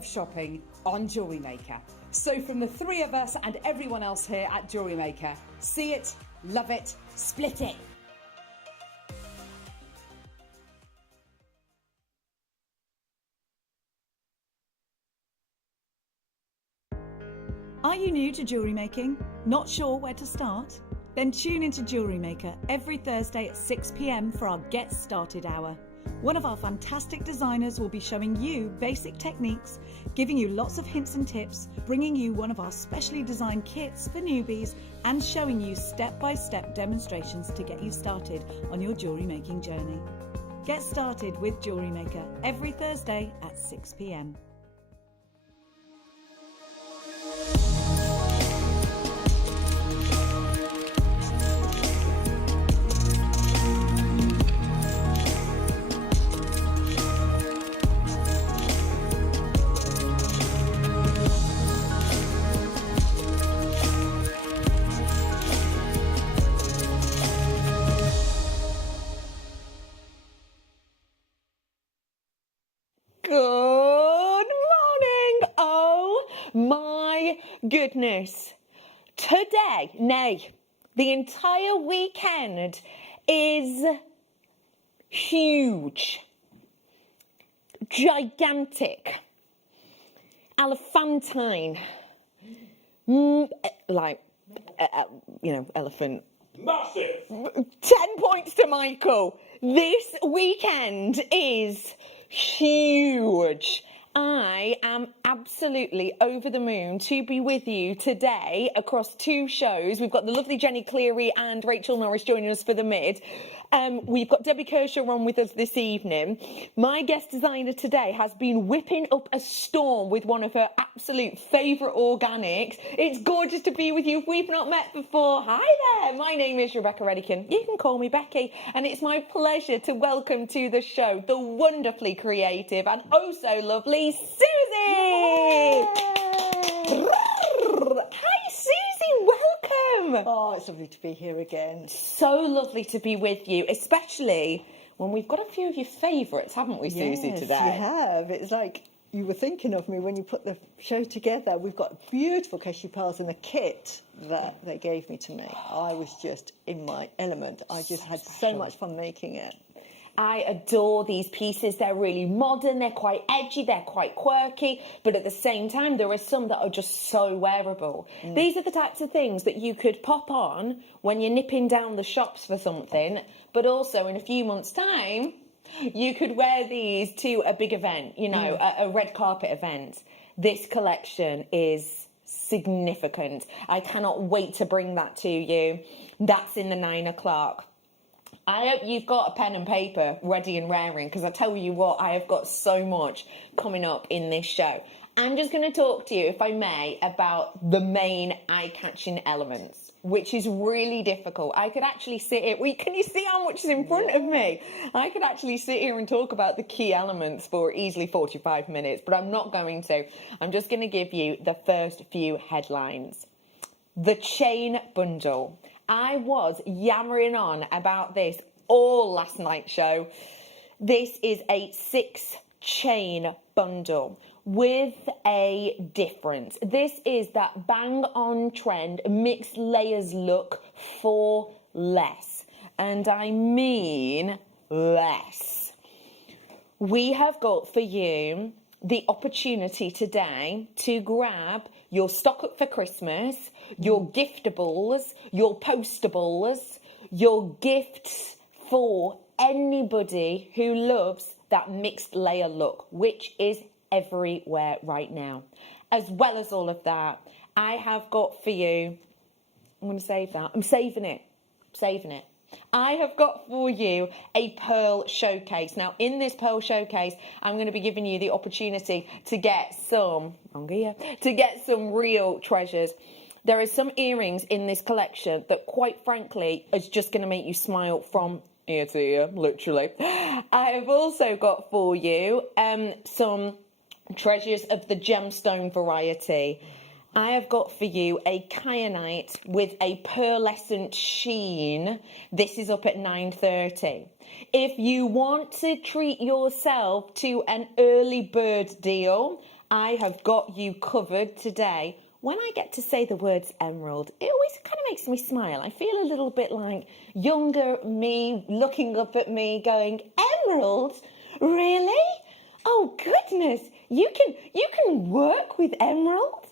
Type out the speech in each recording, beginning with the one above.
of shopping on JewelleryMaker. So from the three of us and everyone else here at JewelleryMaker, see it, love it, split it. Are you new to jewellery making? Not sure where to start? Then tune into JewelleryMaker every Thursday at 6 p.m. for our Get Started Hour. One of our fantastic designers will be showing you basic techniques, giving you lots of hints and tips, bringing you one of our specially designed kits for newbies, and showing you step-by-step demonstrations to get you started on your jewellery making journey. Get started with JewelleryMaker every Thursday at 6 p.m. Good morning. Oh my goodness. Today, nay, the entire weekend is huge, gigantic, elephantine, elephant. Massive. 10 points to Michael. This weekend is huge. I am absolutely over the moon to be with you today across two shows. We've got the lovely Jenny Cleary and Rachel Norris joining us for the mid. We've got Debbie Kershaw on with us this evening. My guest designer today has been whipping up a storm with one of her absolute favourite organics. It's gorgeous to be with you if we've not met before. Hi there, my name is Rebecca Redican. You can call me Becky, and it's my pleasure to welcome to the show the wonderfully creative and oh so lovely Susie! Hi Susie, welcome! Oh, it's lovely to be here again. So lovely to be with you, especially when we've got a few of your favourites, haven't we, Susie, Yes, today? you have. It's like you were thinking of me when you put the show together. We've got beautiful cashew pearls in the kit that they gave me to make. I was just in my element. I just had so much fun making it. I adore these pieces. They're really modern, they're quite edgy, they're quite quirky, but at the same time, there are some that are just so wearable. These are the types of things that you could pop on when you're nipping down the shops for something, but also in a few months' time, you could wear these to a big event, you know, a red carpet event. This collection is significant. I cannot wait to bring that to you. That's in the 9 o'clock. I hope you've got a pen and paper ready and raring, because I tell you what, I have got so much coming up in this show. I'm just going to talk to you, if I may, about the main eye-catching elements, which is really difficult. I could actually sit here, can you see how much is in front of me? I could actually sit here and talk about the key elements for easily 45 minutes, but I'm not going to. I'm just going to give you the first few headlines. The chain bundle. I was yammering on about this all last night's show. This is a 6-chain bundle with a difference. This is that bang on trend mixed layers look for less. And I mean less. We have got for you the opportunity today to grab your stock up for Christmas, your giftables, your postables, your gifts for anybody who loves that mixed layer look, which is everywhere right now. As well as all of that, I have got for you, I'm going to save that, I'm saving it. I have got for you a pearl showcase. Now, in this pearl showcase, I'm going to be giving you the opportunity to get some real treasures. There are some earrings in this collection that, quite frankly, is just going to make you smile from ear to ear, literally. I have also got for you some treasures of the gemstone variety. I have got for you a kyanite with a pearlescent sheen. This is up at 9:30. If you want to treat yourself to an early bird deal, I have got you covered today. When I get to say the words emerald, it always kind of makes me smile. I feel a little bit like younger me looking up at me going, emerald? Really? Oh goodness, you can work with emerald?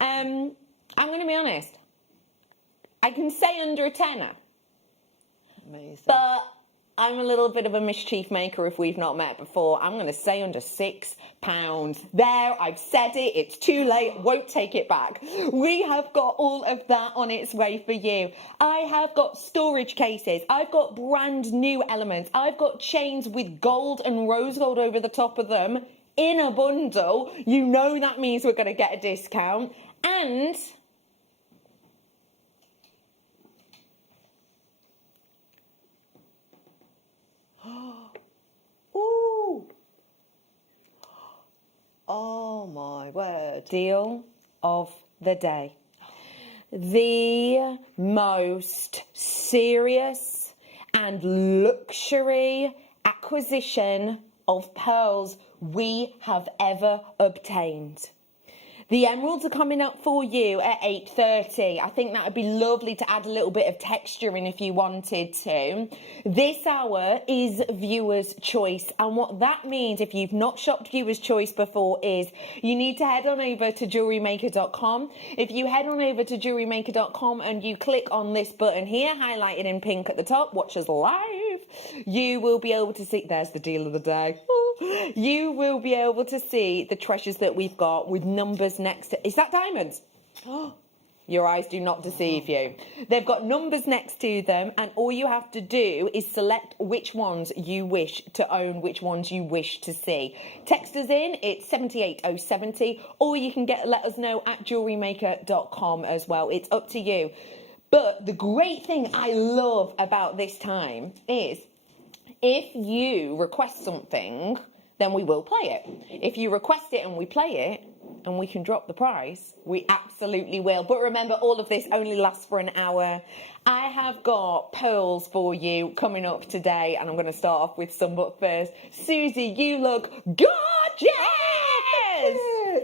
I'm going to be honest. I can say under a tenner. Amazing. But I'm a little bit of a mischief maker if we've not met before. I'm going to say under £6. There, I've said it. It's too late. Won't take it back. We have got all of that on its way for you. I have got storage cases. I've got brand new elements. I've got chains with gold and rose gold over the top of them in a bundle. You know that means we're going to get a discount. And Ooh. Oh my word. deal of the day. The most serious and luxury acquisition of pearls we have ever obtained. The emeralds are coming up for you at 8:30. I think that would be lovely to add a little bit of texture in if you wanted to. This hour is viewer's choice. And what that means, if you've not shopped viewer's choice before, is you need to head on over to JewelleryMaker.com. If you head on over to JewelleryMaker.com and you click on this button here, highlighted in pink at the top, watch us live, you will be able to see, there's the deal of the day. You will be able to see the treasures that we've got with numbers next to... Is that diamonds? Your eyes do not deceive you. They've got numbers next to them, and all you have to do is select which ones you wish to own, which ones you wish to see. Text us in, it's 78070, or you can let us know at JewelleryMaker.com as well. It's up to you. But the great thing I love about this time is if you request something, then we will play it. If you request it and we play it, and we can drop the price, we absolutely will. But remember, all of this only lasts for an hour. I have got pearls for you coming up today, and I'm going to start off with some. But first, Susie, you look gorgeous!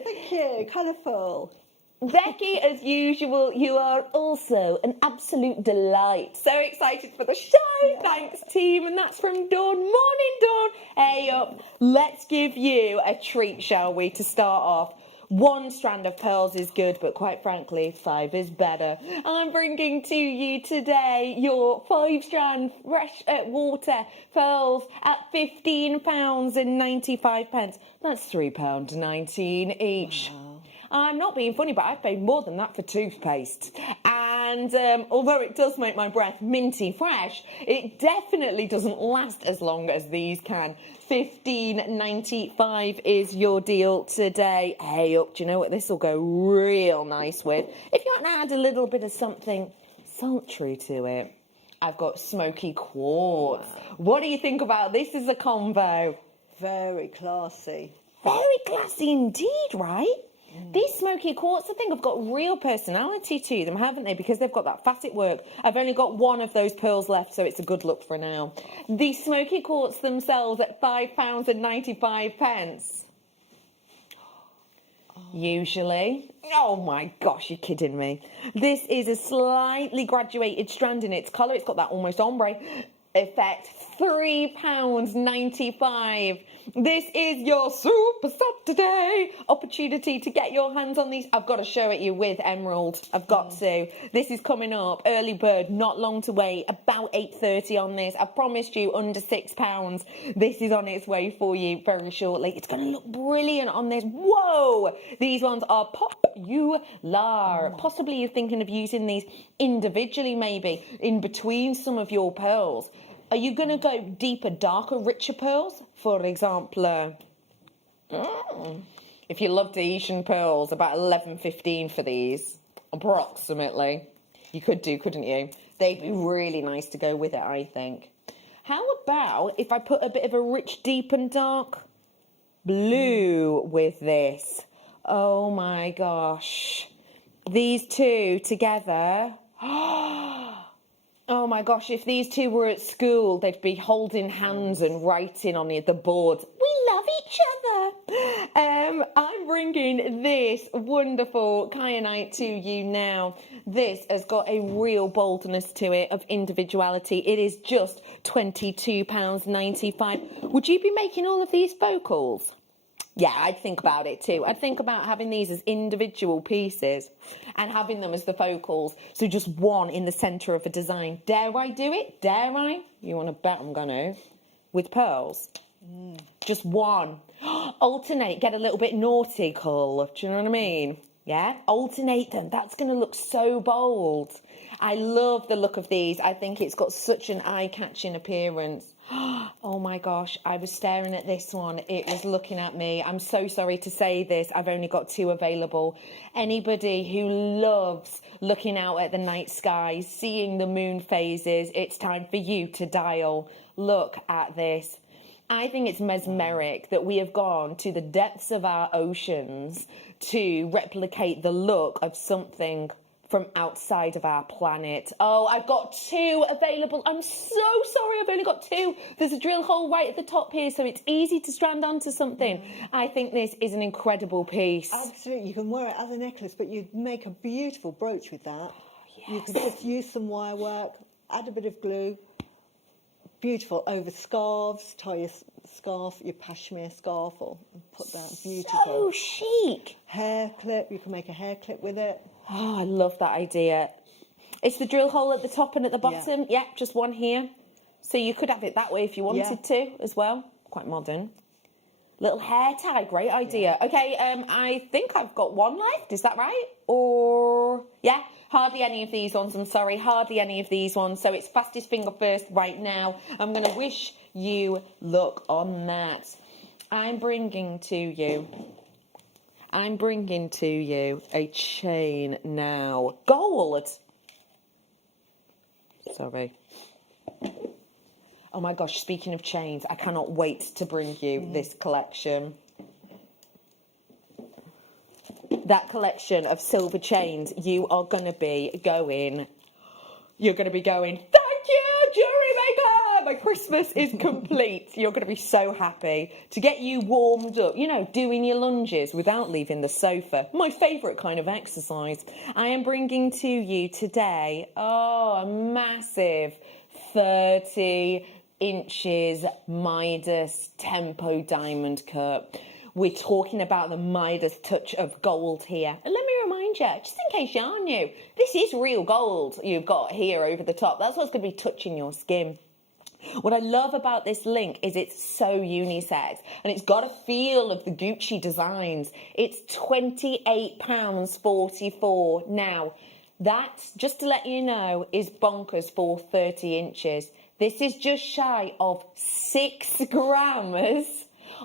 Thank you. Colourful. Becky, as usual, you are also an absolute delight. So excited for the show. Yeah. Thanks, team. And that's from Dawn. Morning, Dawn. Hey up. Let's give you a treat, shall we, to start off. One strand of pearls is good, but quite frankly, 5 is better. I'm bringing to you today your 5-strand fresh water pearls at £15.95. That's £3.19 each. Wow. I'm not being funny, but I've paid more than that for toothpaste. And although it does make my breath minty fresh, it definitely doesn't last as long as these can. £15.95 is your deal today. Hey up, do you know what this will go real nice with? If you want to add a little bit of something sultry to it, I've got smoky quartz. Wow. What do you think about this as a combo? Very classy. Very classy indeed, right? These smoky quartz, I think, have got real personality to them, haven't they? Because they've got that facet work. I've only got one of those pearls left, so it's a good look for now. The smoky quartz themselves at £5.95. Usually. Oh my gosh, you're kidding me. This is a slightly graduated strand in its colour. It's got that almost ombre effect. £3.95. This is your super Saturday opportunity to get your hands on these. I've got to show it you with emerald. I've got to. This is coming up. Early bird, not long to wait. About 8:30 on this. I promised you under £6. This is on its way for you very shortly. It's going to look brilliant on this. Whoa! These ones are popular. Possibly you're thinking of using these individually, maybe in between some of your pearls. Are you going to go deeper, darker, richer pearls? For example, if you love Tahitian pearls, about $11.15 for these, approximately. You could do, couldn't you? They'd be really nice to go with it, I think. How about if I put a bit of a rich, deep and dark blue with this? Oh my gosh. These two together... Oh my gosh, if these two were at school, they'd be holding hands and writing on the board. We love each other. I'm bringing this wonderful kyanite to you now. This has got a real boldness to it of individuality. It is just £22.95. Would you be making all of these focals? Yeah, I'd think about it too. I'd think about having these as individual pieces and having them as the focals. So just one in the centre of a design. Dare I do it? Dare I? You want to bet I'm going to? With pearls. Just one. Alternate. Get a little bit nautical. Do you know what I mean? Yeah? Alternate them. That's going to look so bold. I love the look of these. I think it's got such an eye-catching appearance. Oh my gosh, I was staring at this one. It was looking at me. I'm so sorry to say this. I've only got 2 available. Anybody who loves looking out at the night skies, seeing the moon phases, it's time for you to dial. Look at this. I think it's mesmeric that we have gone to the depths of our oceans to replicate the look of something from outside of our planet. Oh, I've got 2 available. I'm so sorry, I've only got 2. There's a drill hole right at the top here, so it's easy to strand onto something. I think this is an incredible piece. Absolutely, you can wear it as a necklace, but you'd make a beautiful brooch with that. Yes. You can just use some wire work, add a bit of glue. Beautiful over scarves, tie your scarf, your pashmere scarf, or put that beautiful. So chic. Hair clip, you can make a hair clip with it. Oh, I love that idea. It's the drill hole at the top and at the bottom. Yeah, just one here. So you could have it that way if you wanted to as well. Quite modern. Little hair tie, great idea. Yeah. Okay, I think I've got 1 left. Is that right? Or, yeah, hardly any of these ones. I'm sorry, hardly any of these ones. So it's fastest finger first right now. I'm going to wish you luck on that. I'm bringing to you a chain now. Gold. Sorry. Oh my gosh, speaking of chains, I cannot wait to bring you this collection. That collection of silver chains, you are going to be going, thank you, JewelleryMaker! My Christmas is complete. You're going to be so happy to get you warmed up, you know, doing your lunges without leaving the sofa. My favourite kind of exercise. I am bringing to you today, a massive 30 inches Midas Tempo diamond cut. We're talking about the Midas touch of gold here. And let me remind you, just in case you aren't new, this is real gold you've got here over the top. That's what's going to be touching your skin. What I love about this link is it's so unisex and it's got a feel of the Gucci designs. It's £28.44. Now, that, just to let you know, is bonkers for 30 inches. This is just shy of 6 grams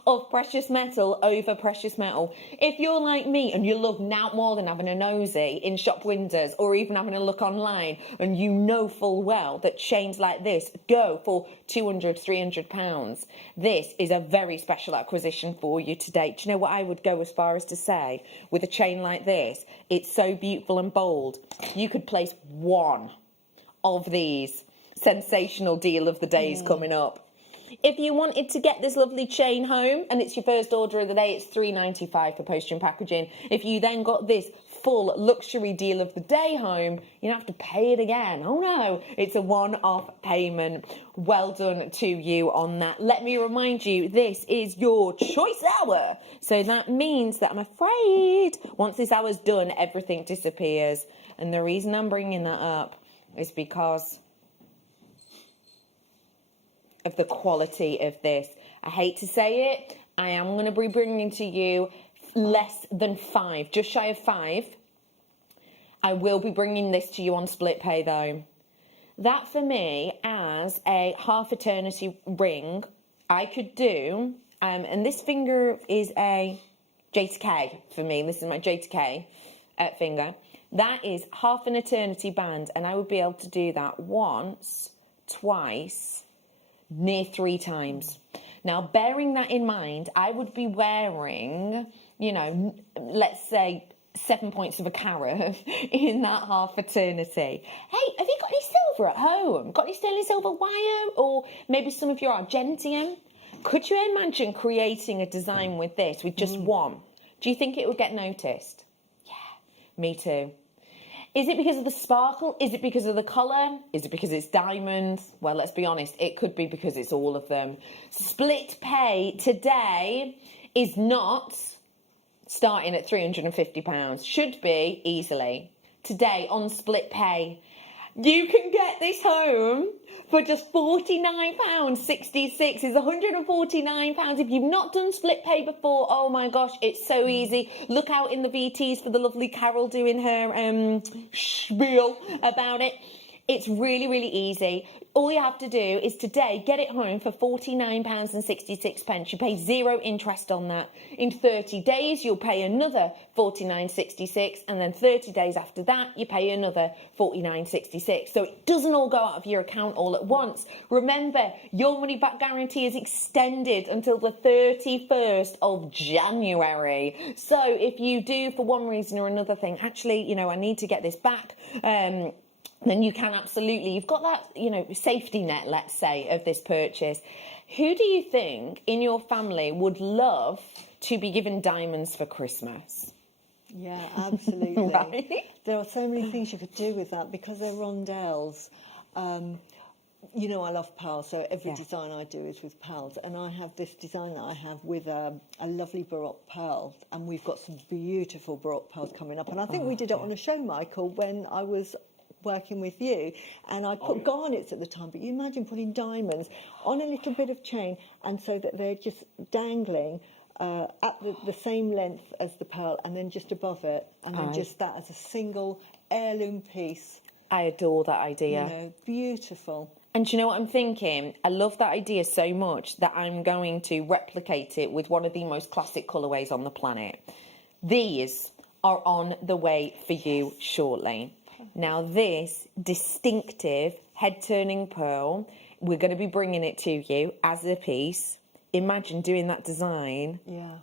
of precious metal over precious metal. If you're like me and you love naught more than having a nosy in shop windows or even having a look online, and you know full well that chains like this go for £200, £300, this is a very special acquisition for you today. Do you know what I would go as far as to say? With a chain like this, it's so beautiful and bold. You could place 1 of these. Sensational deal of the days coming up. If you wanted to get this lovely chain home and it's your first order of the day, it's £3.95 for postage and packaging. If you then got this full luxury deal of the day home, you don't have to pay it again. Oh no, it's a one-off payment. Well done to you on that. Let me remind you, this is your choice hour. So that means that I'm afraid once this hour's done, everything disappears. And the reason I'm bringing that up is because of the quality of this. I hate to say it, I am going to be bringing to you less than 5, just shy of 5. I will be bringing this to you on split pay though. That for me, as a half eternity ring, I could do, and this finger is a J to K for me. This is my J to K finger. That is half an eternity band, and I would be able to do that once, twice, near 3 times. Now, bearing that in mind, I would be wearing, you know, let's say 7 points of a carat in that half eternity. Hey, have you got any silver at home? Got any sterling silver wire? Or maybe some of your argentium? Could you imagine creating a design with this, with just one? Do you think it would get noticed? Yeah, me too. Is it because of the sparkle? Is it because of the colour? Is it because it's diamonds? Well, let's be honest, it could be because it's all of them. Split pay today is not starting at £350. Should be easily. Today on split pay, you can get this home for just £49.66. It's £149. If you've not done split pay before, oh my gosh, it's so easy. Look out in the VTs for the lovely Carol doing her spiel about it. It's really, really easy. All you have to do is today get it home for £49.66. You pay 0 interest on that. In 30 days, you'll pay another £49.66, and then 30 days after that, you pay another £49.66. So it doesn't all go out of your account all at once. Remember, your money back guarantee is extended until the 31st of January. So if you do, for one reason or another, think, actually, you know, I need to get this back, then you can absolutely. You've got that, you know, safety net, let's say, of this purchase. Who do you think in your family would love to be given diamonds for Christmas? Yeah, absolutely. Right? There are so many things you could do with that because they're rondelles. You know, I love pearls, so every design I do is with pearls. And I have this design that I have with a lovely Baroque pearl, and we've got some beautiful Baroque pearls coming up. And I think we did it on a show, Michael, when I was working with you, and I put garnets at the time, but you imagine putting diamonds on a little bit of chain, and so that they're just dangling at the same length as the pearl, and then just above it, and then just that as a single heirloom piece. I adore that idea. You know, beautiful. And do you know what I'm thinking? I love that idea so much that I'm going to replicate it with one of the most classic colourways on the planet. These are on the way for you shortly. Now, this distinctive head-turning pearl, we're going to be bringing it to you as a piece. Imagine doing that design. Yeah.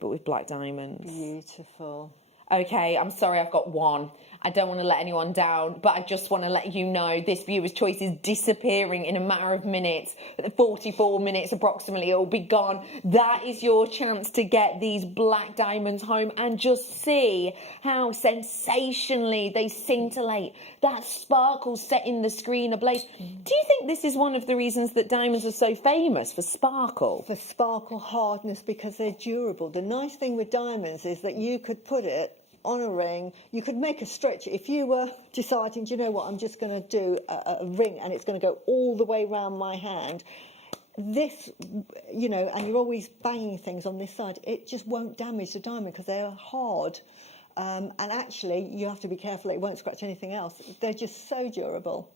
But with black diamonds. Beautiful. Okay, I'm sorry I've got one. I don't want to let anyone down, but I just want to let you know this viewer's choice is disappearing in a matter of minutes. 44 minutes approximately, it will be gone. That is your chance to get these black diamonds home and just see how sensationally they scintillate. That sparkle setting the screen ablaze. Do you think this is one of the reasons that diamonds are so famous, for sparkle? For sparkle, hardness, because they're durable. The nice thing with diamonds is that you could put it on a ring, you could make a stretch. If you were deciding, do you know what, I'm just going to do a ring and it's going to go all the way around my hand, this, you know, and you're always banging things on this side, it just won't damage the diamond because they're hard. And actually, you have to be careful it won't scratch anything else. They're just so durable.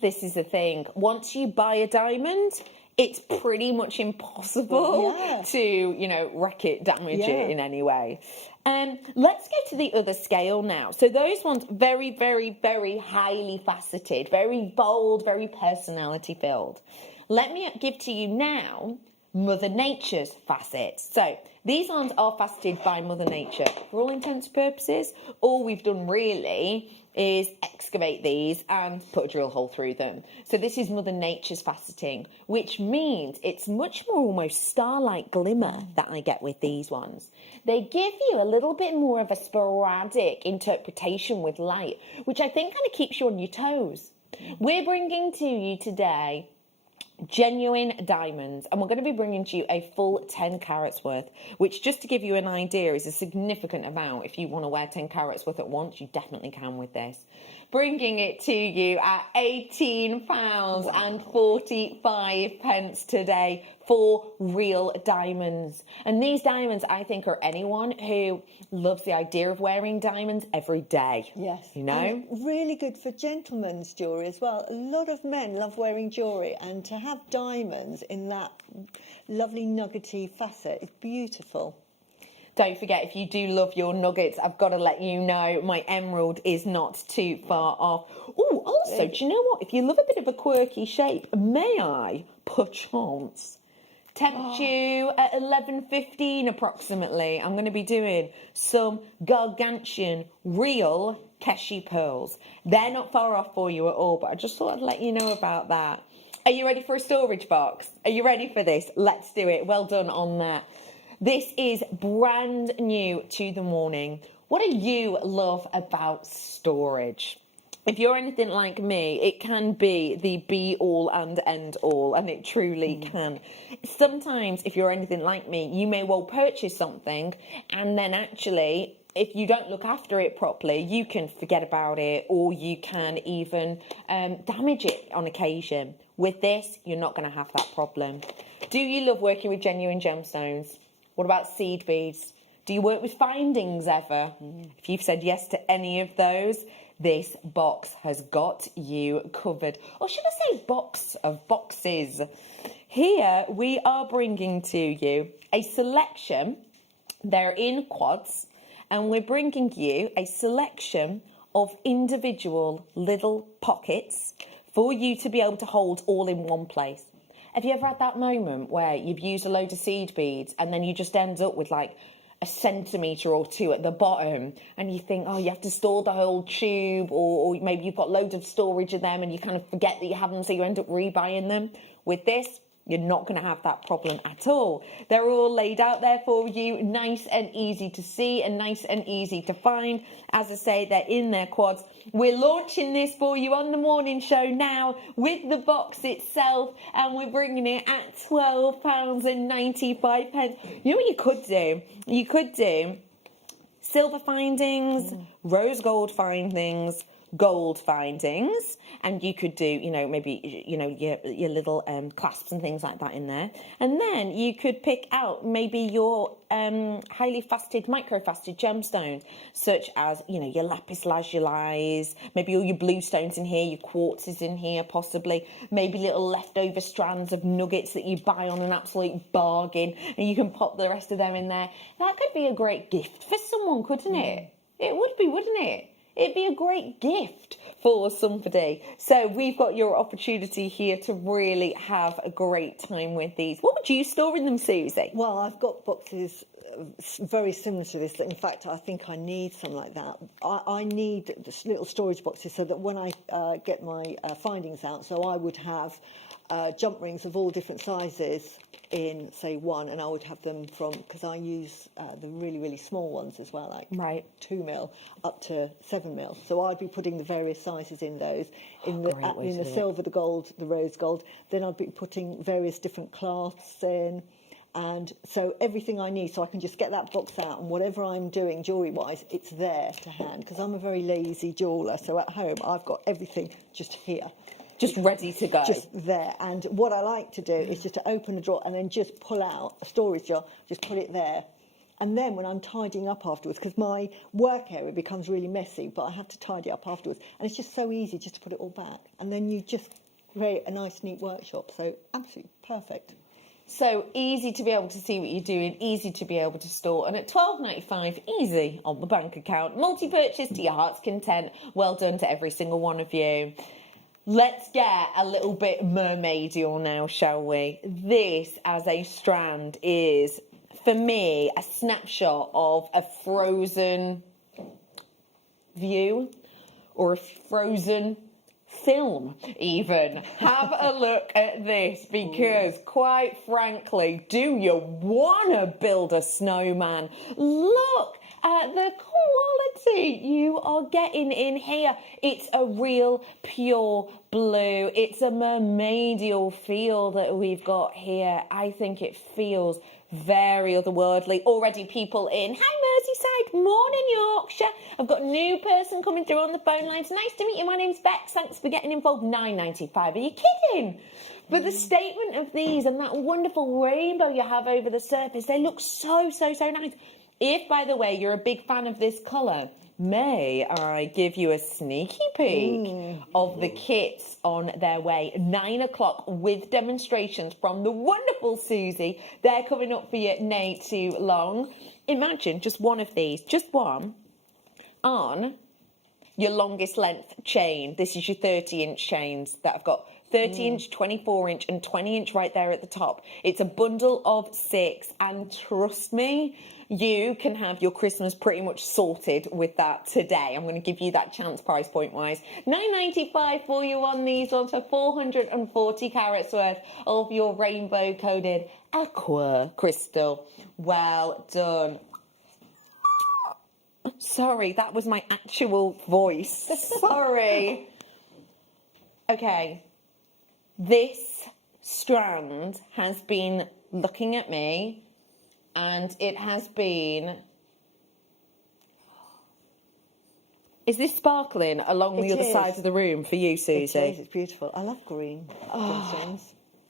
This is the thing. Once you buy a diamond, it's pretty much impossible to, you know, wreck it, damage it in any way. Let's go to the other scale now. So those ones, very, very, very highly faceted, very bold, very personality filled. Let me give to you now Mother Nature's facets. So these ones are faceted by Mother Nature. For all intents and purposes, all we've done really is excavate these and put a drill hole through them. So this is Mother Nature's faceting, which means it's much more almost starlight glimmer that I get with these ones. They give you a little bit more of a sporadic interpretation with light, which I think kind of keeps you on your toes. We're bringing to you today genuine diamonds, and we're going to be bringing to you a full 10 carats worth, which, just to give you an idea, is a significant amount. If you want to wear 10 carats worth at once, you definitely can with this. Bringing it to you at £18.45 today for real diamonds. And these diamonds, I think, are anyone who loves the idea of wearing diamonds every day. Yes. You know? And really good for gentlemen's jewellery as well. A lot of men love wearing jewellery, and to have diamonds in that lovely nuggety facet is beautiful. Don't forget, if you do love your nuggets, I've got to let you know my emerald is not too far off. Oh, also, do you know what? If you love a bit of a quirky shape, may I, perchance, tempt you at 11:15 approximately? I'm going to be doing some gargantuan real Keshi pearls. They're not far off for you at all, but I just thought I'd let you know about that. Are you ready for a storage box? Are you ready for this? Let's do it. Well done on that. This is brand new to the morning. What do you love about storage? If you're anything like me, it can be the be-all and end-all, and it truly can. Sometimes, if you're anything like me, you may well purchase something, and then actually, if you don't look after it properly, you can forget about it, or you can even damage it on occasion. With this, you're not going to have that problem. Do you love working with genuine gemstones? What about seed beads? Do you work with findings ever? If you've said yes to any of those, this box has got you covered. Or should I say box of boxes? Here we are bringing to you a selection. They're in quads, and we're bringing you a selection of individual little pockets for you to be able to hold all in one place. Have you ever had that moment where you've used a load of seed beads and then you just end up with like a centimetre or two at the bottom, and you think, oh, you have to store the whole tube, or maybe you've got loads of storage of them and you kind of forget that you have them, so you end up rebuying them? With this, you're not going to have that problem at all. They're all laid out there for you, nice and easy to see and nice and easy to find. As I say, they're in their quads. We're launching this for you on the morning show now with the box itself, and we're bringing it at £12.95. You know what you could do? You could do silver findings, rose gold findings, gold findings, and you could do, you know, maybe, you know, your little clasps and things like that in there. And then you could pick out maybe your highly faceted, micro-faceted gemstone, such as, you know, your lapis lazuli, maybe all your blue stones in here, your quartzes in here, possibly, maybe little leftover strands of nuggets that you buy on an absolute bargain, and you can pop the rest of them in there. That could be a great gift for someone, couldn't it? It would be, wouldn't it? It'd be a great gift for somebody. So we've got your opportunity here to really have a great time with these. What would you store in them, Susie? Well, I've got boxes very similar to this. In fact, I think I need some like that. I need this little storage boxes so that when I get my findings out, so I would have jump rings of all different sizes in, say, one, and I would have them from, because I use the really, really small ones as well, like 2mm up to 7mm. So I'd be putting the various sizes in those, in the silver, the gold, the rose gold. Then I'd be putting various different cloths in. And so everything I need, so I can just get that box out, and whatever I'm doing jewellery-wise, it's there to hand, because I'm a very lazy jeweller. So at home, I've got everything just here. Just ready to go. Just there. And what I like to do is just to open a drawer and then just pull out a storage jar, just put it there. And then when I'm tidying up afterwards, because my work area becomes really messy, but I have to tidy up afterwards. And it's just so easy just to put it all back. And then you just create a nice, neat workshop. So absolutely perfect. So easy to be able to see what you're doing, easy to be able to store, and at $12.95, easy on the bank account. Multi-purchase to your heart's content. Well done to every single one of you. Let's get a little bit mermaidial now, shall we? This, as a strand, is, for me, a snapshot of a frozen view, or a frozen film, even. Have a look at this, because quite frankly, do you want to build a snowman? Look at the quality you are getting in here. It's a real pure blue. It's a mermaidial feel that we've got here. I think it feels very otherworldly. Already people in. Hi Merseyside, morning Yorkshire. I've got a new person coming through on the phone lines. Nice to meet you. My name's Bex. Thanks for getting involved. $9.95. Are you kidding? But the statement of these and that wonderful rainbow you have over the surface, they look so, so, so nice. If, by the way, you're a big fan of this colour, may I give you a sneaky peek of the kits on their way? 9 o'clock with demonstrations from the wonderful Susie. They're coming up for you nay too long. Imagine just one of these, just one, on your longest length chain. This is your 30-inch chains that have got 30-inch, 24-inch, and 20-inch right there at the top. It's a bundle of 6, and trust me, you can have your Christmas pretty much sorted with that today. I'm going to give you that chance price point-wise. $9.95 for you on these ones for 440 carats worth of your rainbow-coded aqua crystal. Well done. Sorry, that was my actual voice. Sorry. Okay. This strand has been looking at me, and it has been... Is this sparkling along the other side of the room for you, Susie? It is, it's beautiful. I love green gemstones.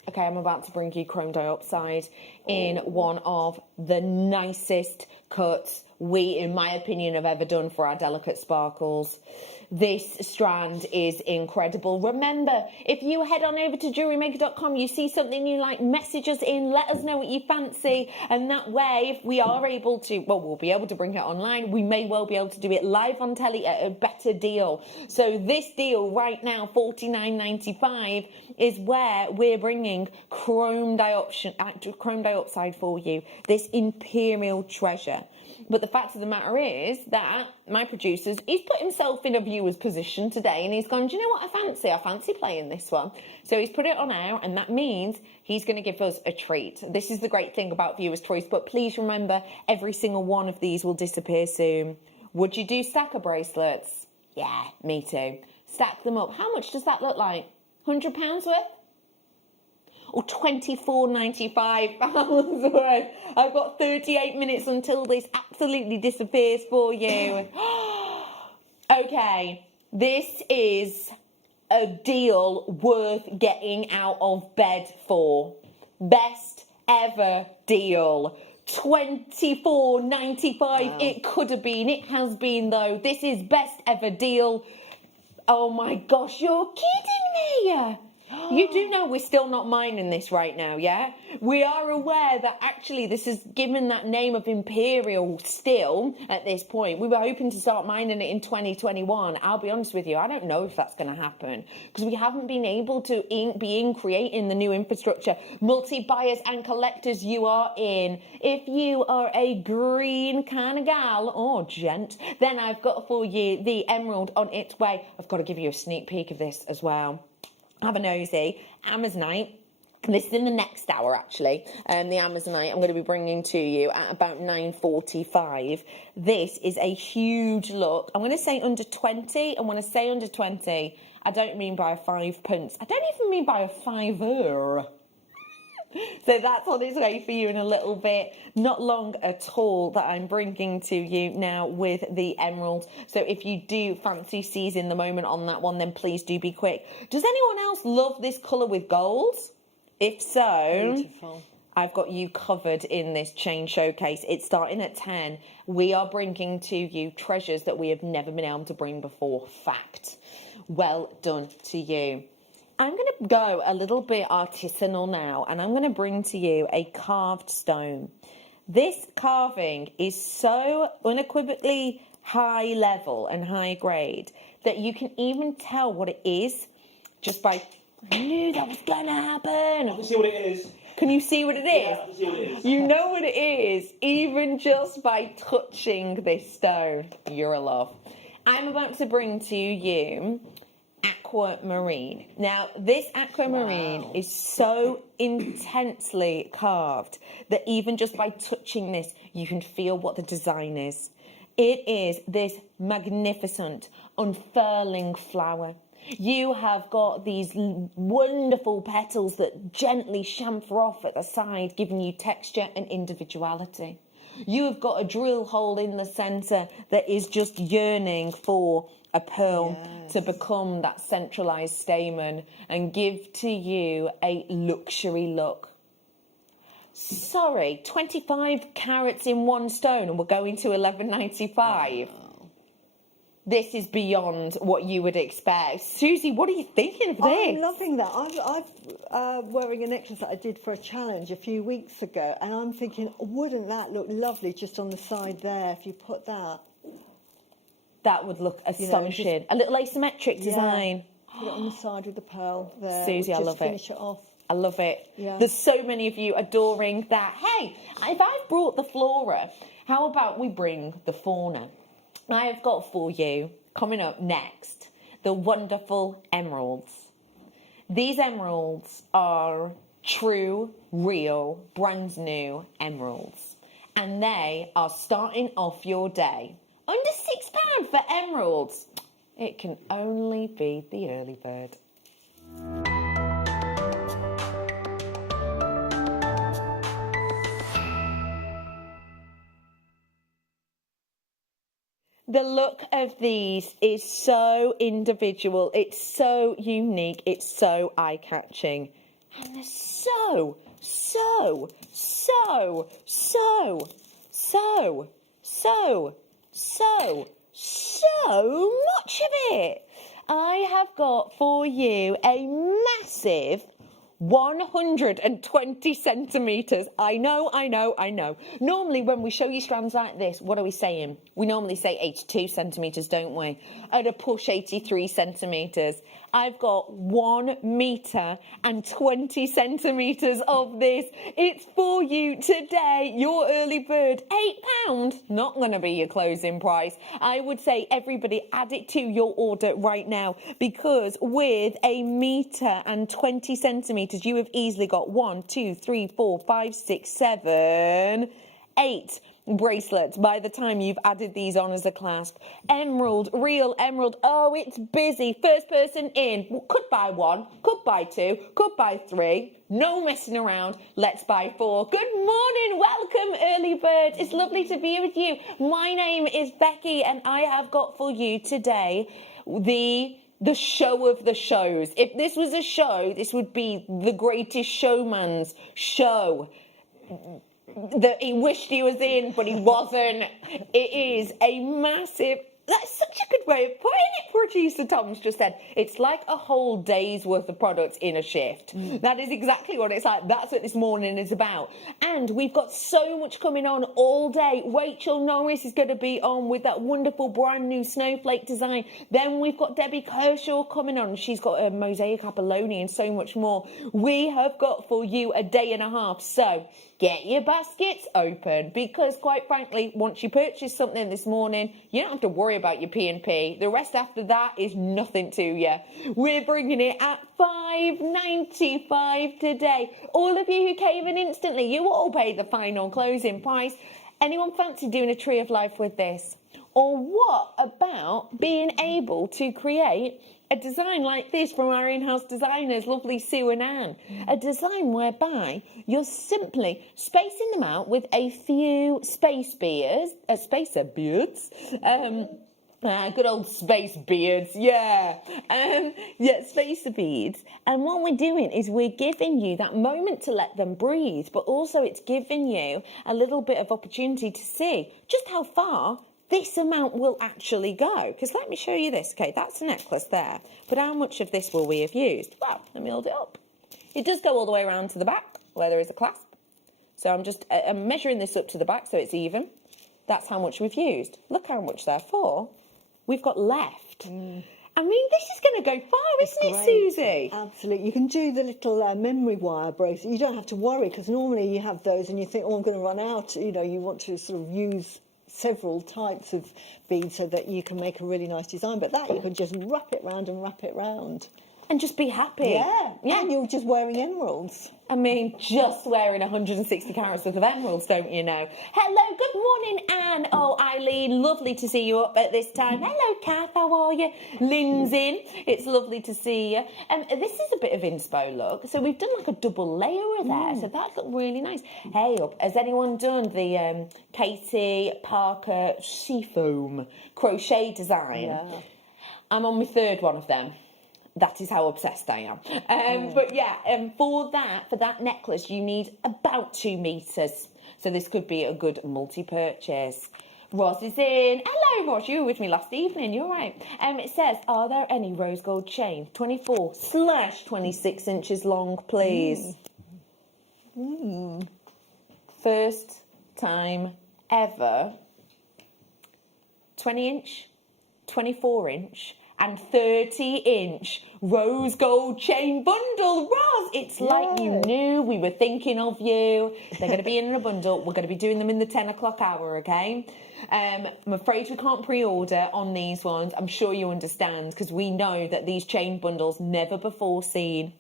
Okay, I'm about to bring you chrome dioxide in one of the nicest cuts we, in my opinion, have ever done for our delicate sparkles. This strand is incredible. Remember, if you head on over to JewelleryMaker.com, you see something you like, message us in, let us know what you fancy, and that way, if we are able to, well, we'll be able to bring it online. We may well be able to do it live on telly at a better deal. So this deal right now, $49.95, is where we're bringing chrome dioxide for you, this imperial treasure. But the fact of the matter is that my producer's, he's put himself in a viewer's position today, and he's gone, do you know what I fancy? I fancy playing this one. So he's put it on air, and that means he's going to give us a treat. This is the great thing about viewer's choice, but please remember, every single one of these will disappear soon. Would you do stacker bracelets? Yeah, me too. Stack them up. How much does that look like? £100 worth? Or £24.95 worth. I've got 38 minutes until this absolutely disappears for you. Okay, this is a deal worth getting out of bed for. Best ever deal. $24.95. Wow. It could have been. It has been, though. This is best ever deal. Oh my gosh, you're kidding me. You do know we're still not mining this right now, yeah? We are aware that actually this is given that name of Imperial still at this point. We were hoping to start mining it in 2021. I'll be honest with you, I don't know if that's going to happen because we haven't been able to be creating the new infrastructure. Multi-buyers and collectors you are in. If you are a green kind of gal or gent, then I've got for you the emerald on its way. I've got to give you a sneak peek of this as well. Have a nosy. Amazonite. This is in the next hour, actually. The Amazonite I'm going to be bringing to you at about 9:45. This is a huge look. I'm going to say under 20. And when I say under 20, I don't mean by a 5 pence. I don't even mean by a fiver. So that's on its way for you in a little bit. Not long at all that I'm bringing to you now with the emerald. So if you do fancy seizing the moment on that one, then please do be quick. Does anyone else love this colour with gold? If so, beautiful. I've got you covered in this chain showcase. It's starting at 10. We are bringing to you treasures that we have never been able to bring before. Fact. Well done to you. I'm going to go a little bit artisanal now, and I'm going to bring to you a carved stone. This carving is so unequivocally high level and high grade that you can even tell what it is just by... I knew that was going to happen. I can see what it is. Can you see what it is? Yeah, I can see what it is. You know what it is, even just by touching this stone. You're a love. I'm about to bring to you... aquamarine. Now, this aquamarine is so intensely carved that even just by touching this, you can feel what the design is. It is this magnificent unfurling flower. You have got these wonderful petals that gently chamfer off at the side, giving you texture and individuality. You have got a drill hole in the centre that is just yearning for a pearl to become that centralised stamen and give to you a luxury look. Sorry, 25 carats in one stone and we're going to $11.95. Wow. This is beyond what you would expect. Susie, what are you thinking of this? I'm loving that. I'm wearing a necklace that I did for a challenge a few weeks ago, and I'm thinking, wouldn't that look lovely just on the side there if you put that? That would look astonishing. A little asymmetric design. put it on the side with the pearl there. Susie, I just love it. finish it off. I love it. Yeah. There's so many of you adoring that. Hey, if I've brought the flora, how about we bring the fauna? I have got for you, coming up next, the wonderful emeralds. These emeralds are true, real, brand new emeralds. And they are starting off your day. Under £6 for emeralds. It can only be the early bird. The look of these is so individual, it's so unique, it's so eye-catching. And there's so much of it. I have got for you a massive 120 centimetres. I know. Normally when we show you strands like this, what are we saying? We normally say 82 centimetres, don't we? At a push 83 centimetres. I've got 1 metre and 20 centimetres of this. It's for you today, your early bird. £8, not going to be your closing price. I would say everybody add it to your order right now, because with a metre and 20 centimetres, you have easily got 1, 2, 3, 4, 5, 6, 7, 8 bracelets by the time you've added these on as a clasp. Emerald, real emerald. Oh, it's busy. First person in. Well, could buy 1, could buy 2, could buy 3. No messing around. Let's buy 4. Good morning. Welcome, early birds. It's lovely to be with you. My name is Becky, and I have got for you today the show of the shows. If this was a show, this would be the Greatest Showman's show that he wished he was in, but he wasn't. It is a massive... That's such a good way of putting it, producer Tom's just said. It's like a whole day's worth of products in a shift. That is exactly what it's like. That's what this morning is about. And we've got so much coming on all day. Rachel Norris is going to be on with that wonderful brand new snowflake design. Then we've got Debbie Kershaw coming on. She's got a mosaic Apolloni and so much more. We have got for you a day and a half. So get your baskets open, because quite frankly, once you purchase something this morning, you don't have to worry about your P&P. The rest after that is nothing to you. We're bringing it at $5.95 today. All of you who came in instantly, you all paid the final closing price. Anyone fancy doing a tree of life with this? Or what about being able to create a design like this from our in-house designers, lovely Sue and Anne? A design whereby you're simply spacing them out with a few spacer beads, good old space beards, spacer beads. And what we're doing is we're giving you that moment to let them breathe, but also it's giving you a little bit of opportunity to see just how far this amount will actually go. Because let me show you this. Okay, that's a necklace there. But how much of this will we have used? Well, let me hold it up. It does go all the way around to the back where there is a clasp. So I'm measuring this up to the back so it's even. That's how much we've used. Look how much therefore we've got left. I mean, this is going to go far, isn't it, Susie? Absolutely. You can do the little memory wire bracelet. You don't have to worry, because normally you have those and you think, oh, I'm going to run out. You know, you want to sort of use several types of beads so that you can make a really nice design. But that you can just wrap it round and wrap it round. And just be happy. Yeah. And you're just wearing emeralds. I mean, just wearing 160 carats worth of emeralds, don't you know? Hello, good morning, Anne. Oh, Eileen, lovely to see you up at this time. Hello, Kath, how are you? Lynn's in. It's lovely to see you. This is a bit of inspo look. So we've done like a double layer there, so that looked really nice. Hey, has anyone done the Katie Parker Seafoam crochet design? Yeah. I'm on my third one of them. That is how obsessed I am. But yeah, for that necklace, you need about 2 meters. So this could be a good multi-purchase. Roz is in. Hello, Roz. You were with me last evening. You're right. It says, are there any rose gold chain 24/26 inches long, please? First time ever. 20 inch, 24 inch. and 30-inch rose gold chain bundle. Roz, it's like you knew we were thinking of you. They're going to be in a bundle. We're going to be doing them in the 10 o'clock hour, okay? I'm afraid we can't pre-order on these ones. I'm sure you understand, because we know that these chain bundles, never before seen,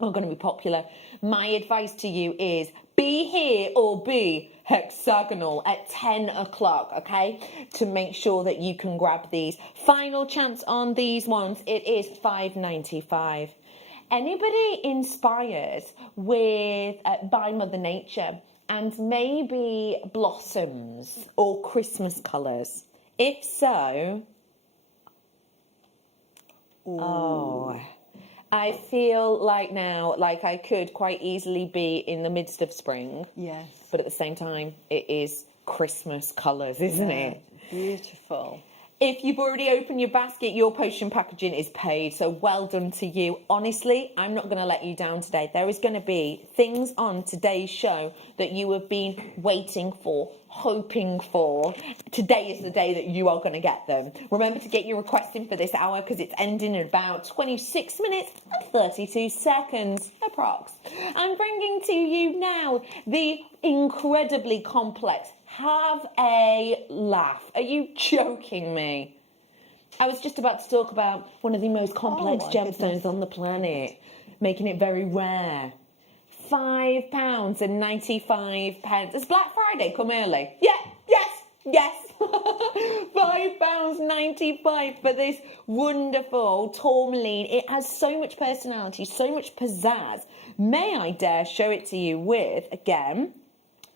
are going to be popular. My advice to you is be here or be hexagonal at 10 o'clock, okay, to make sure that you can grab these. Final chance on these ones. It is $5.95. Anybody inspired with by Mother Nature and maybe blossoms or Christmas colours? If so, I feel like now, like I could quite easily be in the midst of spring. Yes. But at the same time, it is Christmas colours, isn't it? Beautiful. If you've already opened your basket, your potion packaging is paid, so well done to you. Honestly, I'm not going to let you down today. There is going to be things on today's show that you have been waiting for, hoping for. Today is the day that you are going to get them. Remember to get your request in for this hour, because it's ending in about 26 minutes and 32 seconds, approx. I'm bringing to you now the incredibly complex Have a Laugh. Are you joking me? I was just about to talk about one of the most complex gemstones on the planet, making it very rare. £5.95. It's Black Friday, come early. Yeah, yes. £5.95 for this wonderful tourmaline. It has so much personality, so much pizzazz. May I dare show it to you with, again,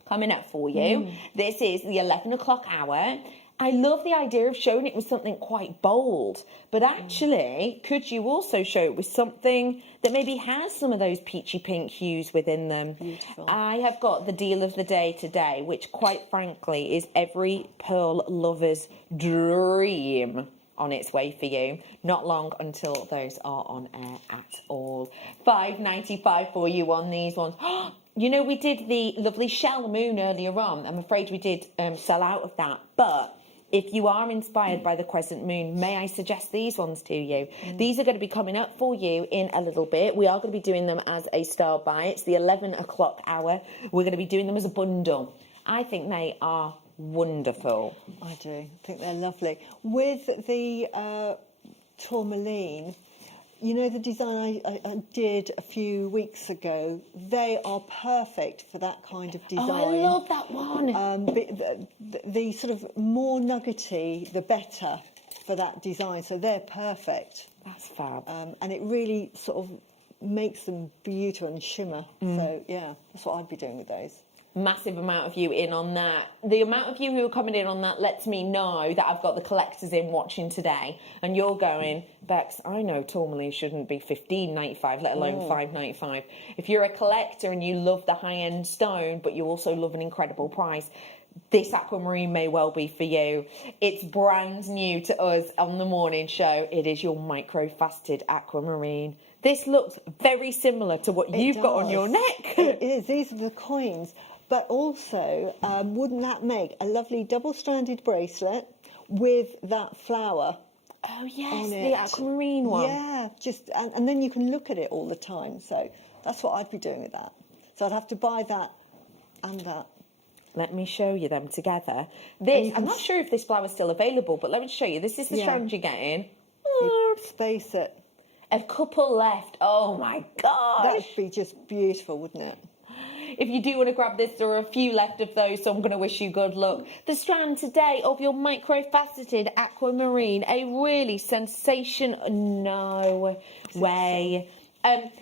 coming up for you. This is the 11 o'clock hour. I love the idea of showing it with something quite bold, but actually, could you also show it with something that maybe has some of those peachy pink hues within them? Beautiful. I have got the deal of the day today, which quite frankly is every pearl lover's dream on its way for you. Not long until those are on air at all. $5.95 for you on these ones. You know, we did the lovely shell moon earlier on. I'm afraid we did sell out of that. But if you are inspired by the crescent moon, may I suggest these ones to you? These are going to be coming up for you in a little bit. We are going to be doing them as a style buy. It's the 11 o'clock hour. We're going to be doing them as a bundle. I think they are wonderful. I do. I think they're lovely. With the tourmaline, you know, the design I did a few weeks ago, they are perfect for that kind of design. Oh, I love that one. The sort of more nuggety, the better for that design. So they're perfect. That's fab. And it really sort of makes them beautiful and shimmer. So, yeah, that's what I'd be doing with those. Massive amount of you in on that. The amount of you who are coming in on that lets me know that I've got the collectors in watching today, and you're going, Bex, I know tourmaline shouldn't be $15.95, let alone $5.95. If you're a collector and you love the high-end stone, but you also love an incredible price, this aquamarine may well be for you. It's brand new to us on the morning show. It is your micro-faceted aquamarine. This looks very similar to what you've got on your neck. It is. These are the coins. But also, wouldn't that make a lovely double-stranded bracelet with that flower? Oh, yes, the aquamarine one. Yeah, and then you can look at it all the time. So that's what I'd be doing with that. So I'd have to buy that and that. Let me show you them together. This, I'm not sure if this flower's still available, but let me show you. This is the strand you're getting. You'd space it. A couple left. Oh, my gosh. That'd be just beautiful, wouldn't it? If you do want to grab this, there are a few left of those, so I'm going to wish you good luck. The strand today of your micro-faceted aquamarine, a really no way.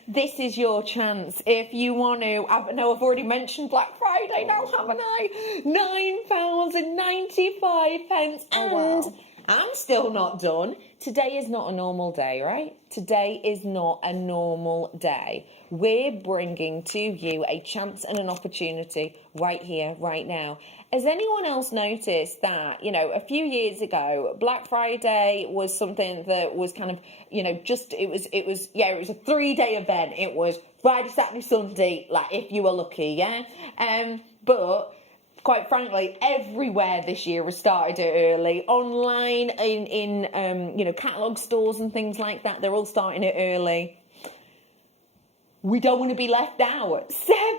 This is your chance. If you want to, I know I've already mentioned Black Friday now, haven't I? £9.95. Oh, wow. I'm still not done. Today is not a normal day, right? Today is not a normal day. We're bringing to you a chance and an opportunity right here, right now. Has anyone else noticed that, you know, a few years ago, Black Friday was something that was kind of, you know, just, it was a 3-day event. It was Friday, Saturday, Sunday, like if you were lucky, yeah? But quite frankly, everywhere this year has started it early. Online, in catalogue stores and things like that, they're all starting it early. We don't want to be left out.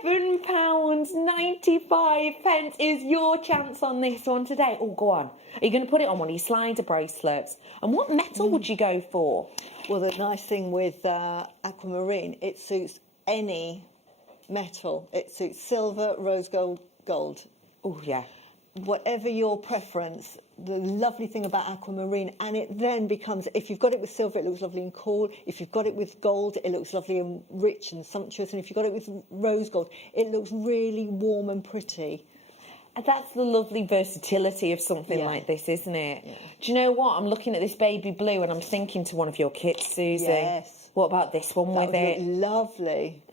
£7.95 is your chance on this one today. Oh, go on. Are you going to put it on one of your slider bracelets? And what metal would you go for? Well, the nice thing with aquamarine, it suits any metal. It suits silver, rose gold, gold. Oh, yeah. Whatever your preference, the lovely thing about aquamarine, and it then becomes, if you've got it with silver, it looks lovely and cool. If you've got it with gold, it looks lovely and rich and sumptuous. And if you've got it with rose gold, it looks really warm and pretty. And that's the lovely versatility of something like this, isn't it? Yeah. Do you know what? I'm looking at this baby blue and I'm thinking to one of your kits, Susie. Yes. What about this one That with would it? look lovely.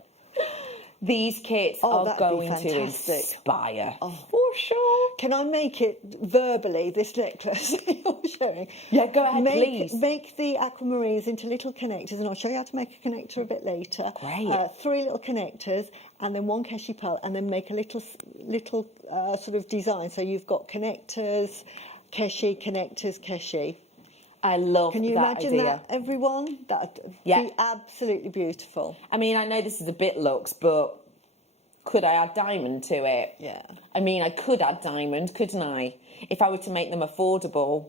These kits are that'd going be to fantastic. inspire. Oh. For sure. Can I make it verbally, this necklace you're showing? Yeah, go ahead, please. Make the aquamarines into little connectors, and I'll show you how to make a connector a bit later. Great. 3 little connectors, and then 1 keshi pearl, and then make a little sort of design. So you've got connectors, keshi. I love that idea. Can you imagine that, everyone? That'd be absolutely beautiful. I mean, I know this is a bit luxe, but could I add diamond to it? Yeah. I mean, I could add diamond, couldn't I? If I were to make them affordable.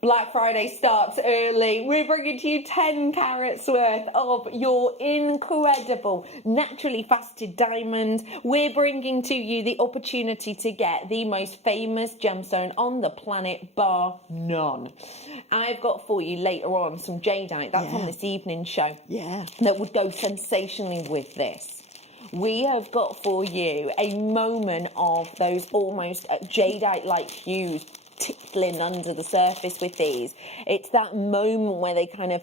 Black Friday starts early. We're bringing to you 10 carats worth of your incredible naturally faceted diamond. We're bringing to you the opportunity to get the most famous gemstone on the planet, bar none. I've got for you later on some jadeite. That's on this evening show. Yeah. That would go sensationally with this. We have got for you a moment of those almost jadeite-like hues tickling under the surface with these. It's that moment where they kind of,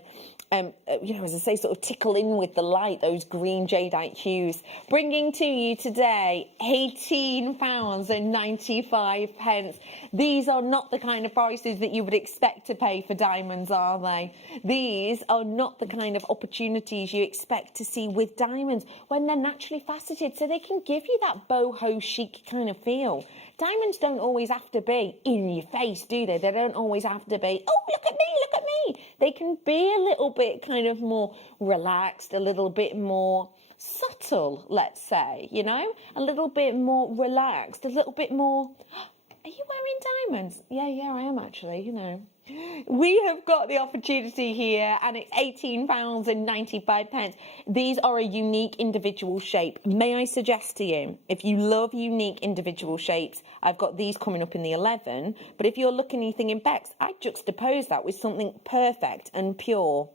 as I say, sort of tickle in with the light, those green jadeite hues. Bringing to you today £18.95. These are not the kind of prices that you would expect to pay for diamonds, are they? These are not the kind of opportunities you expect to see with diamonds when they're naturally faceted, so they can give you that boho chic kind of feel. Diamonds don't always have to be in your face, do they? They don't always have to be, oh, look at me, look at me. They can be a little bit kind of more relaxed, a little bit more subtle, let's say, a little bit more relaxed, a little bit more, are you wearing diamonds? Yeah, I am actually, We have got the opportunity here, and it's £18.95. These are a unique individual shape. May I suggest to you, if you love unique individual shapes, I've got these coming up in the 11, but if you're looking anything in Bex, I juxtapose that with something perfect and pure.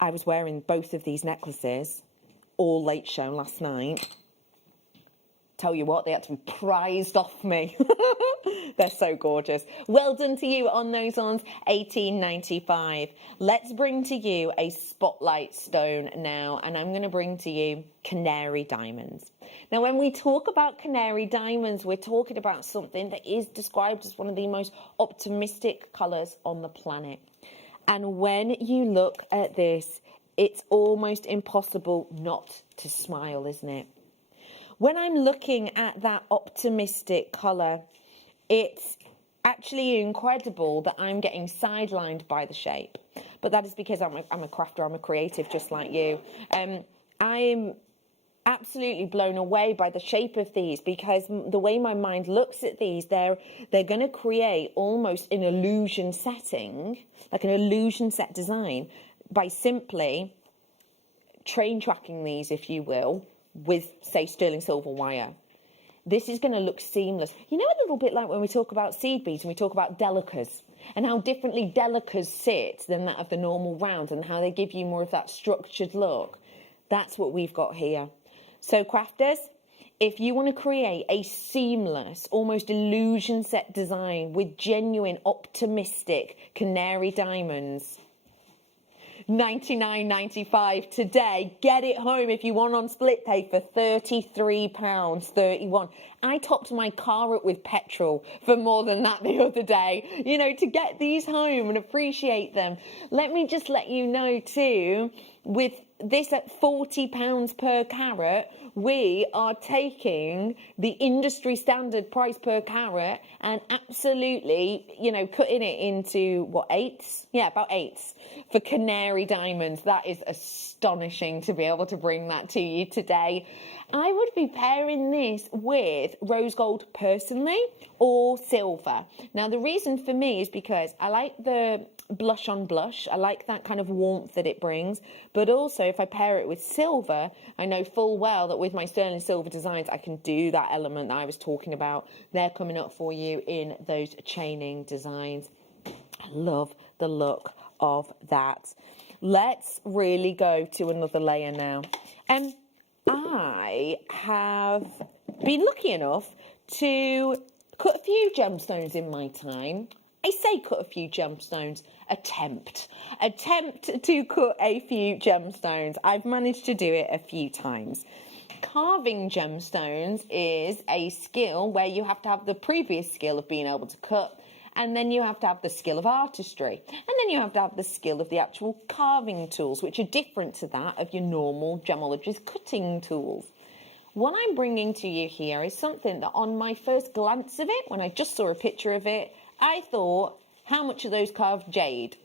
I was wearing both of these necklaces all late show last night. Tell you what, they had to be prized off me. They're so gorgeous. Well done to you on those ones, £18.95. Let's bring to you a spotlight stone now, and I'm going to bring to you canary diamonds. Now, when we talk about canary diamonds, we're talking about something that is described as one of the most optimistic colours on the planet. And when you look at this, it's almost impossible not to smile, isn't it? When I'm looking at that optimistic colour, it's actually incredible that I'm getting sidelined by the shape. But that is because I'm a crafter, I'm a creative just like you. I'm absolutely blown away by the shape of these, because the way my mind looks at these, they're going to create almost an illusion setting, like an illusion set design, by simply train tracking these, if you will, with, say, sterling silver wire. This is going to look seamless. A little bit like when we talk about seed beads and we talk about delicas, and how differently delicas sit than that of the normal rounds, and how they give you more of that structured look. That's what we've got here. So, crafters, if you want to create a seamless, almost illusion set design with genuine, optimistic canary diamonds, $99.95 today. Get it home if you want on split pay for £33.31. I topped my car up with petrol for more than that the other day, to get these home and appreciate them. Let me just let you know too, with this at £40 per carat, we are taking the industry standard price per carat and absolutely, you know, cutting it into, what, eighths? Yeah, about eighths for canary diamonds. That is astonishing to be able to bring that to you today. I would be pairing this with rose gold personally, or silver. Now, the reason for me is because I like the blush on blush. I like that kind of warmth that it brings. But also, if I pair it with silver, I know full well that with my sterling silver designs, I can do that element that I was talking about. They're coming up for you in those chaining designs. I love the look of that. Let's really go to another layer now. I have been lucky enough to cut a few gemstones in my time. I say cut a few gemstones, attempt to cut a few gemstones. I've managed to do it a few times. Carving gemstones is a skill where you have to have the previous skill of being able to cut, and then you have to have the skill of artistry, and then you have to have the skill of the actual carving tools, which are different to that of your normal gemologist cutting tools. What I'm bringing to you here is something that on my first glance of it, when I just saw a picture of it, I thought, how much are those carved jade?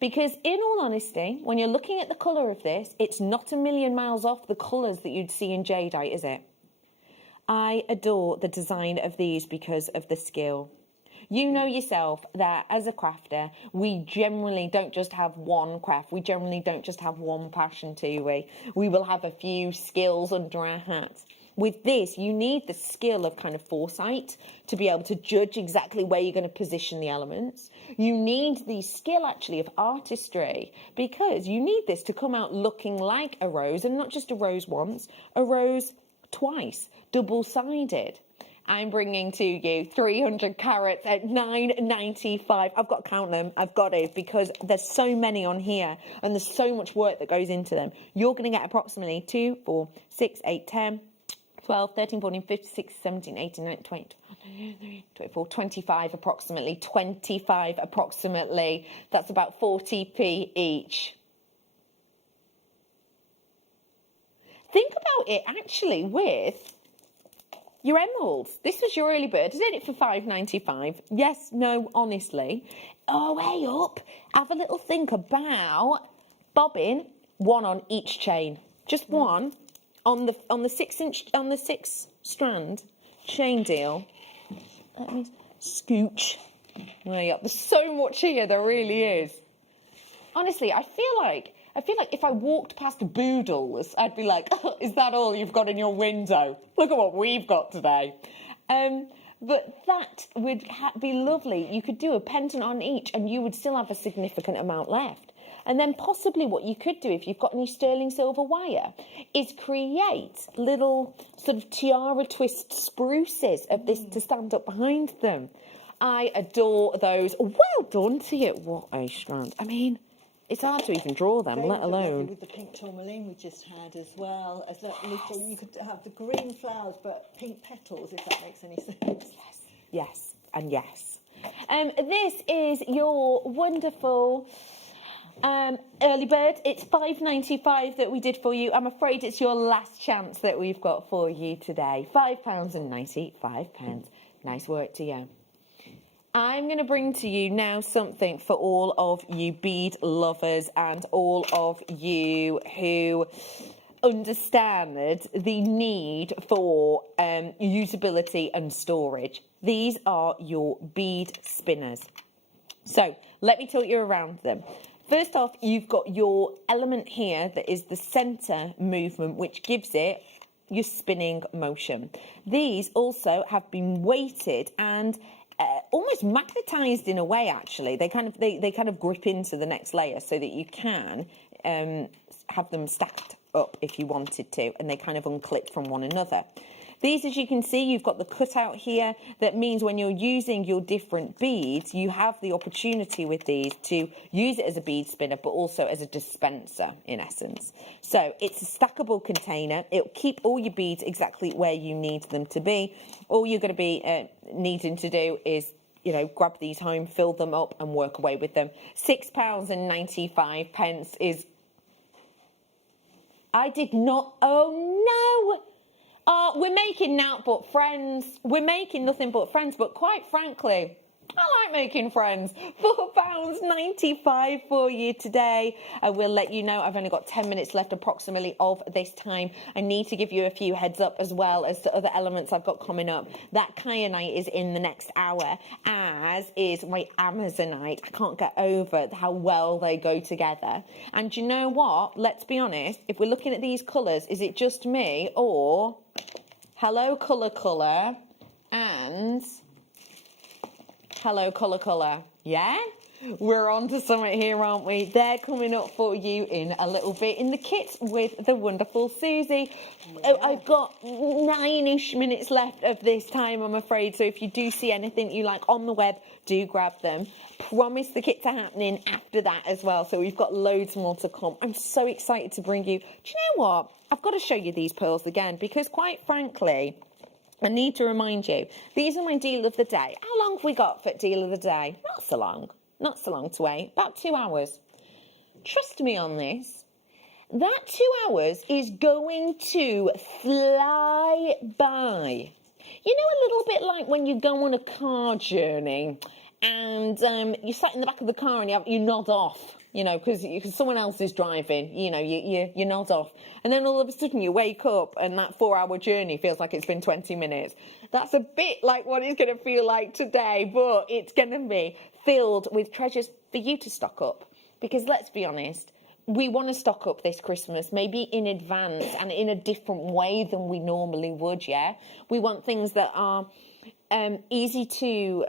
Because in all honesty, when you're looking at the colour of this, it's not a million miles off the colours that you'd see in jadeite, is it? I adore the design of these because of the skill. You know yourself that as a crafter, we generally don't just have one craft. We generally don't just have one passion, do we? We will have a few skills under our hats. With this, you need the skill of kind of foresight to be able to judge exactly where you're going to position the elements. You need the skill, actually, of artistry, because you need this to come out looking like a rose, and not just a rose once, a rose twice, double-sided. I'm bringing to you 300 carats at £9.95. I've got to count them. I've got to, because there's so many on here and there's so much work that goes into them. You're going to get approximately 2, 4, 6, 8, 10, 12, 13, 14, 15, 16, 17, 18, 19, 20, 24, 25 approximately. 25 approximately. That's about 40p each. Think about it actually with your emeralds. This was your early bird. I did it for £5.95. Yes, no, honestly. Oh, way up. Have a little think about bobbing one on each chain. Just one on the 6 strand chain deal. Let me scooch. There you go. There's so much here. There really is. Honestly, I feel like if I walked past Boodles, I'd be like, oh, is that all you've got in your window? Look at what we've got today. But that would be lovely. You could do a pendant on each and you would still have a significant amount left. And then possibly what you could do, if you've got any sterling silver wire, is create little sort of tiara twist spruces of this to stand up behind them. I adore those. Well done to you. What a strand. I mean, it's hard to even draw them, let alone. With the pink tourmaline we just had as well. As little, you could have the green flowers but pink petals, if that makes any sense. Yes, and yes. This is your wonderful early bird. It's £5.95 that we did for you. I'm afraid it's your last chance that we've got for you today. £5.95. Nice work to you. I'm going to bring to you now something for all of you bead lovers and all of you who understand the need for usability and storage. These are your bead spinners. So let me tilt you around them. First off, you've got your element here that is the centre movement, which gives it your spinning motion. These also have been weighted and almost magnetized in a way. Actually, they kind of grip into the next layer so that you can have them stacked up if you wanted to, and they kind of unclip from one another. These, as you can see, you've got the cutout here. That means when you're using your different beads, you have the opportunity with these to use it as a bead spinner, but also as a dispenser, in essence. So it's a stackable container. It'll keep all your beads exactly where you need them to be. All you're going to be needing to do is, you know, grab these home, fill them up and work away with them. £6.95 is I did not. Oh, no. We're making We're making nothing but friends. But quite frankly, I like making friends. £4.95 for you today. I will let you know I've only got 10 minutes left approximately of this time. I need to give you a few heads up as well as to other elements I've got coming up. That kyanite is in the next hour, as is my amazonite. I can't get over how well they go together. And you know what? Let's be honest. If we're looking at these colours, is it just me or hello colour and hello colour, yeah? We're on to something here, aren't we? They're coming up for you in a little bit in the kit with the wonderful Susie. Oh, I've got 9-ish minutes left of this time, I'm afraid. So if you do see anything you like on the web, do grab them. Promise the kits are happening after that as well. So we've got loads more to come. I'm so excited to bring you. Do you know what? I've got to show you these pearls again because quite frankly, I need to remind you, these are my deal of the day. How long have we got for deal of the day? Not so long to wait, about 2 hours. Trust me on this. That 2 hours is going to fly by. You know, a little bit like when you go on a car journey and you sat in the back of the car and you nod off, you know, because someone else is driving, you know, you nod off. And then all of a sudden you wake up and that 4-hour journey feels like it's been 20 minutes. That's a bit like what it's going to feel like today, but it's going to be filled with treasures for you to stock up. Because let's be honest, we want to stock up this Christmas, maybe in advance and in a different way than we normally would, yeah? We want things that are easy to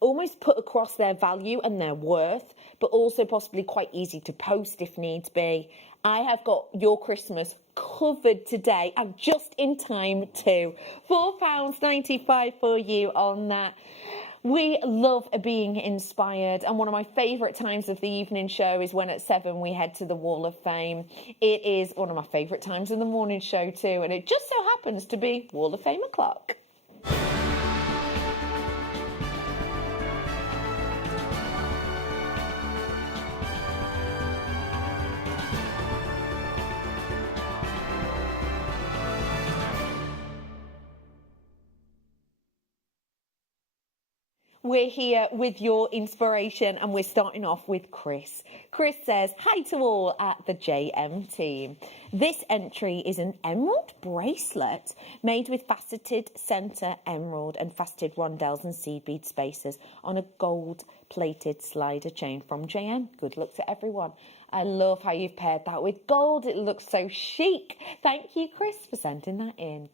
almost put across their value and their worth, but also possibly quite easy to post if needs be. I have got your Christmas covered today and just in time too. £4.95 for you on that. We love being inspired, and one of my favourite times of the evening show is when at 7 we head to the Wall of Fame. It is one of my favourite times in the morning show too, and it just so happens to be Wall of Fame o'clock. We're here with your inspiration and we're starting off with Chris. Chris says, hi to all at the JM team. This entry is an emerald bracelet made with faceted centre emerald and faceted rondelles and seed bead spacers on a gold plated slider chain from JM. Good luck to everyone. I love how you've paired that with gold. It looks so chic. Thank you, Chris, for sending that in.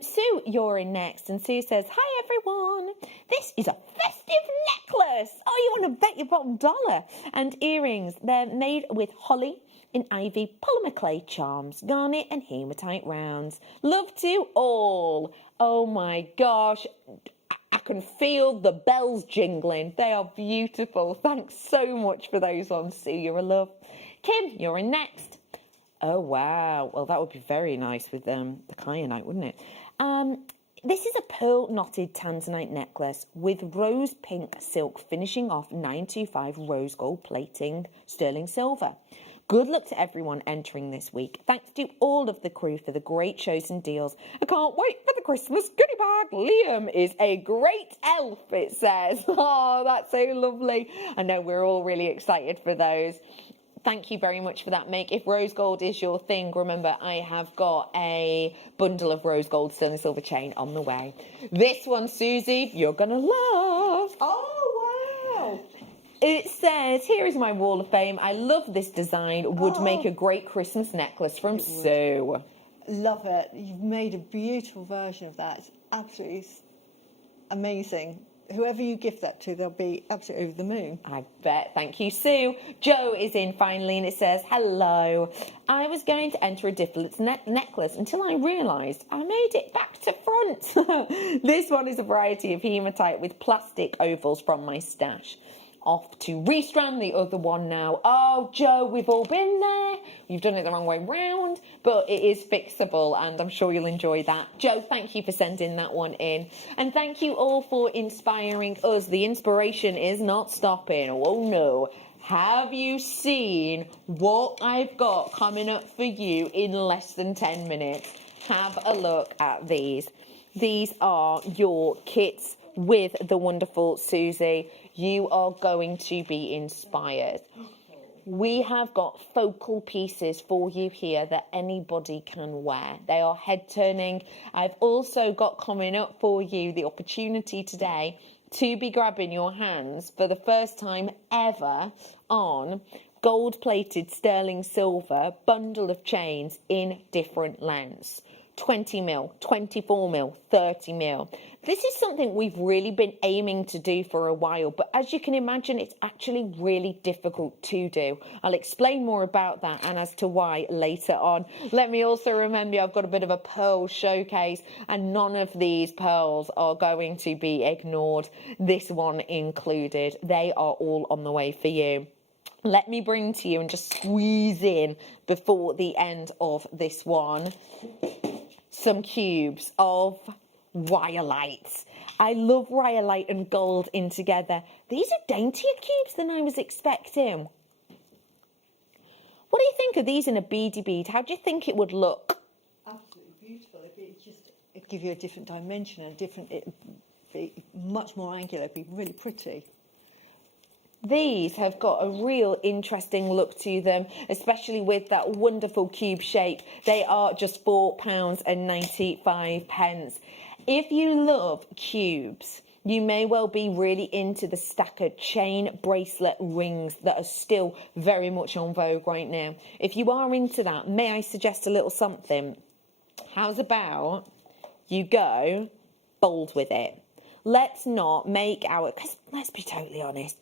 Sue, you're in next. And Sue says, hi, everyone. This is a festive necklace. Oh, you want to bet your bottom dollar. And earrings. They're made with holly in ivy polymer clay charms, garnet and hematite rounds. Love to all. Oh, my gosh. I can feel the bells jingling. They are beautiful. Thanks so much for those ones, Sue. You're a love. Kim, you're in next. Oh, wow. Well, that would be very nice with the kyanite, wouldn't it? This is a pearl knotted tanzanite necklace with rose pink silk finishing off 925 rose gold plating sterling silver. Good luck to everyone entering this week. Thanks to all of the crew for the great shows and deals. I can't wait for the Christmas goodie bag. Liam is a great elf, it says. Oh, that's so lovely. I know we're all really excited for those. Thank you very much for that, Mick. If rose gold is your thing, remember I have got a bundle of rose gold sterling silver chain on the way. This one, Susie, you're going to love. Oh, wow. It says, here is my Wall of Fame. I love this design. Would make a great Christmas necklace from Sue. Love it. You've made a beautiful version of that. It's absolutely amazing. Whoever you give that to, they'll be absolutely over the moon. I bet. Thank you, Sue. Joe is in finally, and it says, hello. I was going to enter a different necklace until I realised I made it back to front. This one is a variety of hematite with plastic ovals from my stash. Off to restrand the other one now. Oh, Joe, we've all been there. You've done it the wrong way round, but it is fixable, and I'm sure you'll enjoy that. Joe, thank you for sending that one in. And thank you all for inspiring us. The inspiration is not stopping. Oh, no. Have you seen what I've got coming up for you in less than 10 minutes? Have a look at these. These are your kits with the wonderful Susie. You are going to be inspired. We have got focal pieces for you here that anybody can wear. They are head turning. I've also got coming up for you the opportunity today to be grabbing your hands for the first time ever on gold-plated sterling silver bundle of chains in different lengths. 20mm, 24mm, 30mm. This is something we've really been aiming to do for a while, but as you can imagine, it's actually really difficult to do. I'll explain more about that and as to why later on. Let me also remind you, I've got a bit of a pearl showcase, and none of these pearls are going to be ignored, this one included. They are all on the way for you. Let me bring to you and just squeeze in before the end of this one some cubes of Rhyolite. I love Rhyolite and gold in together. These are daintier cubes than I was expecting. What do you think of these in a beady bead? How do you think it would look? Absolutely beautiful. It'd give you a different dimension and it'd be much more angular. It'd be really pretty. These have got a real interesting look to them, especially with that wonderful cube shape. They are just £4.95. If you love cubes, you may well be really into the stackered chain bracelet rings that are still very much on vogue right now. If you are into that, may I suggest a little something? How's about you go bold with it? Let's not make our, because let's be totally honest,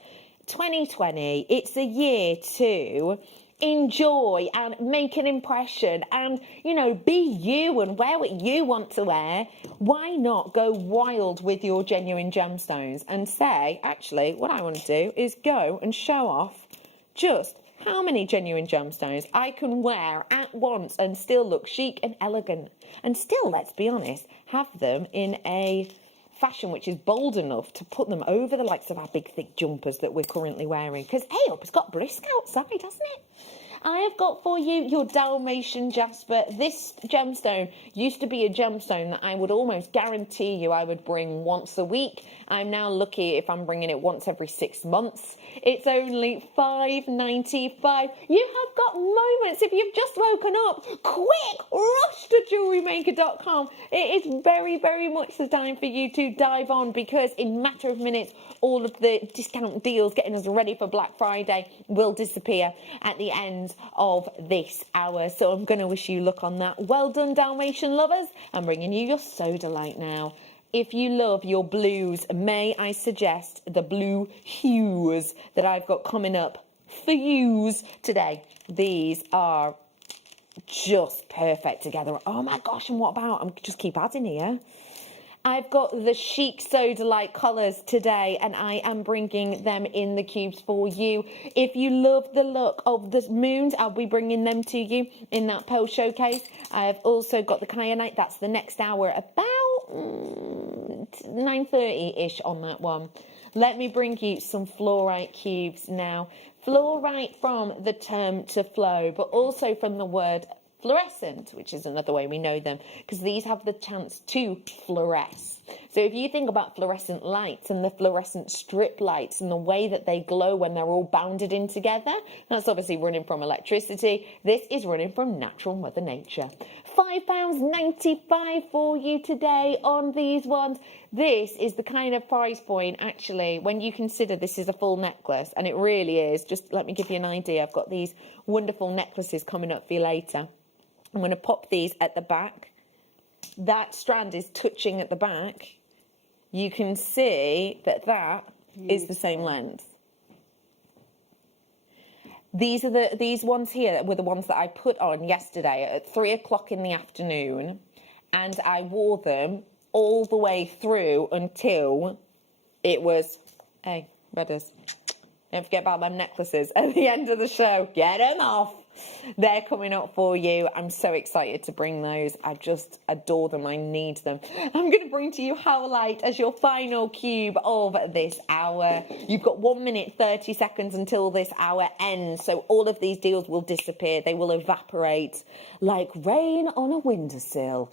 2020, it's a year to enjoy and make an impression and, you know, be you and wear what you want to wear. Why not go wild with your genuine gemstones and say, actually, what I want to do is go and show off just how many genuine gemstones I can wear at once and still look chic and elegant, and still, let's be honest, have them in a fashion which is bold enough to put them over the likes of our big thick jumpers that we're currently wearing, because hey up, it's got brisk outside, hasn't it? I have got for you your Dalmatian jasper. This gemstone used to be a gemstone that I would almost guarantee you I would bring once a week. I'm now lucky if I'm bringing it once every 6 months. It's only £5.95. You have got moments. If you've just woken up, quick, rush to JewelleryMaker.com. It is very, very much the time for you to dive on, because in a matter of minutes, all of the discount deals getting us ready for Black Friday will disappear at the end of this hour. So I'm going to wish you luck on that. Well done, Dalmatian lovers. I'm bringing you your Soda Light now. If you love your blues, may I suggest the blue hues that I've got coming up for yous today. These are just perfect together. Oh my gosh, and what about, I'm just keep adding here. I've got the chic Soda Light colours today, and I am bringing them in the cubes for you. If you love the look of the moons, I'll be bringing them to you in that pearl showcase. I've also got the kyanite. That's the next hour, about 9:30-ish on that one. Let me bring you some fluorite cubes now. Fluorite from the term to flow, but also from the word fluorescent, which is another way we know them, because these have the chance to fluoresce. So if you think about fluorescent lights and the fluorescent strip lights and the way that they glow when they're all bounded in together, that's obviously running from electricity. This is running from natural Mother Nature. £5.95 for you today on these ones. This is the kind of price point, actually, when you consider this is a full necklace, and it really is. Just let me give you an idea. I've got these wonderful necklaces coming up for you later. I'm going to pop these at the back. That strand is touching at the back. You can see that that is the same length. These ones here were the ones that I put on yesterday at 3 o'clock in the afternoon, and I wore them all the way through until it was, hey, redders, don't forget about them necklaces at the end of the show. Get them off. They're coming up for you. I'm so excited to bring those. I just adore them. I need them. I'm going to bring to you Howlite as your final cube of this hour. You've got 1 minute 30 seconds until this hour ends. So all of these deals will disappear. They will evaporate like rain on a windowsill.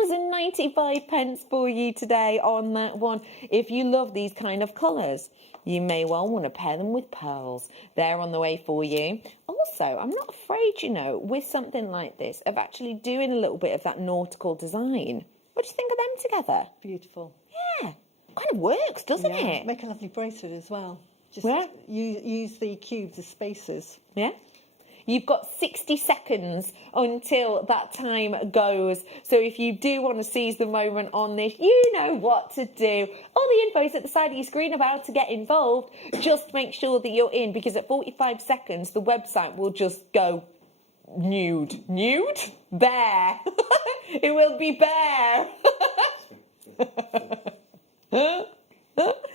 £5.95 for you today on that one. If you love these kind of colours, you may well want to pair them with pearls. They're on the way for you. Also, I'm not afraid, you know, with something like this, of actually doing a little bit of that nautical design. What do you think of them together? Beautiful. Yeah, kind of works, doesn't Yeah, it? make a lovely bracelet as well. Just Yeah. use the cubes as spacers. Yeah. You've got 60 seconds until that time goes. So if you do want to seize the moment on this, you know what to do. All the info is at the side of your screen of how to get involved. Just make sure that you're in, because at 45 seconds, the website will just go nude. Nude? Bare. It will be bare.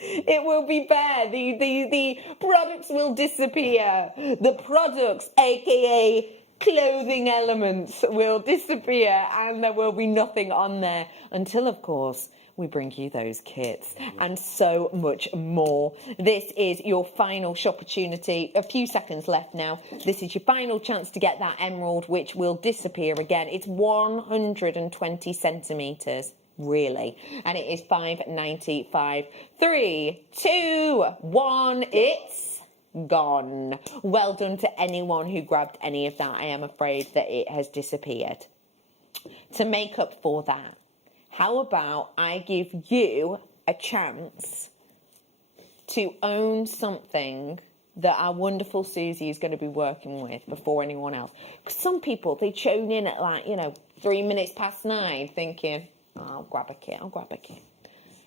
It will be bare. The products will disappear. The products, aka clothing elements, will disappear, and there will be nothing on there until, of course, we bring you those kits and so much more. This is your final shop opportunity. A few seconds left now. This is your final chance to get that emerald, which will disappear again. It's 120 centimetres. Really, and it is £5.95. 3, 2, 1, it's gone. Well done to anyone who grabbed any of that. I am afraid that it has disappeared. To make up for that, how about I give you a chance to own something that our wonderful Susie is going to be working with before anyone else? Because some people, they tune in at, like, 3 minutes past 9 thinking, I'll grab a kit.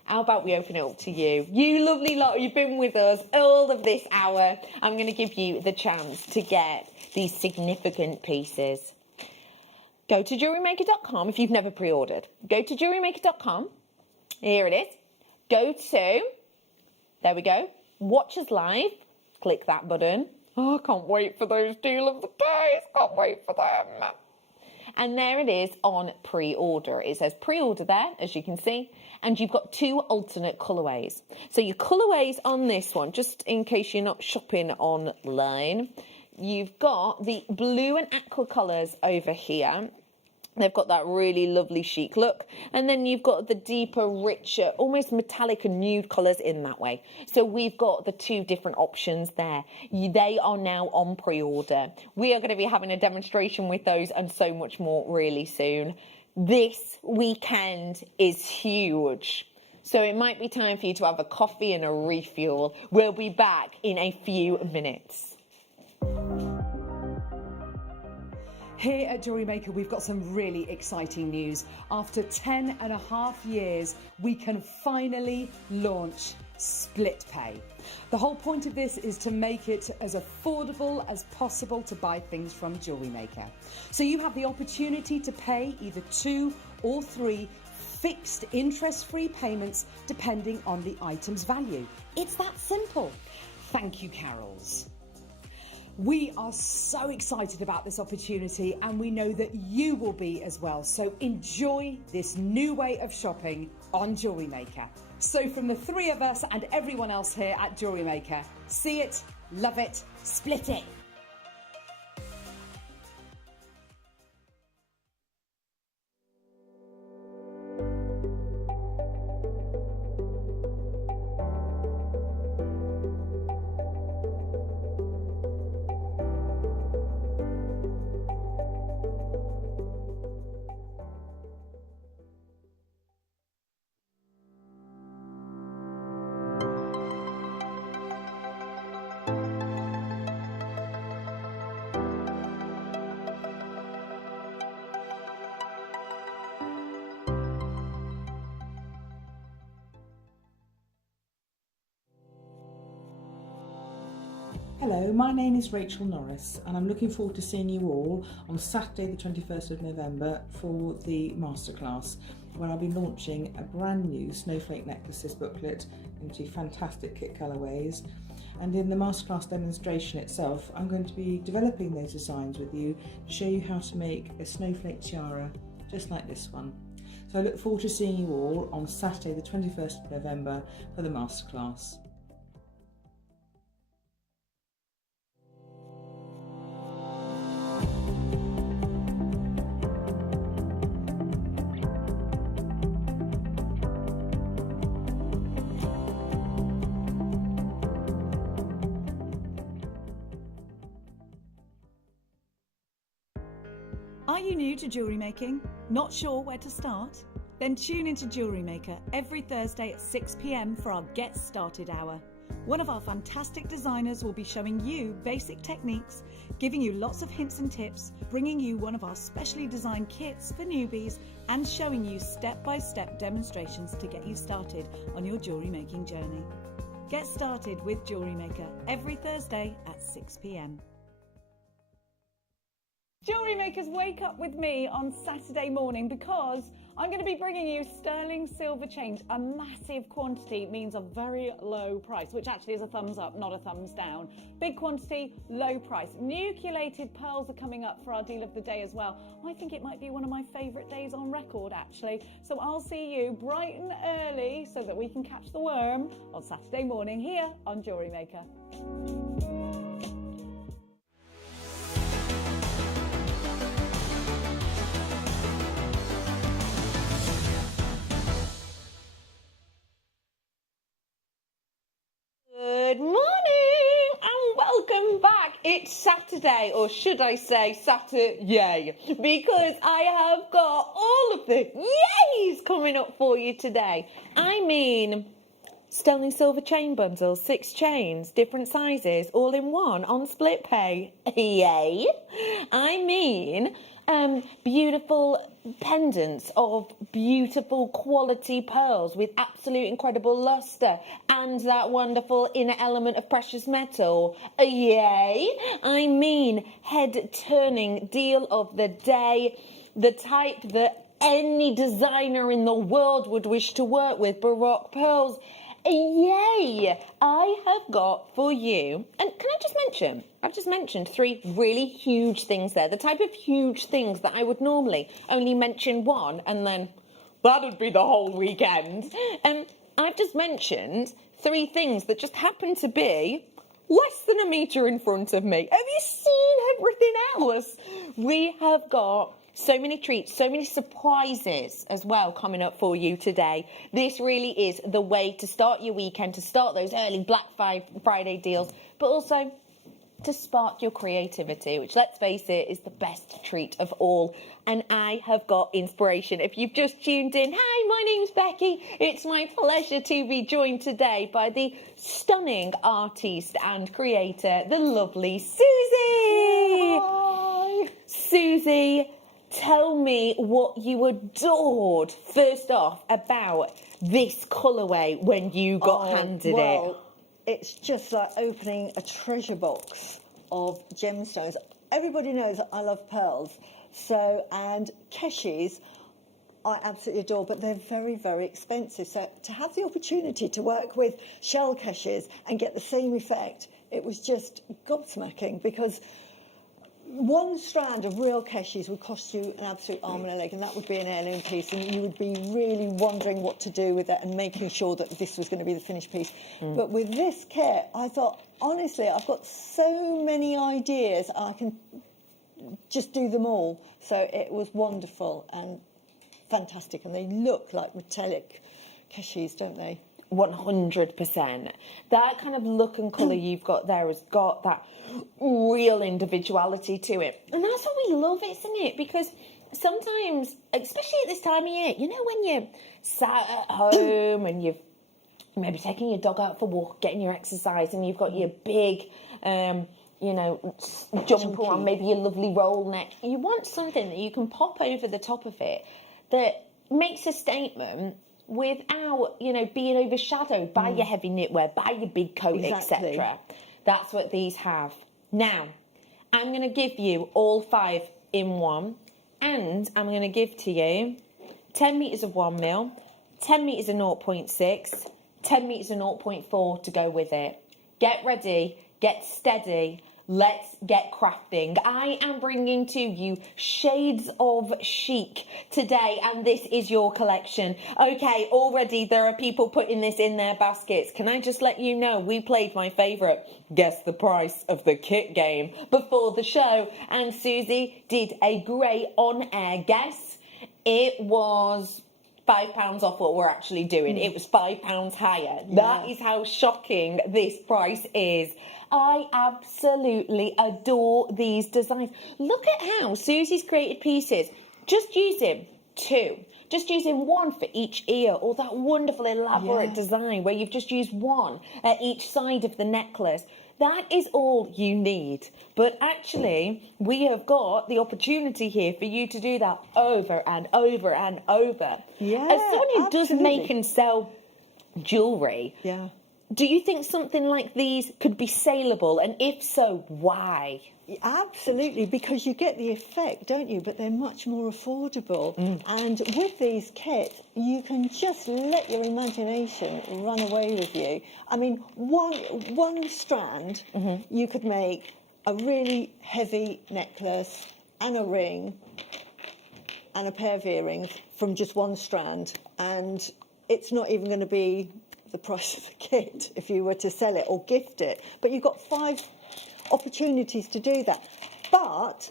How about we open it up to you? You lovely lot, you've been with us all of this hour. I'm going to give you the chance to get these significant pieces. Go to JewelleryMaker.com if you've never pre-ordered. Go to JewelleryMaker.com. Here it is. Go to, there we go, Watch Us Live. Click that button. Oh, I can't wait for those deal of the days. Can't wait for them. And there it is on pre-order. It says pre-order there, as you can see, and you've got 2 alternate colourways. So your colourways on this one, just in case you're not shopping online, you've got the blue and aqua colours over here. They've got that really lovely chic look. And then you've got the deeper, richer, almost metallic and nude colours in that way. So we've got the 2 different options there. They are now on pre-order. We are going to be having a demonstration with those and so much more really soon. This weekend is huge. So it might be time for you to have a coffee and a refuel. We'll be back in a few minutes. Here at JewelleryMaker, we've got some really exciting news. After 10.5 years, we can finally launch split pay. The whole point of this is to make it as affordable as possible to buy things from JewelleryMaker. So you have the opportunity to pay either 2 or 3 fixed interest-free payments depending on the item's value. It's that simple. Thank you, Carols. We are so excited about this opportunity, and we know that you will be as well. So enjoy this new way of shopping on JewelleryMaker. So from the 3 of us and everyone else here at JewelleryMaker, see it, love it, split it. Hello, my name is Rachel Norris and I'm looking forward to seeing you all on Saturday the 21st of November for the masterclass. where I'll be launching a brand new Snowflake Necklaces booklet in 2 fantastic kit colourways. And in the masterclass demonstration itself, I'm going to be developing those designs with you to show you how to make a snowflake tiara just like this one. So I look forward to seeing you all on Saturday the 21st of November for the masterclass. Are you new to jewellery making? Not sure where to start? Then tune into Jewellery Maker every Thursday at 6 p.m. for our Get Started Hour. One of our fantastic designers will be showing you basic techniques, giving you lots of hints and tips, bringing you one of our specially designed kits for newbies, and showing you step-by-step demonstrations to get you started on your jewellery making journey. Get started with Jewellery Maker every Thursday at 6 p.m. Jewellery Makers, wake up with me on Saturday morning because I'm going to be bringing you sterling silver chains. A massive quantity means a very low price, which actually is a thumbs up, not a thumbs down. Big quantity, low price. Nucleated pearls are coming up for our deal of the day as well. I think it might be one of my favourite days on record, actually. So I'll see you bright and early so that we can catch the worm on Saturday morning here on Jewellery Maker. Good morning and welcome back. It's Saturday, or should I say Saturday, because I have got all of the yays coming up for you today. I mean, sterling silver chain bundles, 6 chains, different sizes, all in one on split pay. Yay. I mean, beautiful pendants of beautiful quality pearls with absolute incredible luster and that wonderful inner element of precious metal. Yay! I mean, head-turning deal of the day, the type that any designer in the world would wish to work with, Baroque pearls. Yay! I have got for you, and can I just mention, I've just mentioned 3 really huge things there, the type of huge things that I would normally only mention one and then that would be the whole weekend. I've just mentioned 3 things that just happen to be less than a metre in front of me. Have you seen everything else? We have got so many treats, so many surprises as well coming up for you today. This really is the way to start your weekend, to start those early Black Friday deals, but also to spark your creativity, which, let's face it, is the best treat of all. And I have got inspiration. If you've just tuned in, hi, my name's Becky. It's my pleasure to be joined today by the stunning artiste and creator, the lovely Susie. Hi. Susie, tell me what you adored, first off, about this colourway when you got handed it. It's just like opening a treasure box of gemstones. Everybody knows I love pearls, and keshis I absolutely adore, but they're very, very expensive. So to have the opportunity to work with shell keshis and get the same effect, it was just gobsmacking, because one strand of real keshis would cost you an absolute arm and a leg, and that would be an heirloom piece, and you would be really wondering what to do with it and making sure that this was going to be the finished piece. But with this kit, I thought, honestly, I've got so many ideas, I can just do them all. So it was wonderful and fantastic, and they look like metallic keshis, don't they? 100%. That kind of look and colour you've got there has got that real individuality to it. And that's what we love, isn't it? Because sometimes, especially at this time of year, you know, when you're sat at home and you've maybe taking your dog out for a walk, getting your exercise, and you've got your big, jumper on, maybe your lovely roll neck. You want something that you can pop over the top of it that makes a statement without, being overshadowed by your heavy knitwear, by your big coat, Exactly. etc. That's what these have. Now, I'm going to give you all 5 in one, and I'm going to give to you 10 metres of 1 mil, 10 metres of 0.6, 10 metres of 0.4 to go with it. Get ready, get steady, let's get crafting. I am bringing to you shades of chic today, and this is your collection. Okay, already there are people putting this in their baskets. Can I just let you know, we played my favourite Guess the Price of the Kit game before the show, and Susie did a great on-air guess. It was £5 off what we're actually doing. It was £5 higher. Yeah. That is how shocking this price is. I absolutely adore these designs. Look at how Susie's created pieces. Just using 2. Just using 1 for each ear, or that wonderful elaborate design where you've just used 1 at each side of the necklace. That is all you need. But actually, we have got the opportunity here for you to do that over and over and over. Yeah, as someone who does absolutely. make and sell jewellery, Yeah. do you think something like these could be saleable? And if so, why? Absolutely, because you get the effect, don't you? But they're much more affordable. And with these kits, you can just let your imagination run away with you. I mean, one strand, you could make a really heavy necklace and a ring and a pair of earrings from just one strand. And it's not even going to be the price of the kit if you were to sell it or gift it. But you've got 5 opportunities to do that. But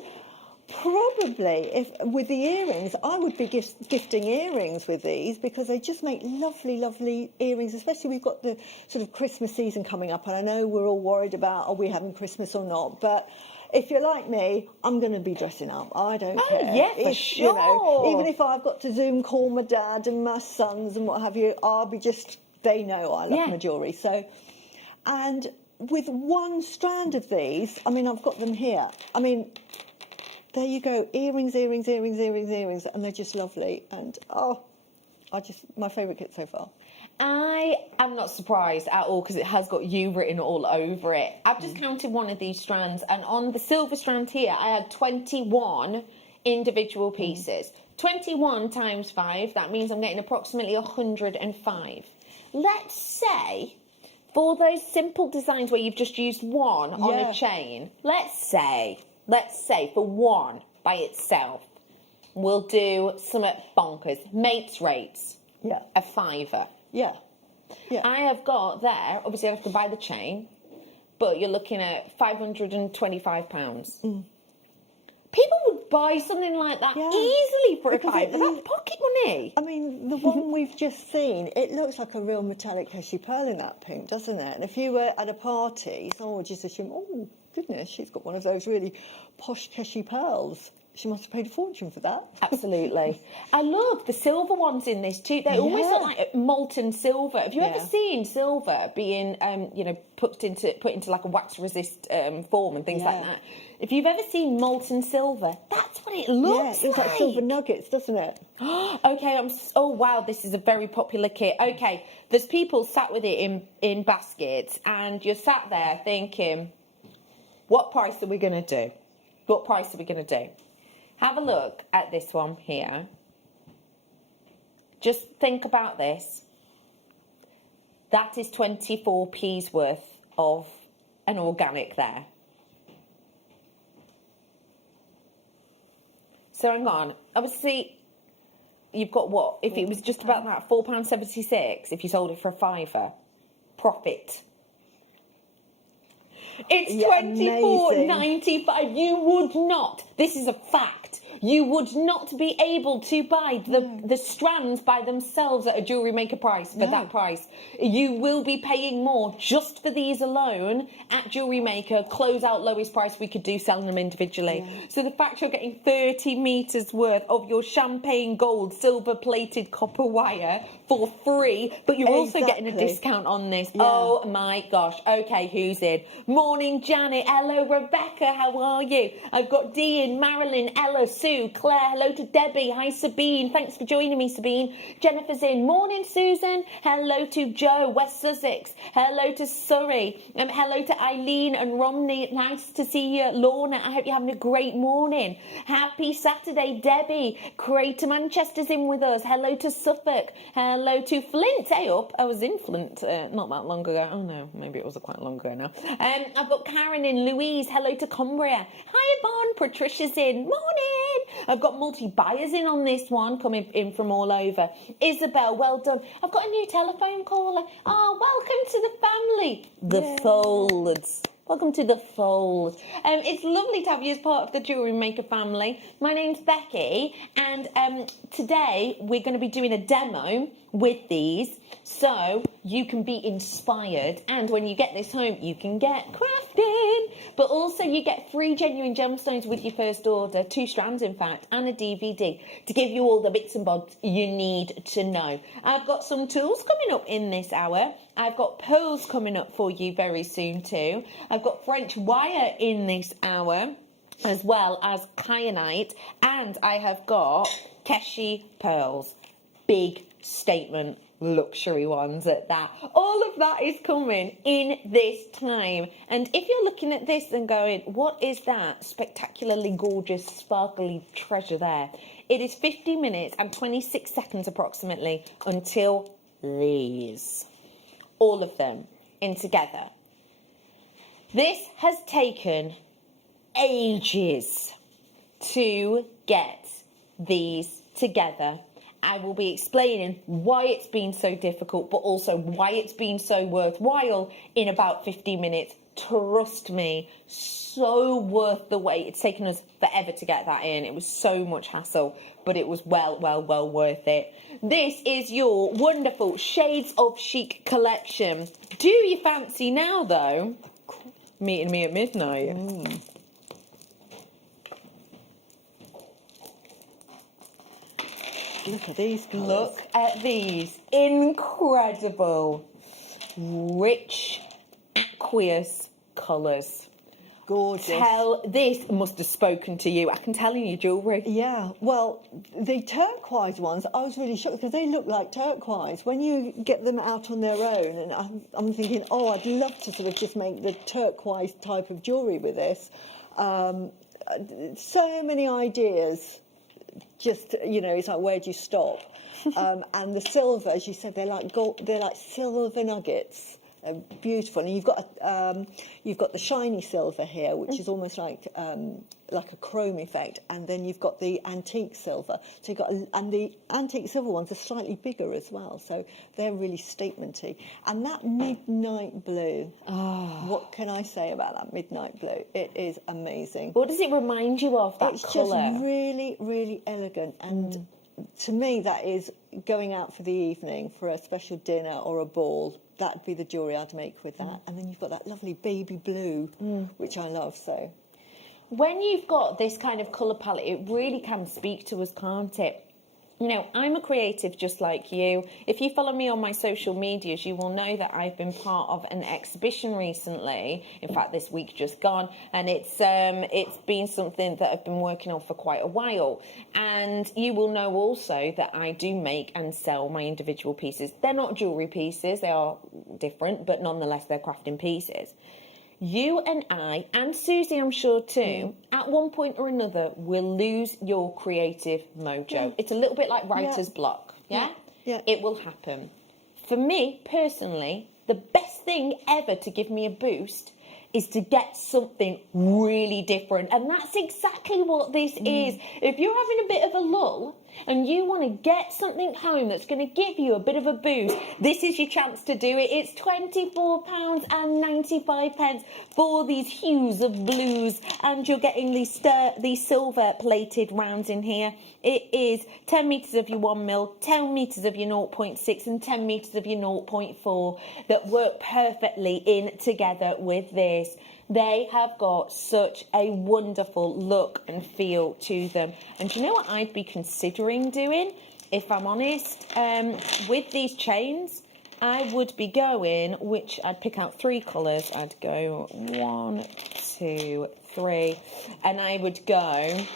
probably if with the earrings, I would be gifting earrings with these, because they just make lovely, lovely earrings. Especially we've got the sort of Christmas season coming up, and I know we're all worried about, are we having Christmas or not? But if you're like me, I'm going to be dressing up. I don't care. Yeah, for sure. You know, even if I've got to Zoom call my dad and my sons and what have you, I'll be just, they know I love my jewellery. So, and with 1 strand of these, I mean, I've got them here. I mean, there you go, earrings, earrings, earrings, earrings, earrings, and they're just lovely. And my favourite kit so far. I am not surprised at all, because it has got you written all over it. I've just counted one of these strands, and on the silver strand here, I had 21 individual pieces. 21 times 5, that means I'm getting approximately 105. Let's say, for those simple designs where you've just used 1 on a chain, let's say for 1 by itself, we'll do some bonkers. Mates rates, a £5. Yeah. I have got there, obviously I have to buy the chain, but you're looking at £525. People would buy something like that easily for a £5. That's pocket money. I mean, the one we've just seen, it looks like a real metallic Cassie pearl in that pink, doesn't it? And if you were at a party, someone would just assume, oh, goodness, she's got one of those really posh Cassie pearls. She must have paid a fortune for that. Absolutely. I love the silver ones in this too. They almost look like molten silver. Have you ever seen silver being, put into like a wax resist form and things like that? If you've ever seen molten silver, that's what it looks it looks like silver nuggets, doesn't it? Okay, oh wow, this is a very popular kit. Okay, there's people sat with it in baskets, and you're sat there thinking, what price are we going to do? What price are we going to do? Have a look at this one here. Just think about this. That is 24p's worth of an organic there. So hang on. Obviously, you've got what? If it was just about that, £4.76, if you sold it for a £5, profit. It's £24.95. You would not. This is a fact. You would not be able to buy the strands by themselves at a jewellery maker price for that price. You will be paying more just for these alone at jewellery maker. Close out lowest price we could do selling them individually. Yeah. So the fact you're getting 30 metres worth of your champagne gold silver plated copper wire for free, but you're also getting a discount on this. Yeah. Oh my gosh. Okay, who's in? Morning, Janet. Hello, Rebecca. How are you? I've got Dean, Marilyn, Ella, Sue, Claire, hello to Debbie, hi Sabine, thanks for joining me Sabine. Jennifer's in, morning Susan, hello to Joe, West Sussex, hello to Surrey, hello to Eileen and Romney, nice to see you. Lorna, I hope you're having a great morning. Happy Saturday, Debbie. Crater Manchester's in with us, hello to Suffolk, hello to Flint. Hey up, I was in Flint not that long ago. Oh no, maybe it was quite long ago now. I've got Karen in, Louise, hello to Cumbria. Hi Yvonne, Patricia's in, morning. I've got multi-buyers in on this one, coming in from all over. Isabel, well done. I've got a new telephone caller. Oh, welcome to the family. The Folds. Welcome to the fold. It's lovely to have you as part of the Jewellery Maker family. My name's Becky, and today we're going to be doing a demo with these so you can be inspired, and when you get this home you can get crafting, but also you get free genuine gemstones with your first order, 2 strands in fact, and a DVD to give you all the bits and bobs you need to know. I've got some tools coming up in this hour. I've got pearls coming up for you very soon too. I've got French wire in this hour, as well as kyanite, and I have got Keshi pearls. Big statement luxury ones at that. All of that is coming in this time, and if you're looking at this and going, what is that spectacularly gorgeous sparkly treasure there, it is 50 minutes and 26 seconds approximately until these, all of them in together. This has taken ages to get these together. I will be explaining why it's been so difficult, but also why it's been so worthwhile in about 15 minutes. Trust me, so worth the wait. It's taken us forever to get that in. It was so much hassle, but it was well worth it. This is your wonderful Shades of Chic collection. Do you fancy now, though, meeting me at midnight? Look at these colours. Look at these. Incredible. Rich, aqueous colours. Gorgeous. This must have spoken to you. I can tell in your jewellery. Yeah, well, the turquoise ones, I was really shocked because they look like turquoise. When you get them out on their own, and I'm thinking, oh, I'd love to sort of just make the turquoise type of jewellery with this. So many ideas. Just, you know, it's like, where do you stop? And the silver, as you said, they're like gold, they're like silver nuggets. They're beautiful. And you've got the shiny silver here, which is almost like a chrome effect. And then you've got the antique silver. So you've got, and the antique silver ones are slightly bigger as well. So they're really statementy. And that midnight blue, what can I say about that midnight blue? It is amazing. What does it remind you of, that colour? It's just really, really elegant. And to me, that is going out for the evening for a special dinner or a ball. That'd be the jewellery I'd make with that. And then you've got that lovely baby blue, which I love. So, when you've got this kind of colour palette, it really can speak to us, can't it? You know, I'm a creative just like you. If you follow me on my social medias, you will know that I've been part of an exhibition recently. In fact, this week just gone, and it's been something that I've been working on for quite a while. And you will know also that I do make and sell my individual pieces. They're not jewellery pieces, they are different, but nonetheless they're crafting pieces. You and I, and Susie I'm sure too, at one point or another will lose your creative mojo. It's a little bit like writer's block, yeah? It will happen. For me, personally, the best thing ever to give me a boost is to get something really different. And that's exactly what this is. If you're having a bit of a lull and you want to get something home that's going to give you a bit of a boost, this is your chance to do it. It's £24.95 for these hues of blues, and you're getting these silver plated rounds in here. It is 10 metres of your 1mm, 10 metres of your 0.6 and 10 metres of your 0.4 that work perfectly in together with this. They have got such a wonderful look and feel to them. And do you know what I'd be considering doing, if I'm honest? With these chains, I would be going, which I'd pick out 3 colours. I'd go 1, 2, 3. And I would go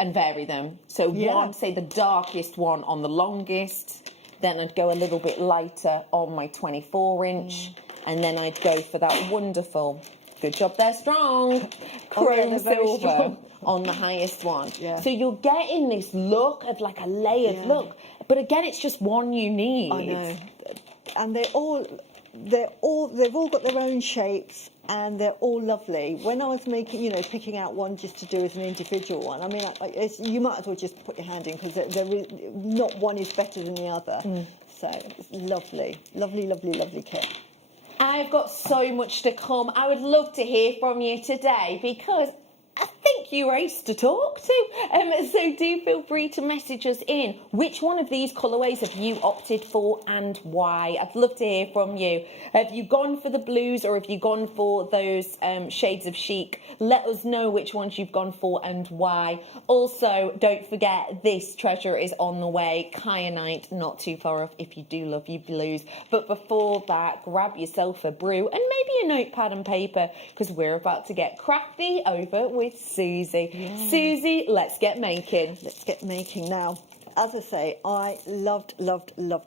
and vary them. So one, say the darkest one on the longest, then I'd go a little bit lighter on my 24-inch, and then I'd go for that wonderful, good job there, strong, chrome silver on the highest one. Yeah. So you're getting this look of like a layered look, but again, it's just one you need. I know, and they've all got their own shapes, and they're all lovely. When I was making, you know, picking out one just to do as an individual one, I mean, you might as well just put your hand in, because not one is better than the other. So it's lovely, lovely, lovely, lovely kit. I've got so much to come. I would love to hear from you today, because I think you're ace to talk to. So do feel free to message us in. Which one of these colourways have you opted for and why? I'd love to hear from you. Have you gone for the blues, or have you gone for those shades of chic? Let us know which ones you've gone for and why. Also, don't forget, this treasure is on the way. Kyanite, not too far off if you do love your blues. But before that, grab yourself a brew and maybe a notepad and paper, because we're about to get crafty over with Susie. Yeah. Susie, let's get making. Let's get making now. As I say, I loved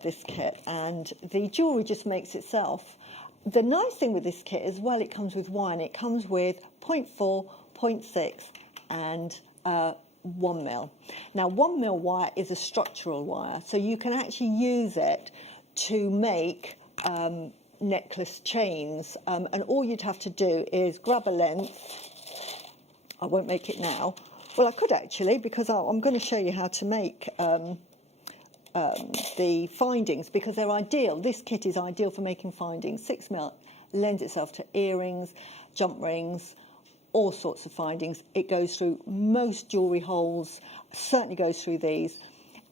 this kit, and the jewellery just makes itself. The nice thing with this kit as well, it comes with wire, and it comes with 0.4, 0.6 and 1 mil. Now 1 mil wire is a structural wire, so you can actually use it to make necklace chains, and all you'd have to do is grab a length. I won't make it now. Well, I could actually, because I'm going to show you how to make the findings, because they're ideal. This kit is ideal for making findings. 6 mil lends itself to earrings, jump rings, all sorts of findings. It goes through most jewellery holes, certainly goes through these.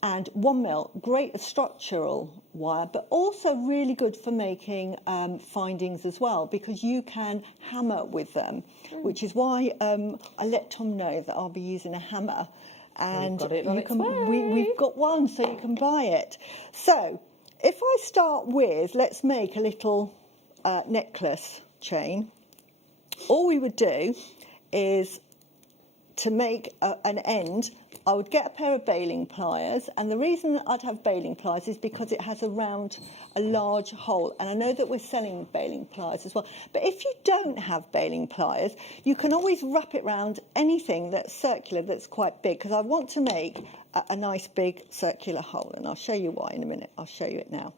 And 1 mil, great structural wire, but also really good for making findings as well, because you can hammer with them, which is why I let Tom know that I'll be using a hammer. And we've got one, so you can buy it. So if I start with, let's make a little necklace chain. All we would do is, to make an end, I would get a pair of baling pliers, and the reason that I'd have baling pliers is because it has a large hole, and I know that we're selling baling pliers as well, but if you don't have baling pliers, you can always wrap it around anything that's circular, that's quite big, because I want to make a nice big circular hole, and I'll show you why in a minute. I'll show you it now.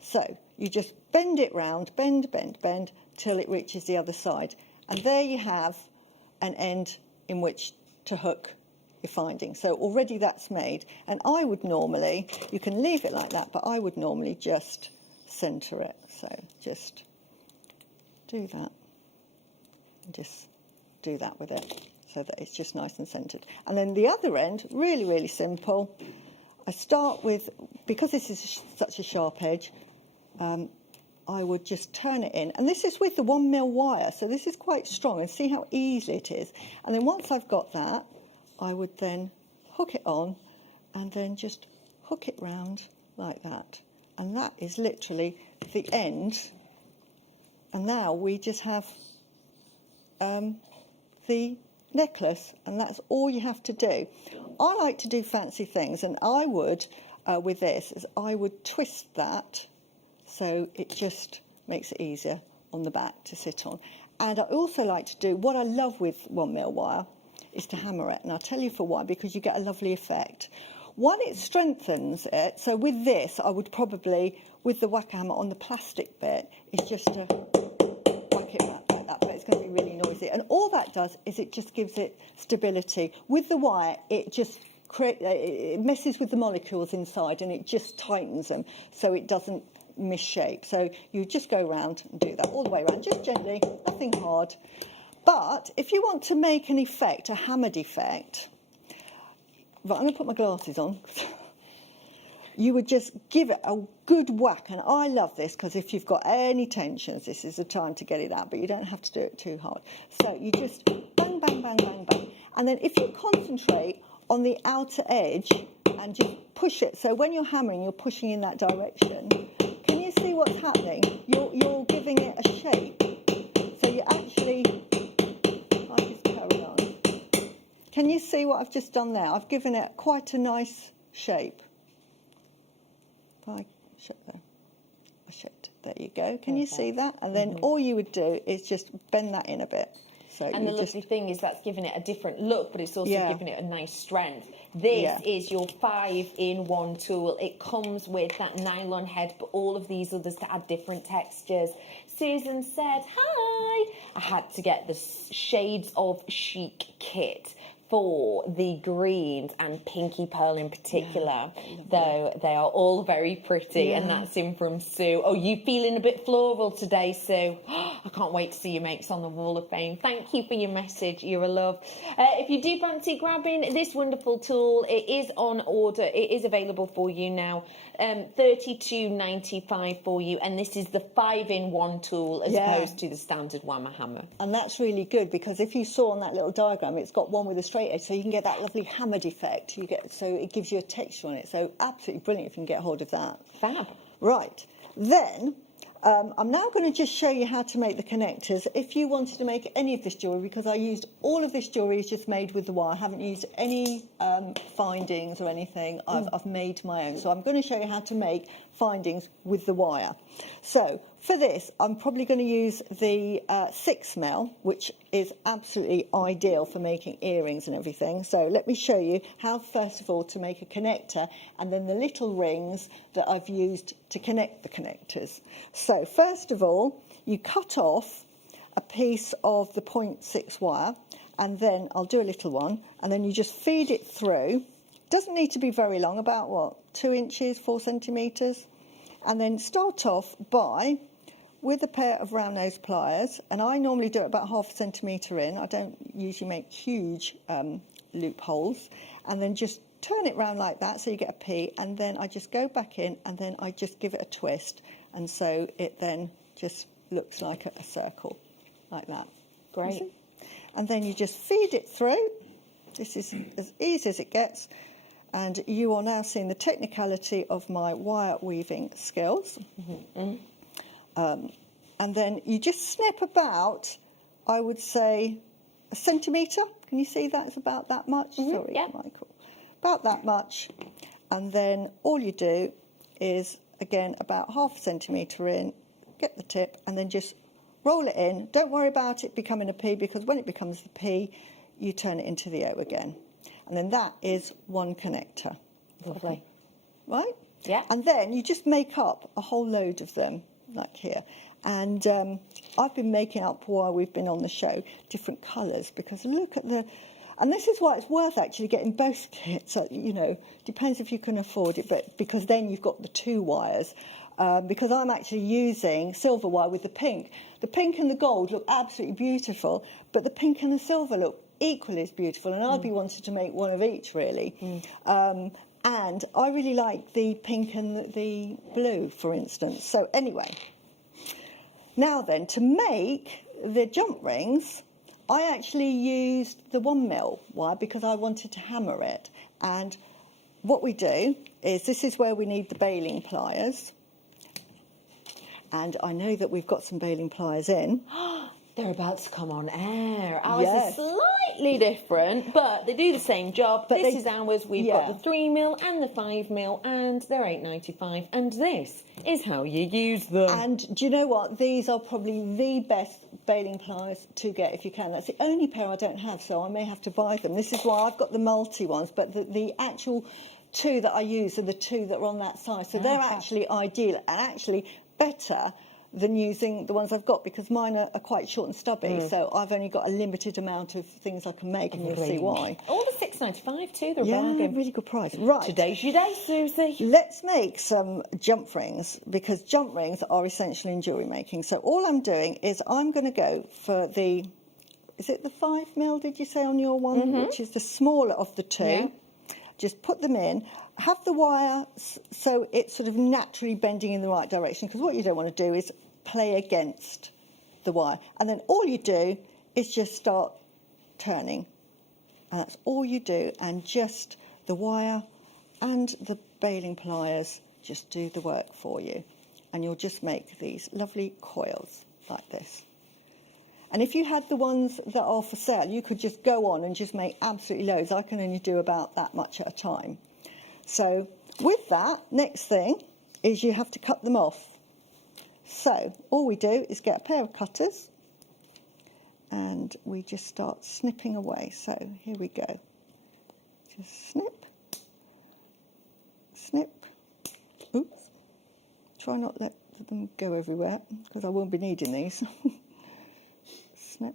So you just bend it round, bend, till it reaches the other side, and there you have an end in which to hook your finding. So already that's made, and I would normally, you can leave it like that, but I would normally just centre it. So just do that, and just do that with it, so that it's just nice and centred. And then the other end, really, really simple. I start with, because this is such a sharp edge, I would just turn it in, and this is with the 1 mil wire, so this is quite strong, and see how easy it is. And then once I've got that, I would then hook it on, and then just hook it round like that, and that is literally the end. And now we just have the necklace, and that's all you have to do. I like to do fancy things, and I would with this is I would twist that, so it just makes it easier on the back to sit on. And I also like to do, what I love with 1 mil wire is to hammer it, and I'll tell you for why, because you get a lovely effect. One, it strengthens it, so with this I would probably, with the whack hammer on the plastic bit, is just to whack it back like that, but it's going to be really noisy. And all that does is it just gives it stability. With the wire, it just it messes with the molecules inside, and it just tightens them, so it doesn't misshape. So you just go around and do that all the way around, just gently, nothing hard. But if you want to make an effect, a hammered effect, right, I'm going to put my glasses on. You would just give it a good whack, and I love this because if you've got any tensions, this is the time to get it out, but you don't have to do it too hard. So you just bang, bang, bang, bang, bang, and then if you concentrate on the outer edge and just push it, so when you're hammering, you're pushing in that direction. Can you see what's happening? You're giving it a shape. So you actually, I just carry on. Can you see what I've just done there? I've given it quite a nice shape. If I shaped it. There you go. Can you see that? And then all you would do is just bend that in a bit. So and the lovely thing is that's giving it a different look, but it's also giving it a nice strength. This is your 5-in-1 tool. It comes with that nylon head, but all of these others to add different textures. Susan said, hi! I had to get the Shades of Chic kit for the greens and pinky pearl in particular, though they are all very pretty, and that's in from Sue. Oh, you feeling a bit floral today, Sue? I can't wait to see your makes on the Wall of Fame. Thank you for your message. You're a love. If you do fancy grabbing this wonderful tool, it is on order. It is available for you now. $32.95 for you, and this is the 5-in-1 tool as opposed to the standard Whammer hammer. And that's really good, because if you saw on that little diagram, it's got one with a straight edge, so you can get that lovely hammered effect. So it gives you a texture on it. So absolutely brilliant if you can get hold of that. Fab. Right. Then I'm now going to just show you how to make the connectors. If you wanted to make any of this jewellery, because I used all of this jewellery is just made with the wire. I haven't used any findings or anything. I've made my own. So I'm going to show you how to make findings with the wire. So for this, I'm probably going to use the 6mm, which is absolutely ideal for making earrings and everything. So let me show you how, first of all, to make a connector, and then the little rings that I've used to connect the connectors. So first of all, you cut off a piece of the 0.6 wire, and then I'll do a little one, and then you just feed it through. Doesn't need to be very long, about what, 2 inches, 4 centimetres, and then start off by with a pair of round nose pliers, and I normally do it about 0.5 centimetre in. I don't usually make huge loopholes, and then just turn it round like that so you get a P, and then I just go back in, and then I just give it a twist, and so it then just looks like a circle like that. Great. And then you just feed it through. This is as easy as it gets, and you are now seeing the technicality of my wire weaving skills. And then you just snip about, I would say, 1 centimetre. Can you see that? It's about that much. Sorry, Michael. About that much. And then all you do is, again, about 0.5 centimetre in, get the tip, and then just roll it in. Don't worry about it becoming a P, because when it becomes the P, you turn it into the O again. And then that is one connector. Lovely. Right? Yeah. And then you just make up a whole load of them, like here. And I've been making up, while we've been on the show, different colours, because look at the... And this is why it's worth actually getting both kits. You know, depends if you can afford it, but because then you've got the 2 wires. Because I'm actually using silver wire with the pink. The pink and the gold look absolutely beautiful, but the pink and the silver look equally as beautiful, and I'd be wanting to make one of each, really. And I really like the pink and the blue, for instance. So anyway, now then, to make the jump rings, I actually used the 1mm wire because I wanted to hammer it. And what we do is, this is where we need the baling pliers. And I know that we've got some baling pliers in. They're about to come on air. Ours is slightly different, but they do the same job. But this is ours. We've got the 3mm and the 5mm, and they're $8.95. And this is how you use them. And do you know what? These are probably the best baling pliers to get if you can. That's the only pair I don't have, so I may have to buy them. This is why I've got the multi ones, but the actual 2 that I use are the 2 that are on that side. So they're actually ideal, and actually better than using the ones I've got, because mine are quite short and stubby, so I've only got a limited amount of things I can make, and you'll see why. All the $6.95 too, they're really good price. Right. Today's your day, Susie. Let's make some jump rings, because jump rings are essential in jewellery making. So all I'm doing is I'm going to go for the, is it the 5mm, did you say on your one, which is the smaller of the 2. Yeah. Just put them in. Have the wire so it's sort of naturally bending in the right direction, because what you don't want to do is play against the wire. And then all you do is just start turning. And that's all you do, and just the wire and the baling pliers just do the work for you. And you'll just make these lovely coils like this. And if you had the ones that are for sale, you could just go on and just make absolutely loads. I can only do about that much at a time. So with that, next thing is you have to cut them off. So all we do is get a pair of cutters and we just start snipping away. So here we go. Just snip, snip. Oops. Try not let them go everywhere because I won't be needing these. Snip,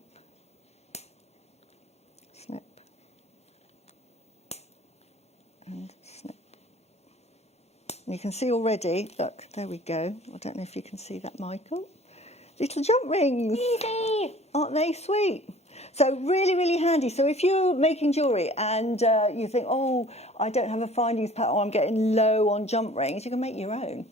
snip, and snip. And you can see already, look, there we go. I don't know if you can see that, Michael. Little jump rings. Easy. Aren't they sweet? So really, really handy. So if you're making jewellery and you think, oh, I don't have a findings pattern, or I'm getting low on jump rings, you can make your own.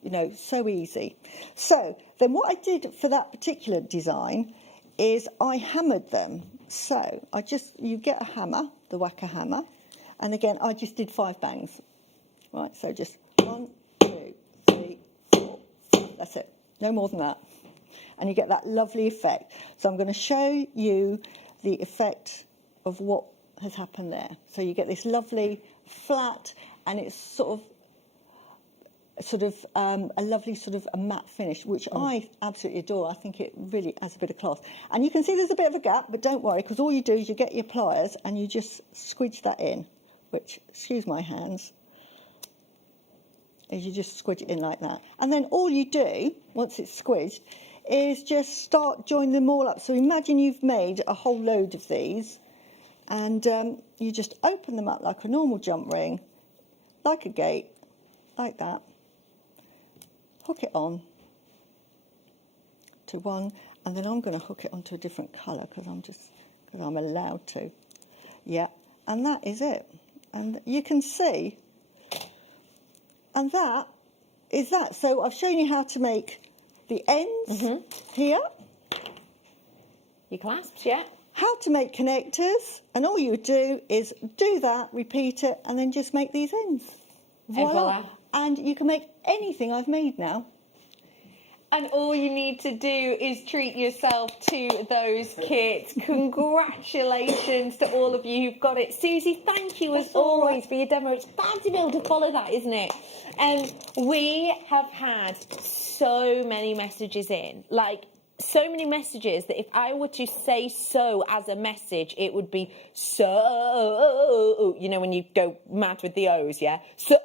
You know, so easy. So then what I did for that particular design is I hammered them. So you get a hammer, the whacker hammer, and again, I just did 5 bangs. Right, so just 1, 2, 3, 4, 5. That's it. No more than that. And you get that lovely effect. So I'm going to show you the effect of what has happened there. So you get this lovely flat, and it's sort of a lovely sort of a matte finish, which I absolutely adore. I think it really adds a bit of class. And you can see there's a bit of a gap, but don't worry, because all you do is you get your pliers and you just squidge that in, which, excuse my hands, is you just squidge it in like that. And then all you do, once it's squidged, is just start joining them all up. So imagine you've made a whole load of these, and you just open them up like a normal jump ring, like a gate, like that. Hook it on to one, and then I'm going to hook it onto a different colour because I'm allowed to. Yeah, and that is it. And you can see, and that is that. So I've shown you how to make the ends here. Your clasps, yeah. How to make connectors, and all you do is do that, repeat it, and then just make these ends. Voila. And you can make anything I've made now. And all you need to do is treat yourself to those kits. Congratulations to all of you who've got it. Susie, thank you as always for your demo. It's fab to be able to follow that, isn't it? We have had so many messages in, like so many messages that if I were to say so as a message, it would be so, you know, when you go mad with the O's, yeah? So,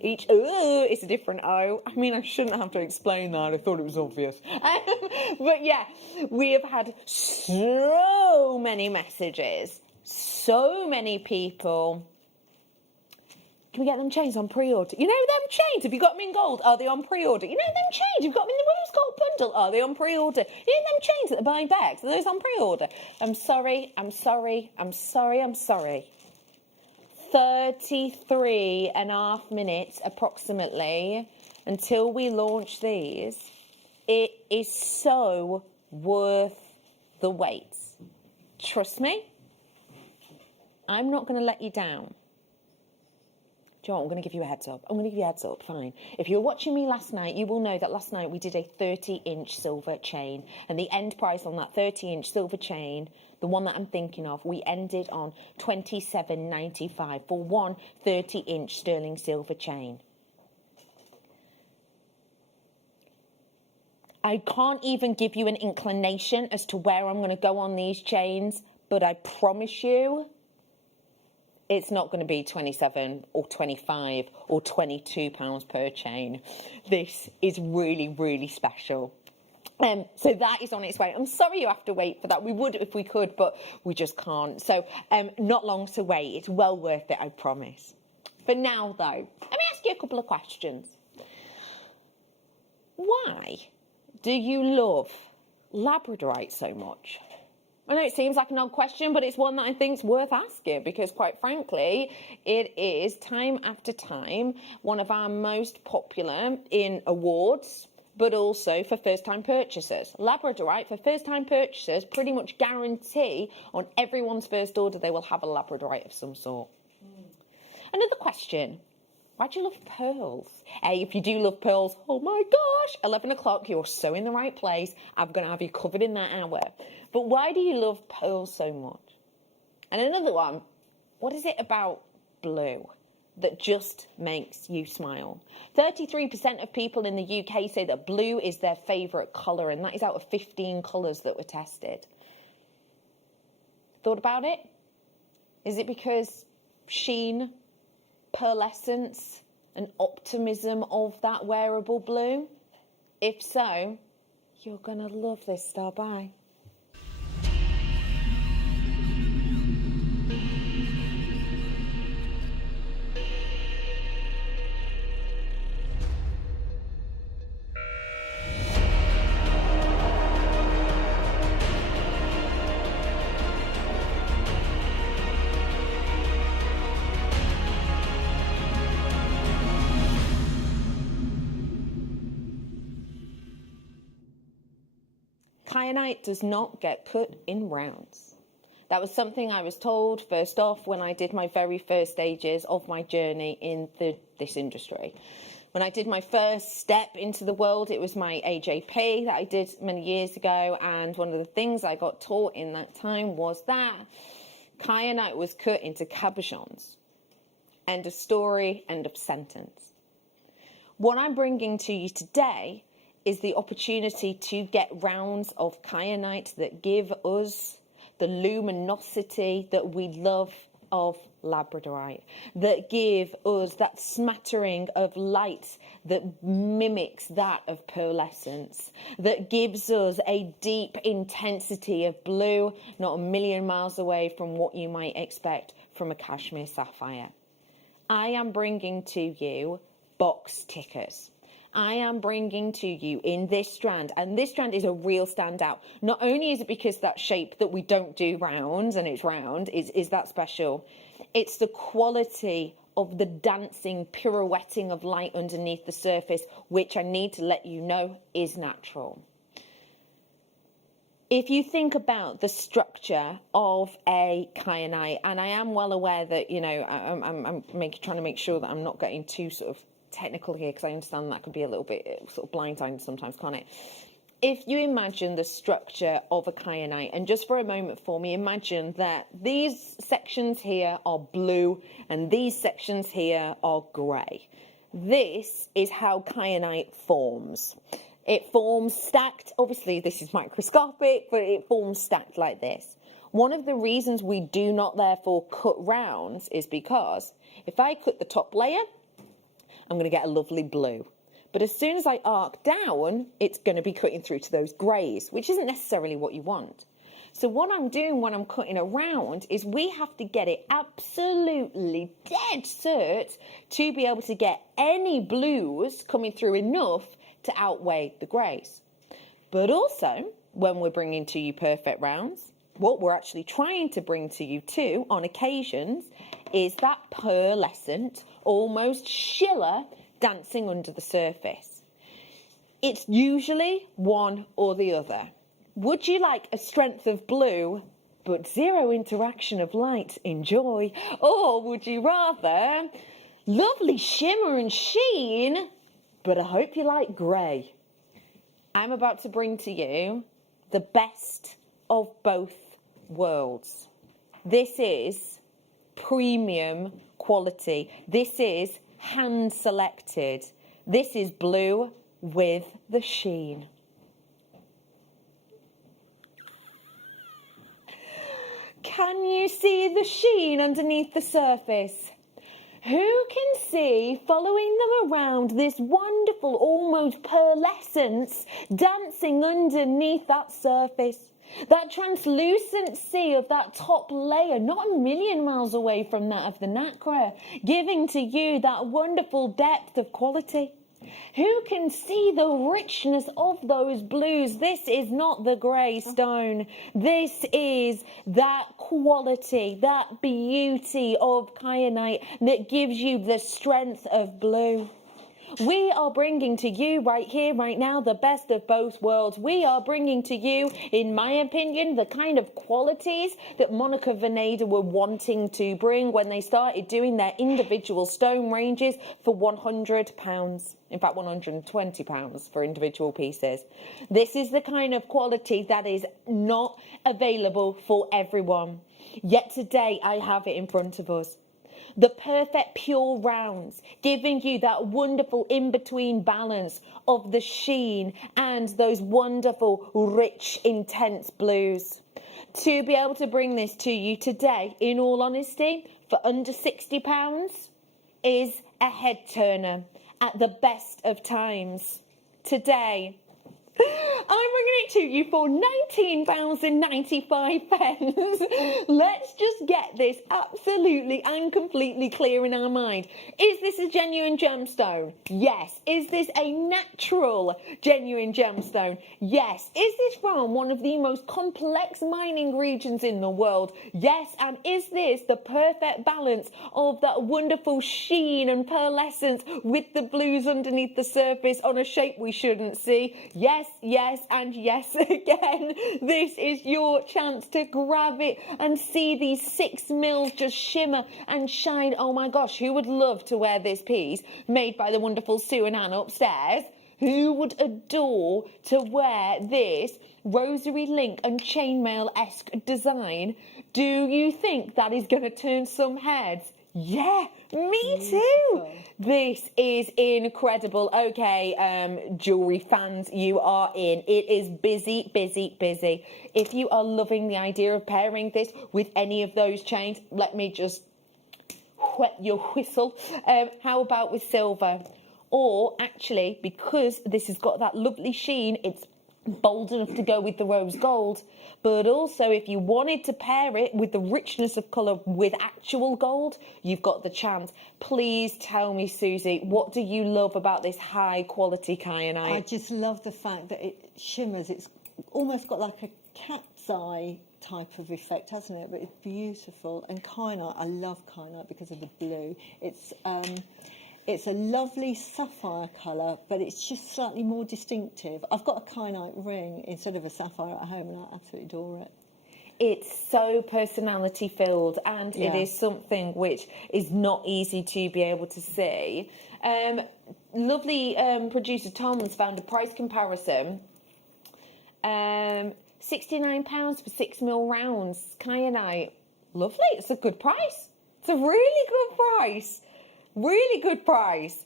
each O is a different O. I mean, I shouldn't have to explain that. I thought it was obvious. But yeah, we have had so many messages, so many people. Can we get them chains on pre-order? You know them chains? Have you got them in gold? Are they on pre-order? You know them chains? You've got them in the rose gold bundle. Are they on pre-order? You know them chains that are buying bags? Are those on pre-order? I'm sorry. 33.5 minutes approximately until we launch these. It is so worth the wait. Trust me. I'm not going to let you down. Joe, I'm going to give you a heads up. Fine. If you were watching me last night, you will know that last night we did a 30-inch silver chain. And the end price on that 30-inch silver chain, the one that I'm thinking of, we ended on $27.95 for one 30-inch sterling silver chain. I can't even give you an inclination as to where I'm going to go on these chains, but I promise you, it's not going to be 27 or 25 or 22 pounds per chain. This is really, really special. So that is on its way. I'm sorry you have to wait for that. We would if we could, but we just can't. So not long to wait. It's well worth it, I promise. For now, though, let me ask you a couple of questions. Why do you love labradorite so much? I know it seems like an odd question, but it's one that I think is worth asking because, quite frankly, it is, time after time, one of our most popular in awards, but also for first-time purchasers. Labradorite, for first-time purchasers, pretty much guarantee on everyone's first order they will have a labradorite of some sort. Another question. Why do you love pearls? Hey, if you do love pearls, oh my gosh, 11 o'clock, you're so in the right place. I'm going to have you covered in that hour. But why do you love pearls so much? And another one, what is it about blue that just makes you smile? 33% of people in the UK say that blue is their favourite colour, and that is out of 15 colours that were tested. Thought about it? Is it because sheen, pearlescence, and optimism of that wearable blue? If so, you're going to love this star. Bye. Kyanite does not get cut in rounds. That was something I was told first off when I did my very first stages of my journey in this industry. When I did my first step into the world, it was my AJP that I did many years ago, and one of the things I got taught in that time was that kyanite was cut into cabochons. End of story, end of sentence. What I'm bringing to you today is the opportunity to get rounds of kyanite that give us the luminosity that we love of labradorite, that give us that smattering of light that mimics that of pearlescence, that gives us a deep intensity of blue, not a million miles away from what you might expect from a cashmere sapphire. I am bringing to you box tickers. I am bringing to you in this strand, and this strand is a real standout. Not only is it because that shape that we don't do round, and it's round, is that special, it's the quality of the dancing, pirouetting of light underneath the surface, which I need to let you know is natural. If you think about the structure of a kyanite, and I am well aware that, you know, I'm trying to make sure that I'm not getting too sort of technical here, because I understand that could be a little bit sort of blindsiding sometimes, can't it? If you imagine the structure of a kyanite, and just for a moment for me, imagine that these sections here are blue and these sections here are grey. This is how kyanite forms. It forms stacked. Obviously, this is microscopic, but it forms stacked like this. One of the reasons we do not therefore cut rounds is because if I cut the top layer, I'm going to get a lovely blue. But as soon as I arc down, it's going to be cutting through to those greys, which isn't necessarily what you want. So what I'm doing when I'm cutting around is we have to get it absolutely dead cert to be able to get any blues coming through enough to outweigh the greys. But also, when we're bringing to you perfect rounds, what we're actually trying to bring to you too on occasions is that pearlescent, almost shiller dancing under the surface. It's usually one or the other. Would you like a strength of blue but zero interaction of light? Enjoy. Or would you rather lovely shimmer and sheen, but I hope you like grey? I'm about to bring to you the best of both worlds. This is premium quality. This is hand selected. This is blue with the sheen. Can you see the sheen underneath the surface? Who can see, following them around, this wonderful, almost pearlescence dancing underneath that surface? That translucency of that top layer, not a million miles away from that of the nacre, giving to you that wonderful depth of quality. Who can see the richness of those blues? This is not the grey stone. This is that quality, that beauty of kyanite that gives you the strength of blue. We are bringing to you right here, right now, the best of both worlds. We are bringing to you, in my opinion, the kind of qualities that Monica Vinader were wanting to bring when they started doing their individual stone ranges for £100. In fact, £120 for individual pieces. This is the kind of quality that is not available for everyone. Yet today, I have it in front of us. The perfect pure rounds, giving you that wonderful in-between balance of the sheen and those wonderful, rich, intense blues. To be able to bring this to you today, in all honesty, for under £60 is a head turner at the best of times. Today, I'm bringing it to you for £19.95. Let's just get this absolutely and completely clear in our mind. Is this a genuine gemstone? Yes. Is this a natural genuine gemstone? Yes. Is this from one of the most complex mining regions in the world? Yes. And is this the perfect balance of that wonderful sheen and pearlescence with the blues underneath the surface on a shape we shouldn't see? Yes, yes, and yes again. This is your chance to grab it and see these 6 mils just shimmer and shine. Oh my gosh, who would love to wear this piece made by the wonderful Sue and Anne upstairs? Who would adore to wear this rosary link and chainmail-esque design? Do you think that is going to turn some heads? Yeah, me too. This is incredible. Okay, jewellery fans, you are in. It is busy, busy, busy. If you are loving the idea of pairing this with any of those chains, let me just whet your whistle. How about with silver? Or actually, because this has got that lovely sheen, it's bold enough to go with the rose gold. But also, if you wanted to pair it with the richness of colour with actual gold, you've got the chance. Please tell me, Susie, what do you love about this high quality kyanite? I just love the fact that it shimmers. It's almost got like a cat's eye type of effect, hasn't it? But it's beautiful. And kyanite, I love kyanite because of the blue. It's a lovely sapphire colour, but it's just slightly more distinctive. I've got a kyanite ring instead of a sapphire at home, and I absolutely adore it. It's so personality filled, and Yeah. it is something which is not easy to be able to see. Lovely producer Tom's found a price comparison. £69 for 6 mil rounds, kyanite. Lovely, it's a good price. It's a really good price. Really good price.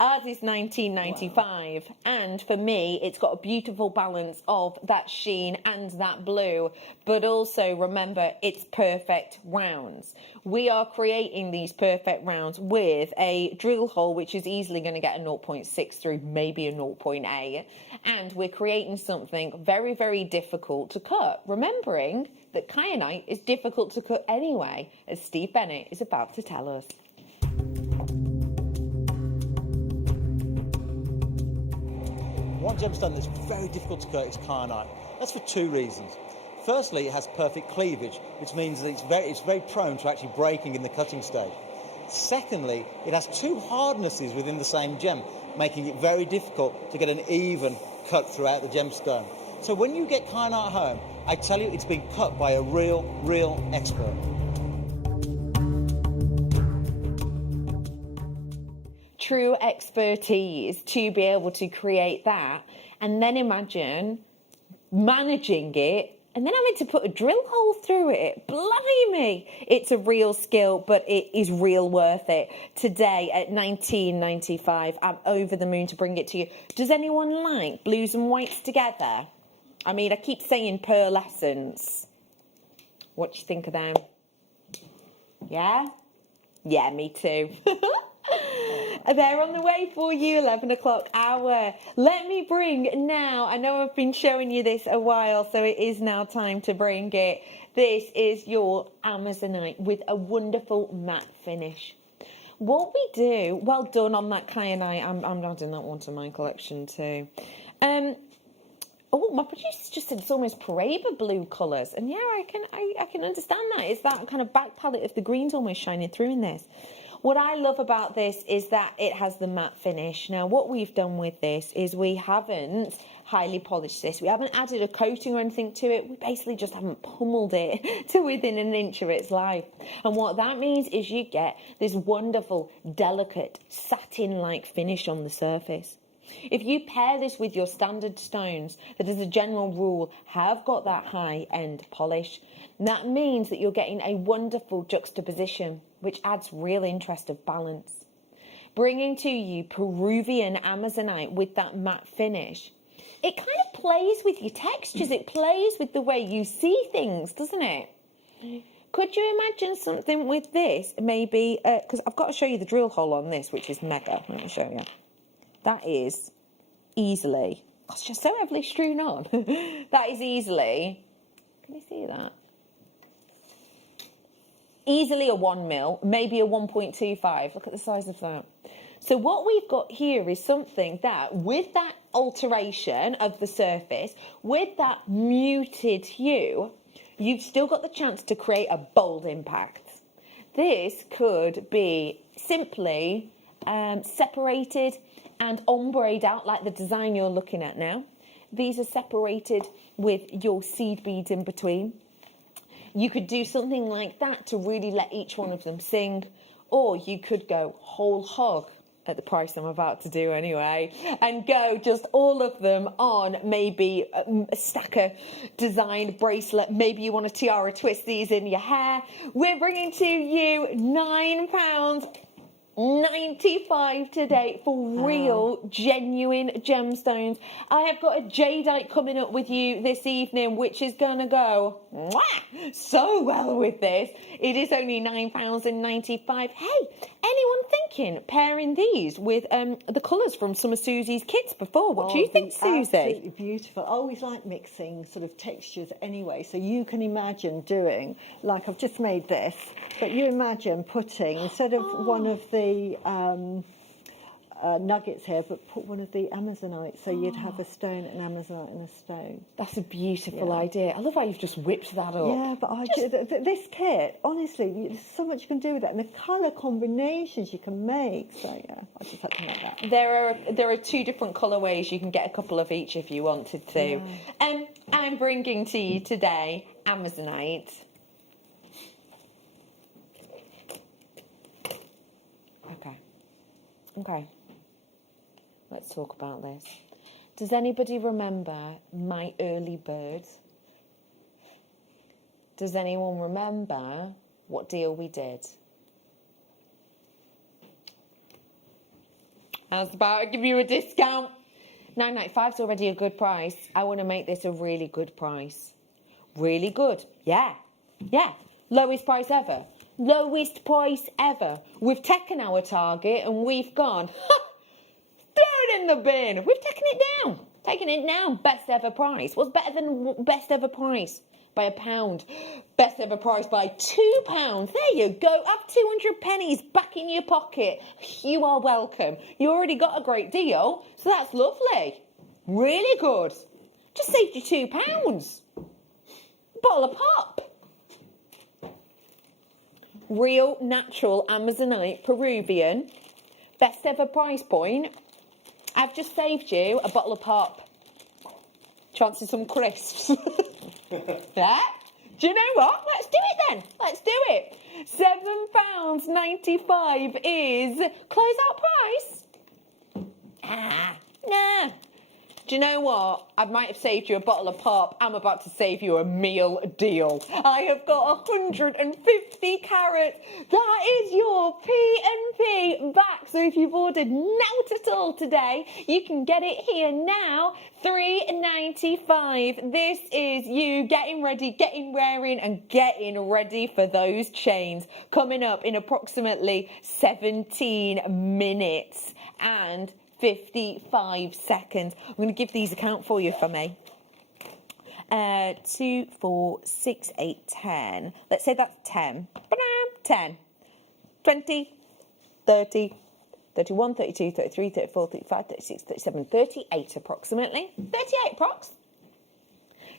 Ours is £19.95, and for me, it's got a beautiful balance of that sheen and that blue. But also, remember, it's perfect rounds. We are creating these perfect rounds with a drill hole, which is easily going to get a 0.6 through, maybe a 0.8. And we're creating something very, very difficult to cut. Remembering that kyanite is difficult to cut anyway, as Steve Bennett is about to tell us. One gemstone that's very difficult to cut is kyanite. That's for 2 reasons. Firstly, it has perfect cleavage, which means that it's very prone to actually breaking in the cutting stage. Secondly, it has 2 hardnesses within the same gem, making it very difficult to get an even cut throughout the gemstone. So when you get kyanite home, I tell you it's been cut by a real expert. True expertise to be able to create that, and then imagine managing it and then having to put a drill hole through it. Bloody me, it's a real skill, but it is real worth it. Today at £19.95, I'm over the moon to bring it to you. Does anyone like blues and whites together? I mean, I keep saying pearlescence. What do you think of them? Yeah me too. They're on the way for you, 11 o'clock hour. Let me bring now, I know I've been showing you this a while, so it is now time to bring it. This is your Amazonite with a wonderful matte finish. What we do, well done on that kyanite, I'm adding that one to my collection too. Oh, my producer's just said it's almost Paraiba blue colours, and yeah, I can understand that. It's that kind of back palette of the greens almost shining through in this. What I love about this is that it has the matte finish. Now, what we've done with this is we haven't highly polished this. We haven't added a coating or anything to it. We basically just haven't pummeled it to within an inch of its life. And what that means is you get this wonderful, delicate, satin-like finish on the surface. If you pair this with your standard stones that as a general rule have got that high-end polish, that means that you're getting a wonderful juxtaposition which adds real interest of balance. Bringing to you Peruvian Amazonite with that matte finish, it kind of plays with your textures, it plays with the way you see things, doesn't it? Could you imagine something with this? Maybe, because I've got to show you the drill hole on this, which is mega. Let me show you. That is easily, it's just so heavily strewn on. That is easily, can you see that? Easily a 1 mil, maybe a 1.25. Look at the size of that. So what we've got here is something that, with that alteration of the surface, with that muted hue, you've still got the chance to create a bold impact. This could be simply separated and ombreed out like the design you're looking at now. These are separated with your seed beads in between. You could do something like that to really let each one of them sing, or you could go whole hog at the price I'm about to do anyway, and go just all of them on maybe a stacker designed bracelet. Maybe you want a tiara, twist these in your hair. We're bringing to you £9.95 today for real, genuine gemstones. I have got a jadeite coming up with you this evening, which is going to go so well with this. It is only £9.95. Hey, anyone thinking pairing these with the colours from some of Susie's kits before? What do you think, Susie? Absolutely beautiful. I always like mixing sort of textures anyway, so you can imagine doing, like I've just made this, but you imagine putting, instead of one of the nuggets here, but put one of the Amazonite, so you'd have a stone, an Amazonite and a stone. That's a beautiful idea. I love how you've just whipped that up. Yeah, but this kit, honestly, there's so much you can do with it, and the colour combinations you can make. So yeah, I just had to make that. There are 2 different colourways. You can get a couple of each if you wanted to. Yeah. I'm bringing to you today Amazonite. Okay. Let's talk about this. Does anybody remember my early bird? Does anyone remember what deal we did? I was about to give you a discount. £9.95 is already a good price. I want to make this a really good price. Really good. Yeah. Lowest price ever. Lowest price ever. We've taken our target and we've gone, throw it in the bin. We've taken it down. Best ever price. What's better than best ever price? By £1. Best ever price by £2. There you go. Have 200 pennies back in your pocket. You are welcome. You already got a great deal, so that's lovely. Really good. Just saved you £2. Bottle of pop. Real, natural Amazonite Peruvian. Best ever price point. I've just saved you a bottle of pop. Chance of some crisps. Yeah? Do you know what? Let's do it then. Let's do it. £7.95 is closeout price. Nah. Do you know what? I might have saved you a bottle of pop. I'm about to save you a meal deal. I have got 150 carats. That is your P&P back. So if you've ordered naught at all today, you can get it here now. £3.95. This is you getting ready, getting wearing, and getting ready for those chains. Coming up in approximately 17 minutes and 55 seconds. I'm going to give these a count for you for me. 2, 4, 6, 8, 10. Let's say that's 10. 10, 20, 30, 31, 32, 33, 34, 35, 36, 37, 38 approximately. 38 approx.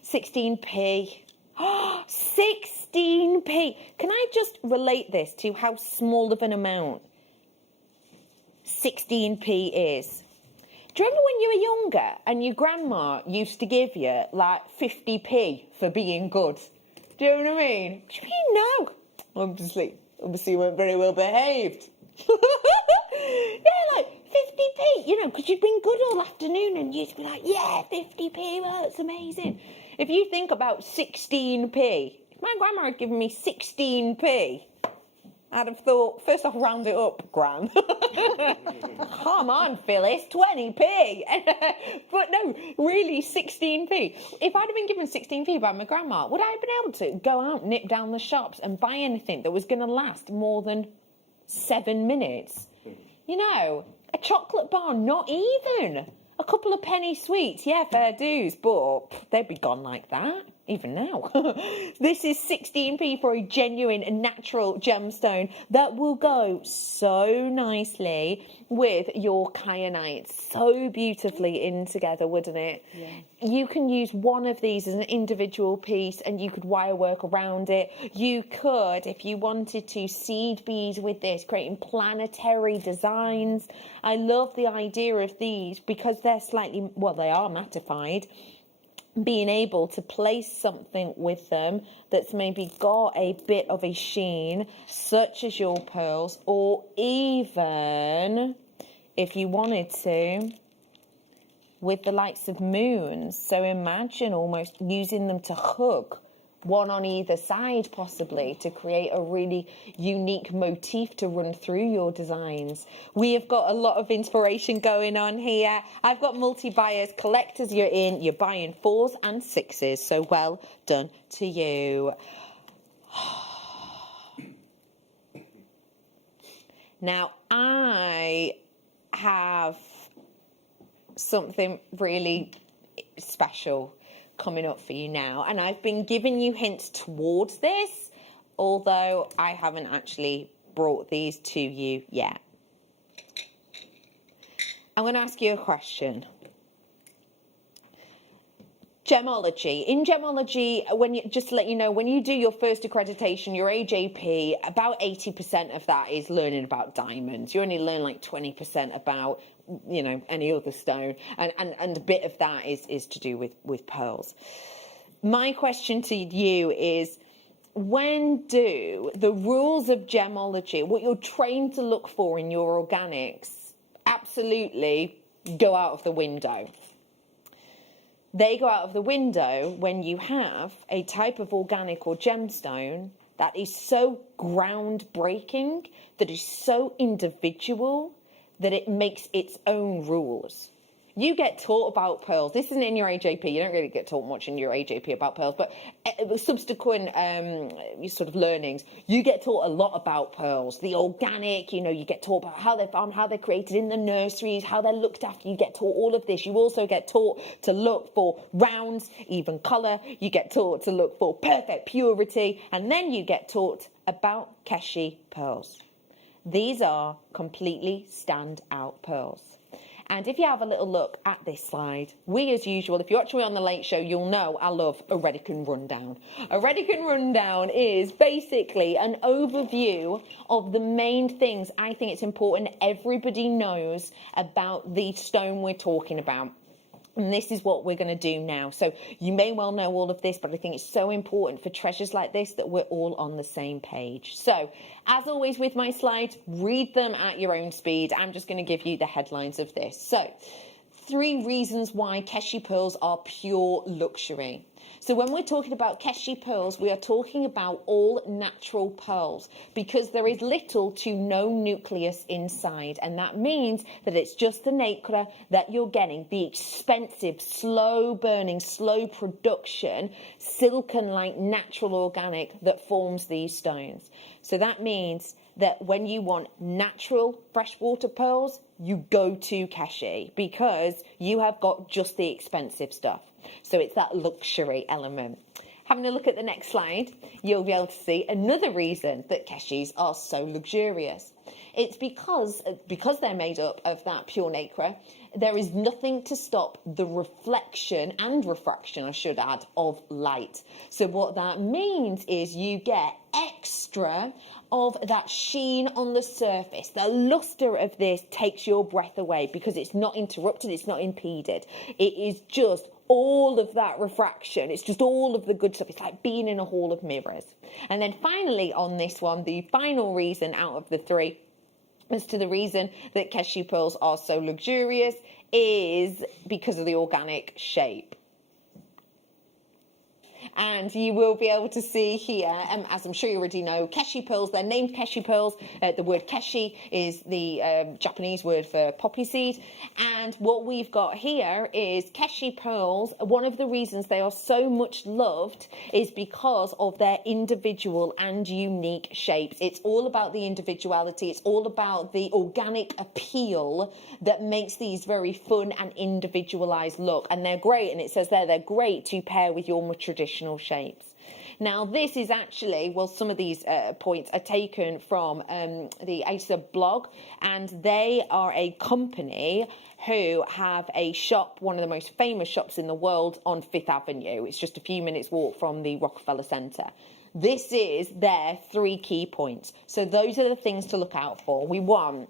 16p. 16p. Can I just relate this to how small of an amount 16p is? Do you remember when you were younger and your grandma used to give you like 50p for being good? Do you know what I mean? What do you mean no? Obviously you weren't very well behaved. Yeah, like 50p, you know, because you'd been good all afternoon and you'd be like, yeah, 50p, well, that's amazing. If you think about 16p, if my grandma had given me 16p, I'd have thought, first off, round it up, Gran. Come on, Phyllis, 20p. But no, really, 16p. If I'd have been given 16p by my grandma, would I have been able to go out, nip down the shops and buy anything that was going to last more than 7 minutes? You know, a chocolate bar, not even. A couple of penny sweets, yeah, fair dues, but they'd be gone like that, even now. This is 16p for a genuine and natural gemstone that will go so nicely with your kyanite, so beautifully in together, wouldn't it? Yeah. You can use one of these as an individual piece and you could wire work around it. You could, if you wanted to, seed bead with this, creating planetary designs. I love the idea of these because they're slightly, well, they are mattified. Being able to place something with them that's maybe got a bit of a sheen, such as your pearls, or even, if you wanted to, with the likes of moons. So imagine almost using them to hug, one on either side possibly, to create a really unique motif to run through your designs. We have got a lot of inspiration going on here. I've got multi-buyers, collectors, you're buying 4s and 6s, so well done to you. Now, I have something really special coming up for you now, and I've been giving you hints towards this, although I haven't actually brought these to you yet. I'm going to ask you a question. Gemology. In gemology, just to let you know, when you do your first accreditation, your AJP, about 80% of that is learning about diamonds. You only learn like 20% about, you know, any other stone, and a bit of that is to do with pearls. My question to you is, when do the rules of gemology, what you're trained to look for in your organics, absolutely go out of the window? They go out of the window when you have a type of organic or gemstone that is so groundbreaking, that is so individual, that it makes its own rules. You get taught about pearls. This isn't in your AJP. You don't really get taught much in your AJP about pearls, but subsequent sort of learnings, you get taught a lot about pearls. The organic, you know, you get taught about how they're farmed, how they're created in the nurseries, how they're looked after. You get taught all of this. You also get taught to look for rounds, even colour. You get taught to look for perfect purity. And then you get taught about Keshi pearls. These are completely stand-out pearls. And if you have a little look at this slide, we, as usual, if you're watching me on The Late Show, you'll know I love a Redican rundown. A Redican rundown is basically an overview of the main things I think it's important everybody knows about the stone we're talking about. And this is what we're going to do now. So you may well know all of this, but I think it's so important for treasures like this that we're all on the same page. So, as always with my slides, read them at your own speed. I'm just going to give you the headlines of this. So, 3 reasons why Keshi pearls are pure luxury. So when we're talking about Keshi pearls, we are talking about all natural pearls because there is little to no nucleus inside. And that means that it's just the nacre that you're getting, the expensive, slow burning, slow production, silken-like natural organic that forms these stones. So that means that when you want natural freshwater pearls, you go to Keshi because you have got just the expensive stuff. So it's that luxury element. Having a look at the next slide, you'll be able to see another reason that Keshis are so luxurious. It's because they're made up of that pure nacre, there is nothing to stop the reflection and refraction, I should add, of light. So what that means is you get extra of that sheen on the surface. The luster of this takes your breath away because it's not interrupted, it's not impeded. It is just all of that refraction. It's just all of the good stuff. It's like being in a hall of mirrors. And then finally on this one, the final reason out of the three as to the reason that cashew pearls are so luxurious is because of the organic shape. And you will be able to see here, as I'm sure you already know, cashew pearls, they're named cashew pearls. The word keshi is the Japanese word for poppy seed. And what we've got here is cashew pearls. One of the reasons they are so much loved is because of their individual and unique shapes. It's all about the individuality. It's all about the organic appeal that makes these very fun and individualized look. And they're great, and it says there, they're great to pair with your more traditional shapes. Now this is actually, well, some of these points are taken from the 8am blog, and they are a company who have a shop, one of the most famous shops in the world, on 5th Avenue. It's just a few minutes walk from the Rockefeller Center. This is their 3 key points. So those are the things to look out for. We want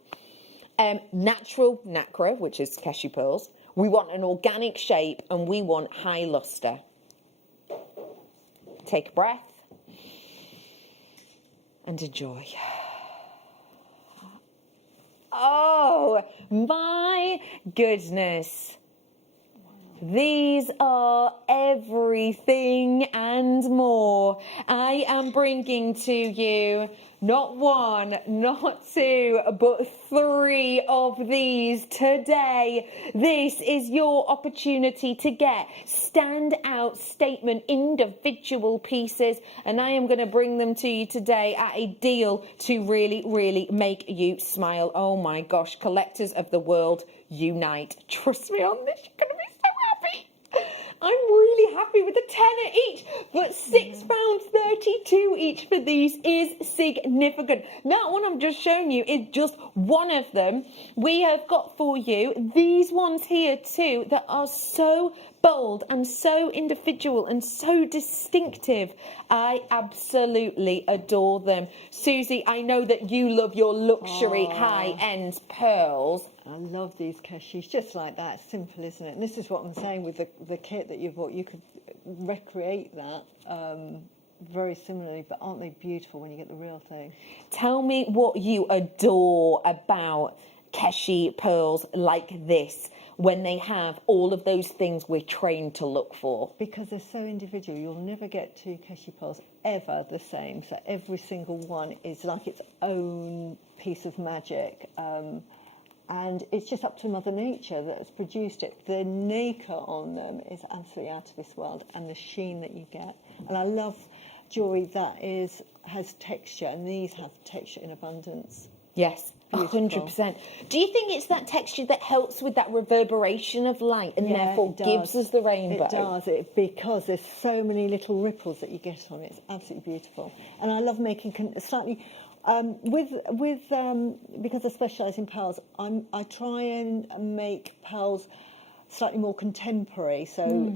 natural nacre, which is cashew pearls. We want an organic shape, and we want high luster. Take a breath and enjoy. Oh my goodness. These are everything and more. I am bringing to you not 1, not 2, but 3 of these today. This is your opportunity to get standout statement individual pieces, and I am going to bring them to you today at a deal to really, really make you smile. Oh my gosh, collectors of the world, unite. Trust me on this, you're going to be so happy. I'm really happy with the tenner each, but £6.32 each for these is significant. That one I'm just showing you is just one of them. We have got for you these ones here too that are so bold and so individual and so distinctive. I absolutely adore them. Susie, I know that you love your luxury high-end pearls. I love these cashews, just like that. Simple, isn't it? And this is what I'm saying with the kit that you bought. You could recreate that very similarly, but aren't they beautiful when you get the real thing? Tell me what you adore about cashew pearls like this, when they have all of those things we're trained to look for. Because they're so individual, you'll never get 2 cashew pearls ever the same. So every single one is like its own piece of magic. And it's just up to Mother Nature that has produced it. The nacre on them is absolutely out of this world, and the sheen that you get. And I love jewellery that has texture, and these have texture in abundance. Yes. 100%. Do you think it's that texture that helps with that reverberation of light and therefore gives us the rainbow? It does, because there's so many little ripples that you get on it. It's absolutely beautiful. And I love making slightly... because I specialise in pearls, I try and make pearls slightly more contemporary. So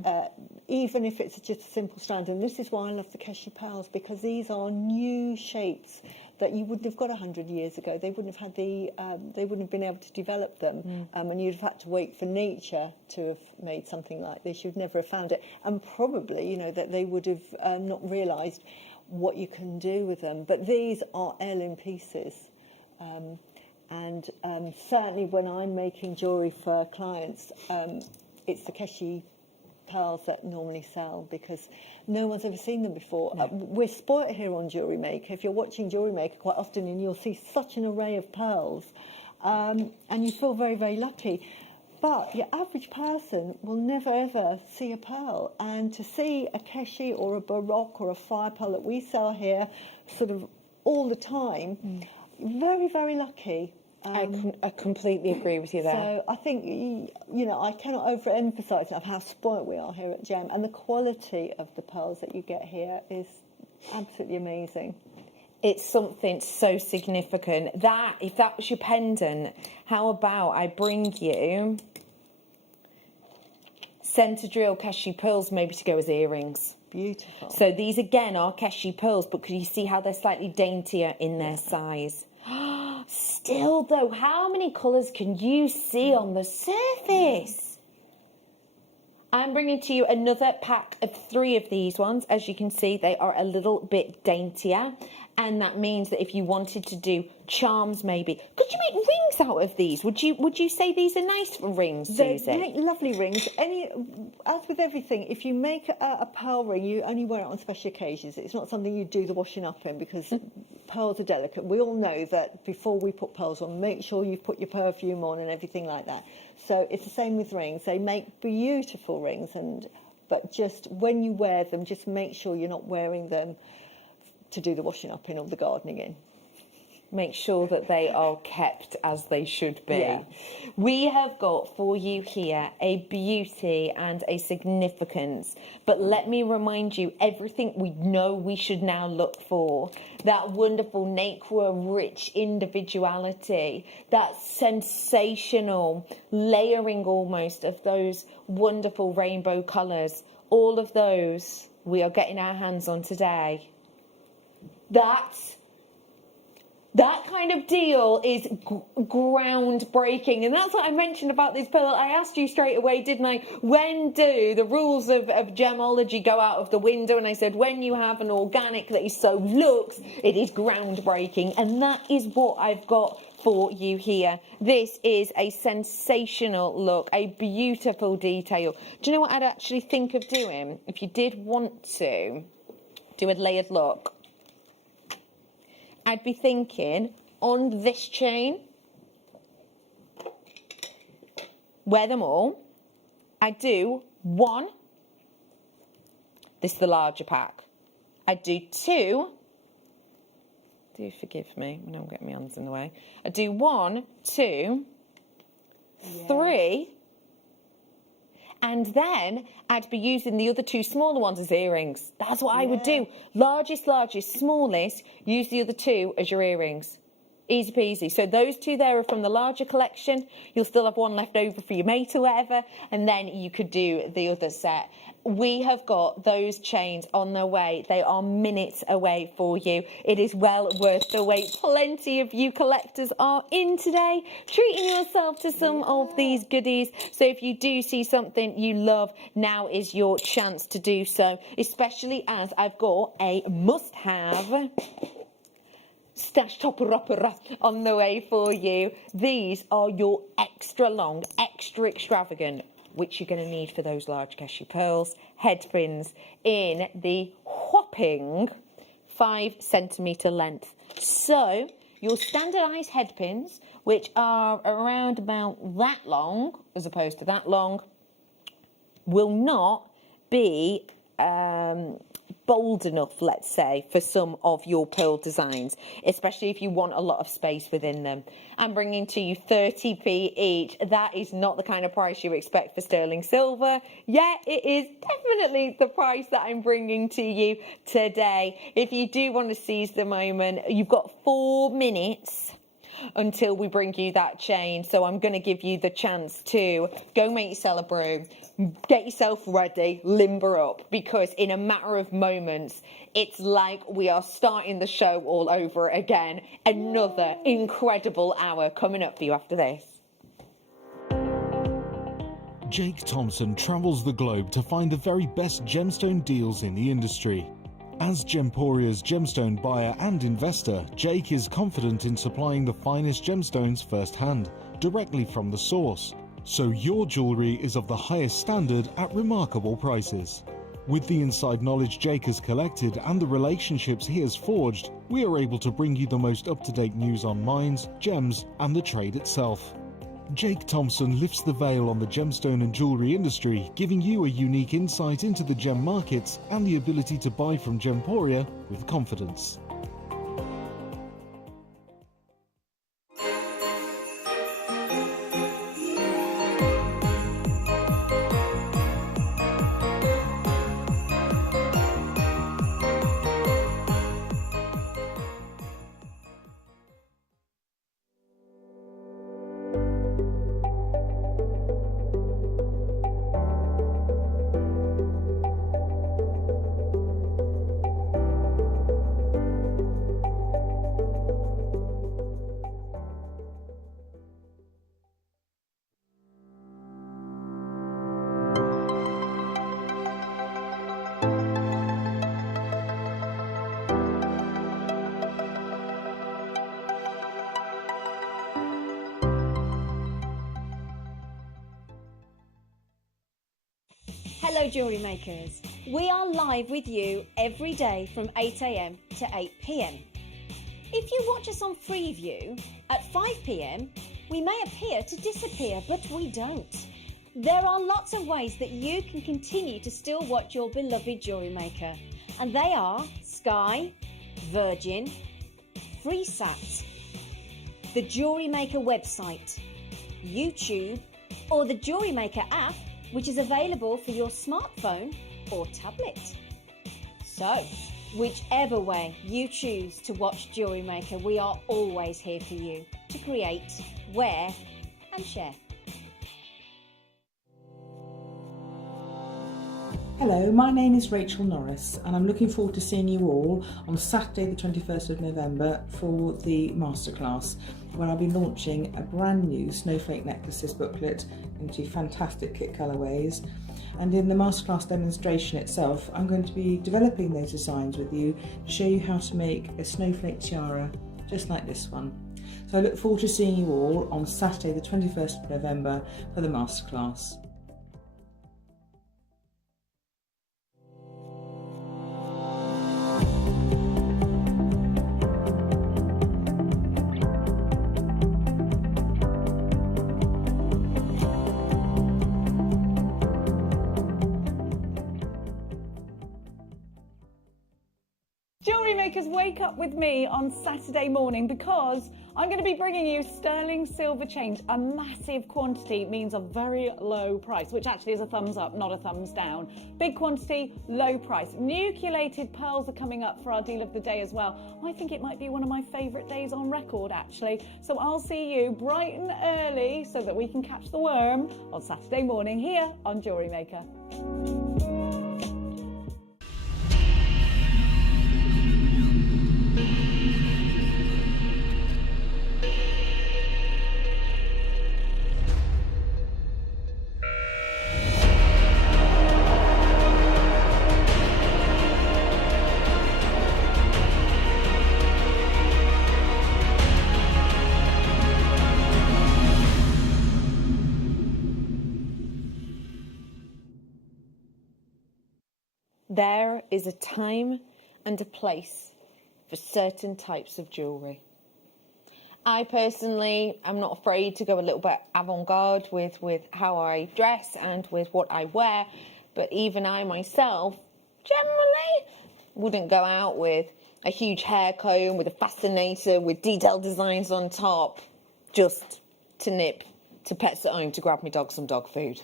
even if it's just a simple strand, and this is why I love the cashew pearls, because these are new shapes that you wouldn't have got 100 years ago. They wouldn't have had they wouldn't have been able to develop them, and you'd have had to wait for nature to have made something like this. You'd never have found it, and probably, that they would have not realised what you can do with them. But these are heirloom pieces, and certainly when I'm making jewellery for clients, it's the cashew pearls that normally sell, because no one's ever seen them before. No. We're spoilt here on JewelleryMaker. If you're watching JewelleryMaker quite often, and you'll see such an array of pearls, and you feel very, very lucky. But your average person will never ever see a pearl, and to see a keshi or a Baroque or a fire pearl that we sell here sort of all the time, very, very lucky. I completely agree with you there. So I think, I cannot overemphasise enough how spoilt we are here at Gem, and the quality of the pearls that you get here is absolutely amazing. It's something so significant. That, if that was your pendant, how about I bring you centre drill cashew pearls maybe to go as earrings. Beautiful. So these again are cashew pearls, but can you see how they're slightly daintier in their size? Still though, how many colours can you see on the surface? I'm bringing to you another pack of 3 of these ones. As you can see, they are a little bit daintier. And that means that if you wanted to do charms maybe, could you make rings out of these? Would you say these are nice for rings, They Susie? make lovely rings. As with everything, if you make a pearl ring, you only wear it on special occasions. It's not something you do the washing up in, because pearls are delicate. We all know that before we put pearls on, make sure you put your perfume on and everything like that. So it's the same with rings. They make beautiful rings, but just when you wear them, just make sure you're not wearing them to do the washing up in or the gardening in. Make sure that they are kept as they should be. Yeah. We have got for you here a beauty and a significance, but let me remind you everything we know we should now look for. That wonderful nacre rich individuality, that sensational layering almost of those wonderful rainbow colours, all of those we are getting our hands on today. That kind of deal is groundbreaking, and that's what I mentioned about this pearl. I asked you straight away, didn't I? When do the rules of gemology go out of the window? And I said, when you have an organic that is so luxe, it is groundbreaking, and that is what I've got for you here. This is a sensational look, a beautiful detail. Do you know what I'd actually think of doing if you did want to do a layered look? I'd be thinking on this chain, wear them all. I do 1, this is the larger pack. I do 2, do forgive me, I know I'm getting my hands in the way. I do 1, 2, 3, and then I'd be using the other 2 smaller ones as earrings. That's what I would do. Largest, smallest, use the other 2 as your earrings. Easy peasy. So those 2 there are from the larger collection. You'll still have 1 left over for your mate or whatever, and then you could do the other set. We have got those chains on their way. They are minutes away for you. It is well worth the wait. Plenty of you collectors are in today, treating yourself to some of these goodies. So if you do see something you love, now is your chance to do so, especially as I've got a must-have stash topper upper on the way for you. These are your extra long, extra extravagant, which you're going to need for those large cashew pearls, head pins in the whopping 5 centimetre length. So your standardised head pins, which are around about that long, as opposed to that long, will not be bold enough, let's say, for some of your pearl designs, especially if you want a lot of space within them. I'm bringing to you 30p each. That is not the kind of price you expect for sterling silver, yet it is definitely the price that I'm bringing to you today. If you do want to seize the moment, you've got 4 minutes until we bring you that chain, so I'm going to give you the chance to go make yourself a brew, get yourself ready, limber up, because in a matter of moments it's like we are starting the show all over again. Another incredible hour coming up for you after this. Jake Thompson travels the globe to find the very best gemstone deals in the industry. As Gemporia's gemstone buyer and investor, Jake is confident in supplying the finest gemstones firsthand, directly from the source, so your jewellery is of the highest standard at remarkable prices. With the inside knowledge Jake has collected and the relationships he has forged, we are able to bring you the most up-to-date news on mines, gems and the trade itself. Jake Thompson lifts the veil on the gemstone and jewellery industry, giving you a unique insight into the gem markets and the ability to buy from Gemporia with confidence. Hello jewellery makers. We are live with you every day from 8 a.m. to 8 p.m. If you watch us on Freeview at 5 p.m, we may appear to disappear, but we don't. There are lots of ways that you can continue to still watch your beloved jewellery maker, and they are Sky, Virgin, FreeSat, the Jewellery Maker website, YouTube, or the Jewellery Maker app, which is available for your smartphone or tablet. So, whichever way you choose to watch Jewellery Maker, we are always here for you to create, wear and share. Hello, my name is Rachel Norris and I'm looking forward to seeing you all on Saturday the 21st of November for the masterclass, where I'll be launching a brand new Snowflake Necklaces booklet into fantastic kit colourways. And in the masterclass demonstration itself, I'm going to be developing those designs with you to show you how to make a snowflake tiara just like this one. So I look forward to seeing you all on Saturday the 21st of November for the masterclass. Jewellery makers, wake up with me on Saturday morning because I'm going to be bringing you sterling silver chains. A massive quantity means a very low price, which actually is a thumbs up, not a thumbs down. Big quantity, low price. Nucleated pearls are coming up for our deal of the day as well. I think it might be one of my favourite days on record, actually. So I'll see you bright and early so that we can catch the worm on Saturday morning here on Jewellery Maker. There is a time and a place for certain types of jewellery. I personally am not afraid to go a little bit avant-garde with how I dress and with what I wear, but even I myself generally wouldn't go out with a huge hair comb, with a fascinator, with detailed designs on top, just to nip to Pets at Home to grab my dog some dog food.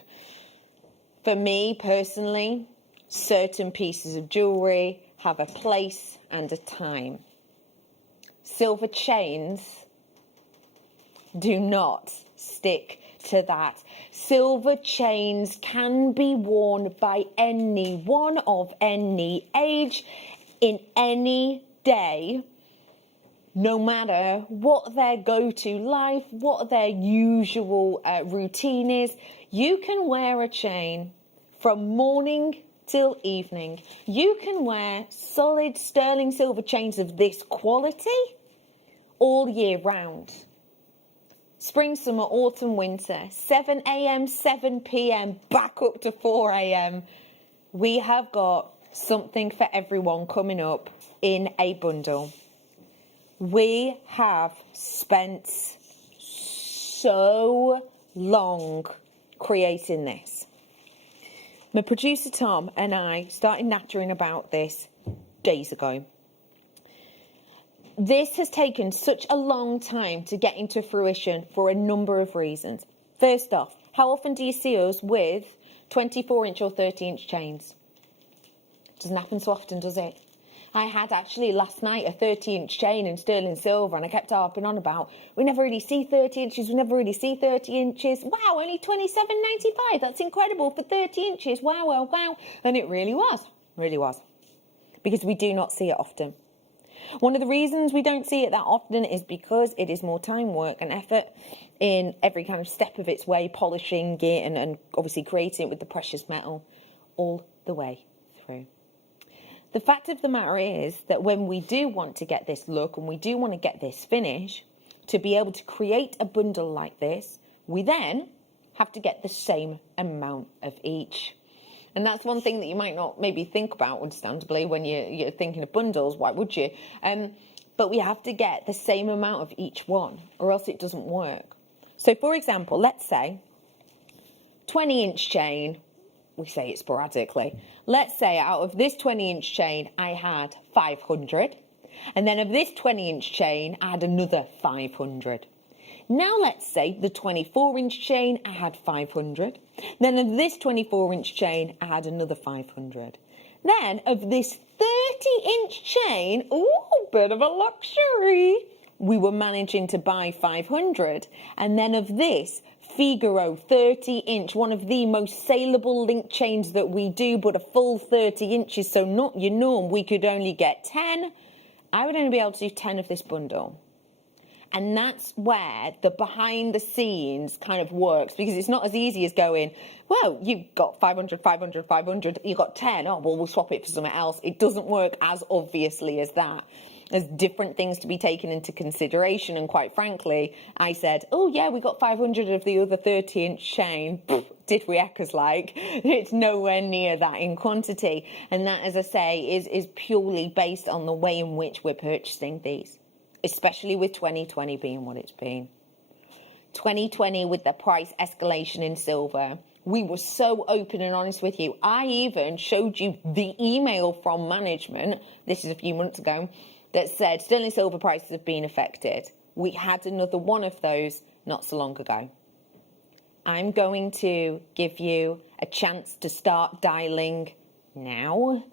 For me personally, certain pieces of jewellery have a place and a time. Silver chains do not stick to that. Silver chains can be worn by anyone of any age, in any day, no matter what their go-to life, what their usual routine is. You can wear a chain from morning till evening. You can wear solid sterling silver chains of this quality all year round. Spring, summer, autumn, winter, 7 a.m, 7 p.m, back up to 4 a.m. We have got something for everyone coming up in a bundle. We have spent so long creating this. My producer Tom and I started nattering about this days ago. This has taken such a long time to get into fruition for a number of reasons. First off, how often do you see us with 24-inch or 30-inch chains? Doesn't happen so often, does it? I had actually last night a 30-inch chain in sterling silver, and I kept harping on about, we never really see 30 inches, we never really see 30 inches. Wow, only $27.95. That's incredible for 30 inches. Wow, wow, wow. And it really was, because we do not see it often. One of the reasons we don't see it that often is because it is more time, work and effort in every kind of step of its way, polishing it and obviously creating it with the precious metal all the way through. The fact of the matter is that when we do want to get this look and we do want to get this finish, to be able to create a bundle like this, we then have to get the same amount of each. And that's one thing that you might not maybe think about, understandably, when you're thinking of bundles. Why would you? But we have to get the same amount of each one, or else it doesn't work. So, for example, let's say 20-inch chain, we say it sporadically. Let's say out of this 20-inch chain, I had 500. And then of this 20-inch chain, I had another 500. Now let's say the 24-inch chain, I had 500. Then of this 24-inch chain, I had another 500. Then of this 30-inch chain, ooh, bit of a luxury, we were managing to buy 500. And then of this Figaro 30-inch, one of the most saleable link chains that we do, but a full 30 inches, so not your norm, we could only get 10. I would only be able to do 10 of this bundle. And that's where the behind the scenes kind of works, because it's not as easy as going, well, you got 500, 500, 500, you got 10, oh, well, we'll swap it for something else. It doesn't work as obviously as that. There's different things to be taken into consideration, and quite frankly, I said, oh yeah, we got 500 of the other 30-inch chain. Did we eckers like? It's nowhere near that in quantity. And that, as I say, is purely based on the way in which we're purchasing these, especially with 2020 being what it's been. 2020 with the price escalation in silver, we were so open and honest with you. I even showed you the email from management, this is a few months ago, that said sterling silver prices have been affected. We had another one of those not so long ago. I'm going to give you a chance to start dialing now,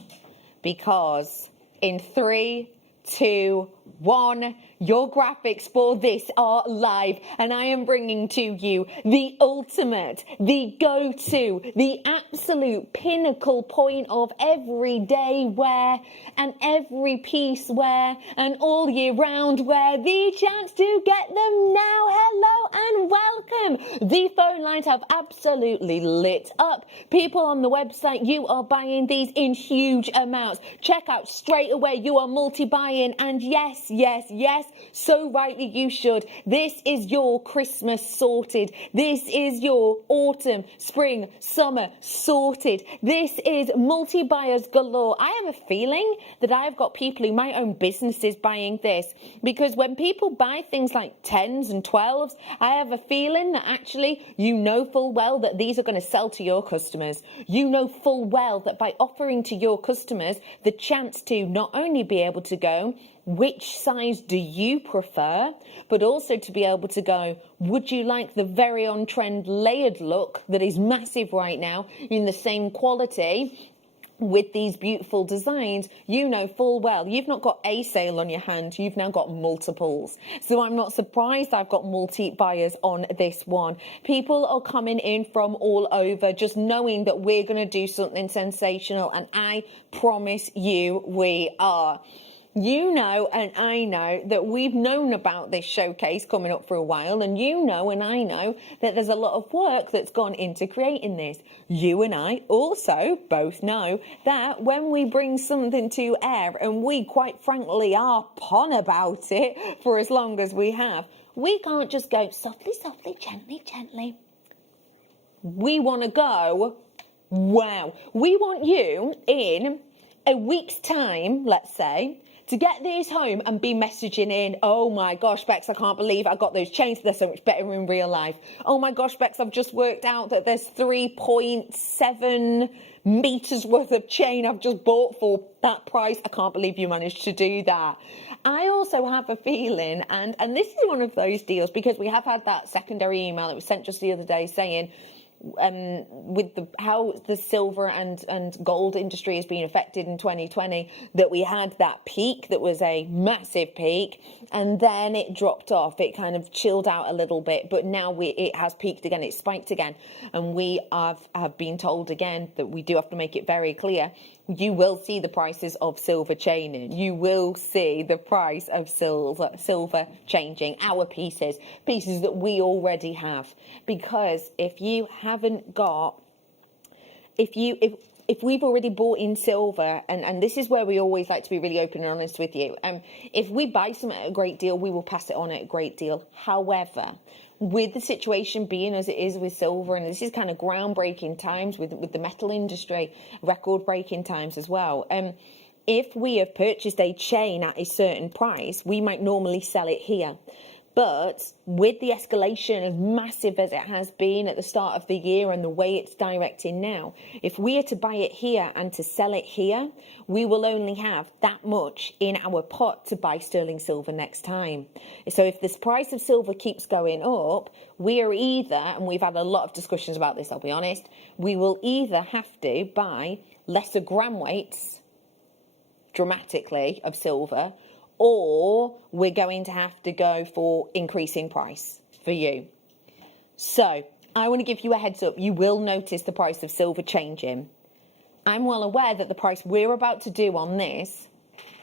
because in 3, 2, 1, your graphics for this are live, and I am bringing to you the ultimate, the go-to, the absolute pinnacle point of everyday wear and every piece wear and all year round wear. The chance to get them now. Hello and welcome. The phone lines have absolutely lit up. People on the website, you are buying these in huge amounts. Check out straight away. You are multi-buying, and yes, yes, yes, so rightly you should. This is your Christmas sorted. This is your autumn, spring, summer sorted. This is multi-buyers galore. I have a feeling that I have got people who might own businesses buying this, because when people buy things like 10s and 12s, I have a feeling that actually you know full well that these are going to sell to your customers. You know full well that by offering to your customers the chance to not only be able to go, which size do you prefer, but also to be able to go, would you like the very on-trend layered look that is massive right now in the same quality with these beautiful designs? You know full well you've not got a sale on your hand, you've now got multiples. So I'm not surprised I've got multi-buyers on this one. People are coming in from all over, just knowing that we're going to do something sensational, and I promise you we are. You know and I know that we've known about this showcase coming up for a while, and you know and I know that there's a lot of work that's gone into creating this. You and I also both know that when we bring something to air, and we quite frankly are pon about it for as long as we have, we can't just go softly, softly, gently, gently. We want to go, wow. We want you in a week's time, let's say, to get these home and be messaging in, oh my gosh, Bex, I can't believe I got those chains. They're so much better in real life. Oh my gosh, Bex, I've just worked out that there's 3.7 meters worth of chain I've just bought for that price. I can't believe you managed to do that. I also have a feeling, and this is one of those deals, because we have had that secondary email that was sent just the other day saying, with how the silver and gold industry has been affected in 2020, that we had that peak that was a massive peak, and then it dropped off. It kind of chilled out a little bit, but now it has peaked again, it spiked again, and we have been told again that we do have to make it very clear. You will see the prices of silver changing. You will see the price of silver changing. Our pieces that we already have. Because if you haven't got, if we've already bought in silver, and this is where we always like to be really open and honest with you. If we buy something at a great deal, we will pass it on at a great deal. However, with the situation being as it is with silver, and this is kind of groundbreaking times with the metal industry, record-breaking times as well. If we have purchased a chain at a certain price, we might normally sell it here. But with the escalation as massive as it has been at the start of the year and the way it's directing now, if we are to buy it here and to sell it here, we will only have that much in our pot to buy sterling silver next time. So if this price of silver keeps going up, we are either, and we've had a lot of discussions about this, I'll be honest, we will either have to buy lesser gram weights dramatically of silver, or we're going to have to go for increasing price for you. So I want to give you a heads up. You will notice the price of silver changing. I'm well aware that the price we're about to do on this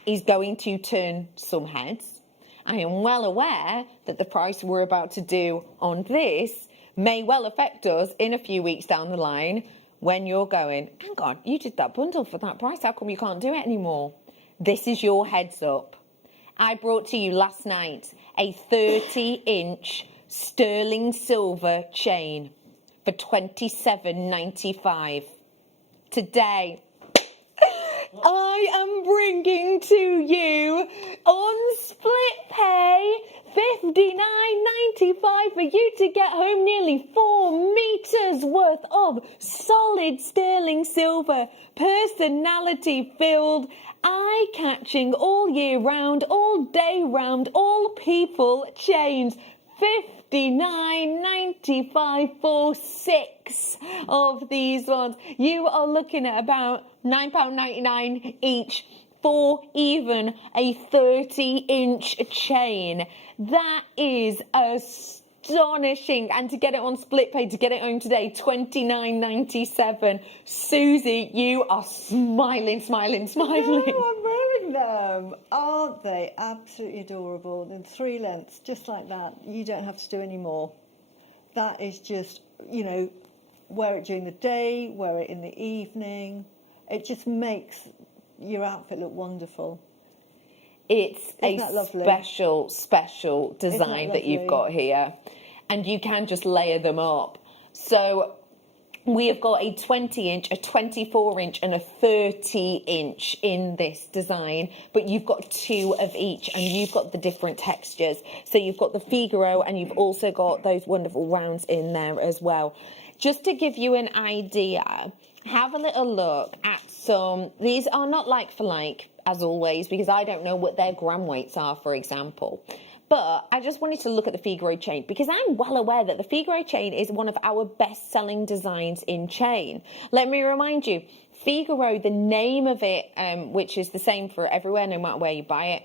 is going to turn some heads. I am well aware that the price we're about to do on this may well affect us in a few weeks down the line when you're going, hang on, you did that bundle for that price. How come you can't do it anymore? This is your heads up. I brought to you last night a 30-inch sterling silver chain for $27.95. Today, I am bringing to you on split pay $59.95 for you to get home nearly 4 meters worth of solid sterling silver, personality filled, eye-catching, all year round, all day round, all people chains. $59.95 for 6 of these ones. You are looking at about £9.99 each for even a 30-inch chain. That is astonishing. And to get it on split pay, to get it home today, $29.97. Susie, you are smiling. No, I'm wearing them. Aren't they absolutely adorable? And 3 lengths, just like that. You don't have to do any more. That is just, you know, wear it during the day, wear it in the evening. It just makes your outfit look wonderful. It's Isn't that lovely? special design that you've got here. And you can just layer them up. So we have got a 20-inch, a 24-inch and a 30-inch in this design, but you've got 2 of each and you've got the different textures. So you've got the Figaro and you've also got those wonderful rounds in there as well. Just to give you an idea, have a little look at some. These are not like for like, as always, because I don't know what their gram weights are, for example. But I just wanted to look at the Figaro chain because I'm well aware that the Figaro chain is one of our best-selling designs in chain. Let me remind you, Figaro, the name of it, which is the same for everywhere, no matter where you buy it,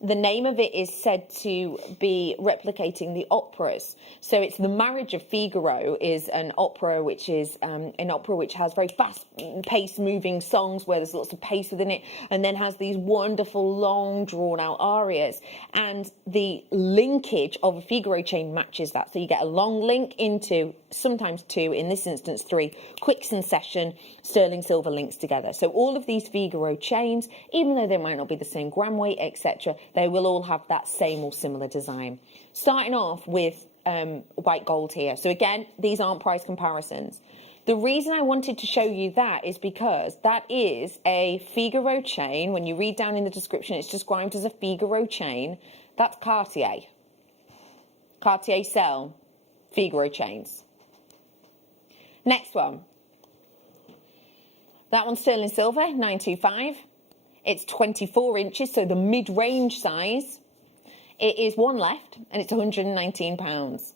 the name of it is said to be replicating the operas. So it's the Marriage of Figaro is an opera which has very fast-paced moving songs where there's lots of pace within it, and then has these wonderful long drawn-out arias. And the linkage of a Figaro chain matches that. So you get a long link into sometimes 2, in this instance 3, quick succession sterling silver links together. So all of these Figaro chains, even though they might not be the same gram weight, etc., they will all have that same or similar design. Starting off with white gold here. So again, these aren't price comparisons. The reason I wanted to show you that is because that is a Figaro chain. When you read down in the description, it's described as a Figaro chain. That's Cartier. Cartier sell Figaro chains. Next one. That one's sterling silver, 925. It's 24 inches, so the mid-range size. It is 1 left, and it's £119.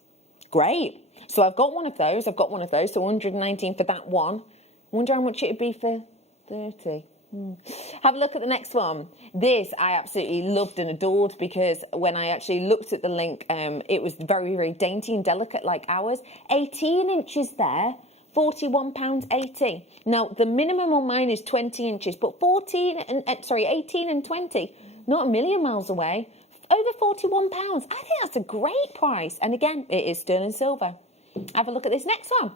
Great. So I've got one of those. So 119 for that one. Wonder how much it would be for 30. Have a look at the next one. This I absolutely loved and adored because when I actually looked at the link, it was very, very dainty and delicate like ours. 18 inches there. £41.80. Now, the minimum on mine is 20 inches, but 18 and 20, not a million miles away, over £41. I think that's a great price. And again, it is sterling silver. Have a look at this next one.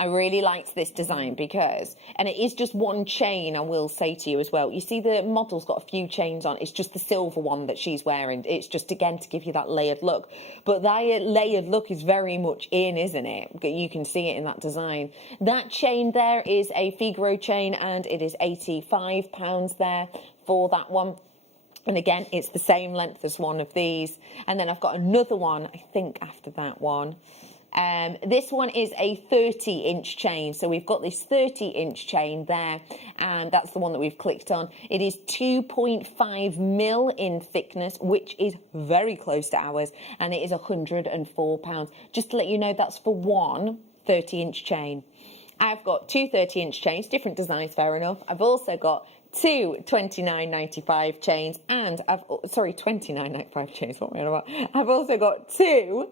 I really liked this design because, and it is just one chain, I will say to you as well. You see the model's got a few chains on. It's just the silver one that she's wearing. It's just, again, to give you that layered look. But that layered look is very much in, isn't it? You can see it in that design. That chain there is a Figaro chain, and it is £85 there for that one. And again, it's the same length as one of these. And then I've got another one, I think, after that one. This one is a 30-inch chain. So we've got this 30-inch chain there, and that's the one that we've clicked on. It is 2.5 mil in thickness, which is very close to ours, and it is £104. Just to let you know, that's for one 30-inch chain. I've got two 30-inch chains, different designs, fair enough. I've also got two 29.95 chains, and sorry, 29.95 chains, what am I on about? I've also got two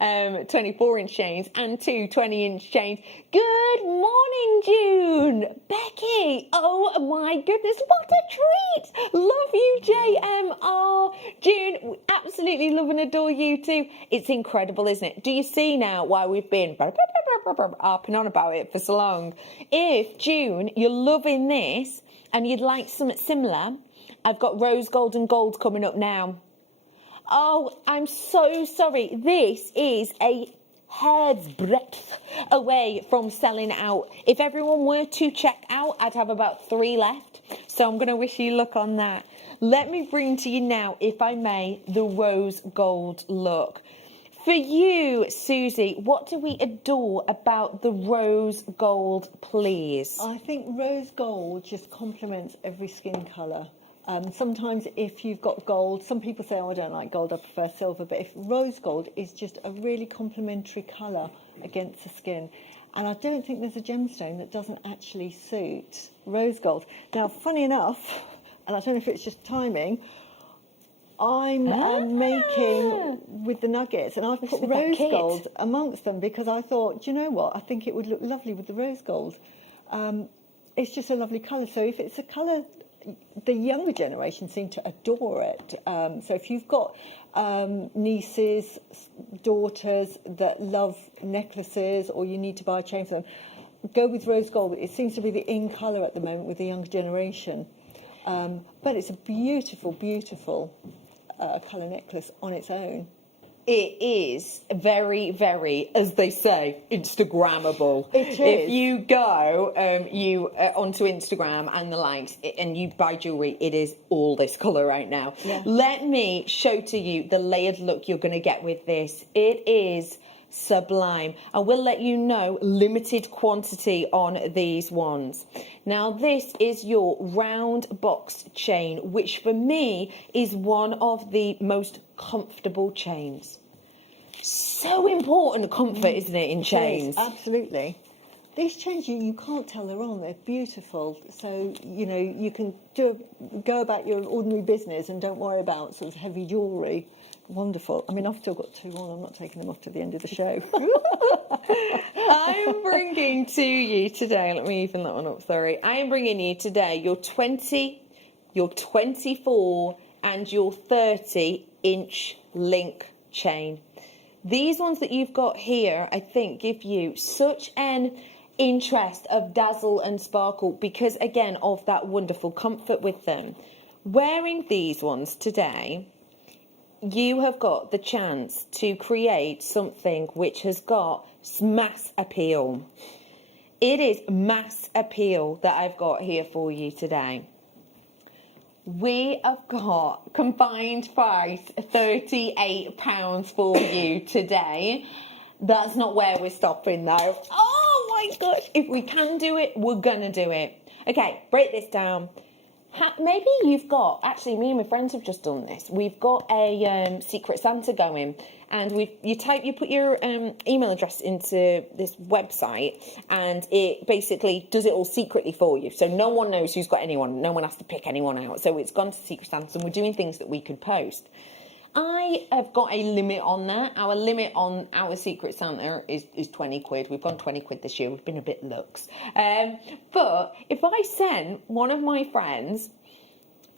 24-inch chains and two 20-inch chains. Good morning, June. Becky, oh my goodness, what a treat. Love you, JM. Oh, June, absolutely love and adore you too. It's incredible, isn't it? Do you see now why we've been harping on about it for so long? If, June, you're loving this, and you'd like something similar, I've got rose gold and gold coming up now. Oh, I'm so sorry. This is a hair's breadth away from selling out. If everyone were to check out, I'd have about 3 left. So I'm going to wish you luck on that. Let me bring to you now, if I may, the rose gold look. For you, Susie, what do we adore about the rose gold, please? I think rose gold just complements every skin colour. Sometimes if you've got gold, some people say, oh, I don't like gold, I prefer silver, but if rose gold is just a really complementary colour against the skin. And I don't think there's a gemstone that doesn't actually suit rose gold. Now, funny enough, and I don't know if it's just timing, I'm making with the nuggets, and I've put rose gold amongst them because I thought, do you know what? I think it would look lovely with the rose gold. It's just a lovely colour. So if it's a colour, the younger generation seem to adore it. So if you've got nieces, daughters that love necklaces, or you need to buy a chain for them, go with rose gold. It seems to be the in colour at the moment with the younger generation. But it's a beautiful, beautiful colour necklace on its own. It is very, very, as they say, Instagrammable. It is. If you go onto Instagram and the likes, and you buy jewellery, it is all this colour right now. Yeah. Let me show to you the layered look you're going to get with this. It is sublime. I will let you know, limited quantity on these ones. Now, this is your round box chain, which for me is one of the most comfortable chains. So important, comfort, isn't it, in chains? It is, absolutely. These chains, you can't tell they're on. They're beautiful. So, you know, you can go about your ordinary business and don't worry about sort of heavy jewellery. Wonderful. I mean, I've still got 2 on. I'm not taking them off to the end of the show. I'm bringing to you today, let me even that one up, sorry. I am bringing you today your 20, your 24 and your 30-inch link chain. These ones that you've got here, I think, give you such an interest of dazzle and sparkle because, again, of that wonderful comfort with them. Wearing these ones today, you have got the chance to create something which has got mass appeal. It is mass appeal that I've got here for you today. We have got combined price £38 for you today. That's not where we're stopping though. Oh my gosh, if we can do it, we're gonna do it. Okay, break this down. Maybe you've got, actually me and my friends have just done this. We've got a Secret Santa going, and you put your email address into this website, and it basically does it all secretly for you. So no one knows who's got anyone. No one has to pick anyone out. So it's gone to Secret Santa, and we're doing things that we could post. I have got a limit on that. Our limit on our Secret Santa is 20 quid. We've gone 20 quid this year. We've been a bit luxe. But if I send one of my friends,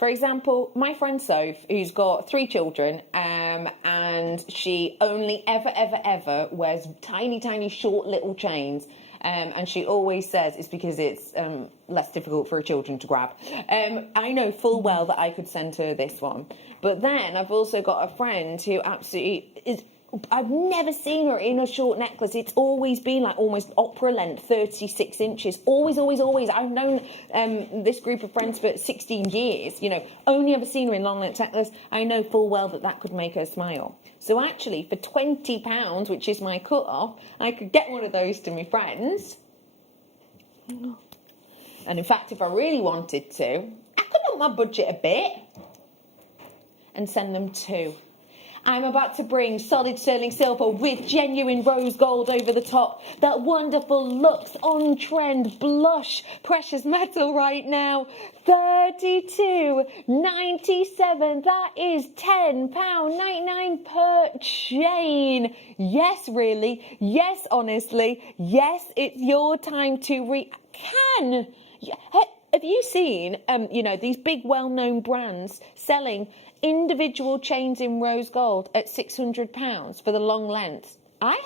for example, my friend Soph, who's got 3 children, and she only ever wears tiny, tiny, short little chains. and she always says it's because it's less difficult for children to grab. I know full well that I could send her this one. But then I've also got a friend who absolutely is... I've never seen her in a short necklace. It's always been like almost opera length, 36 inches. Always, always, always. I've known this group of friends for 16 years, you know, only ever seen her in long length necklace. I know full well that that could make her smile. So actually, for £20, which is my cut-off, I could get one of those to my friends. And in fact, if I really wanted to, I could up my budget a bit and send them two. I'm about to bring solid sterling silver with genuine rose gold over the top. That wonderful Luxe on trend blush precious metal right now. £32.97. That is £10.99 per chain. Yes, really. Yes, honestly. Yes, it's your time to Have you seen, you know, these big well-known brands selling individual chains in rose gold at £600 for the long length? I've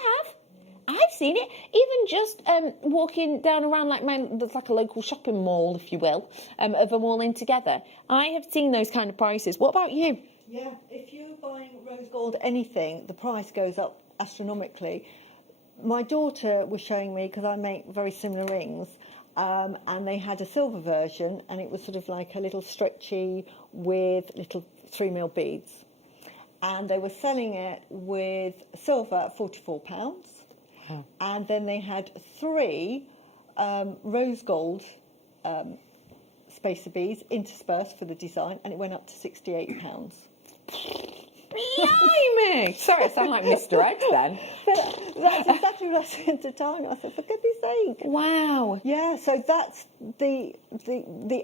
seen it. Even just walking down around there's like a local shopping mall, if you will, of them all in together. I have seen those kind of prices. What about you? Yeah, if you're buying rose gold anything, the price goes up astronomically. My daughter was showing me, because I make very similar rings, and they had a silver version, and it was sort of like a little stretchy with little 3mm beads, and they were selling it with silver at £44. And then they had 3 rose gold spacer beads interspersed for the design, and it went up to £68. Blimey! Sorry, I sound like Mr. X then. But that's exactly what I said to Tanya. I said, for goodness sake. Wow. Yeah, so that's the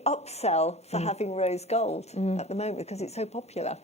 upsell for having rose gold at the moment, because it's so popular.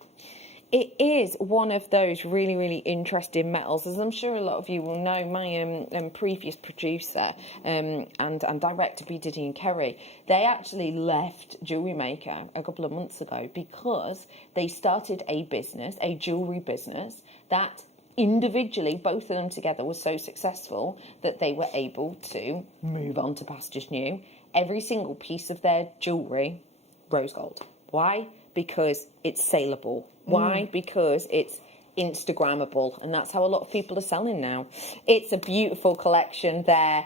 It is one of those really, really interesting metals. As I'm sure a lot of you will know, my previous producer and director, Bead and Kerry, they actually left JewelleryMaker a couple of months ago because they started a business, a jewellery business, that individually, both of them together, was so successful that they were able to move on to pastures new. Every single piece of their jewellery, rose gold. Why? Because it's saleable. Why? Because it's Instagrammable, and that's how a lot of people are selling now. It's a beautiful collection there.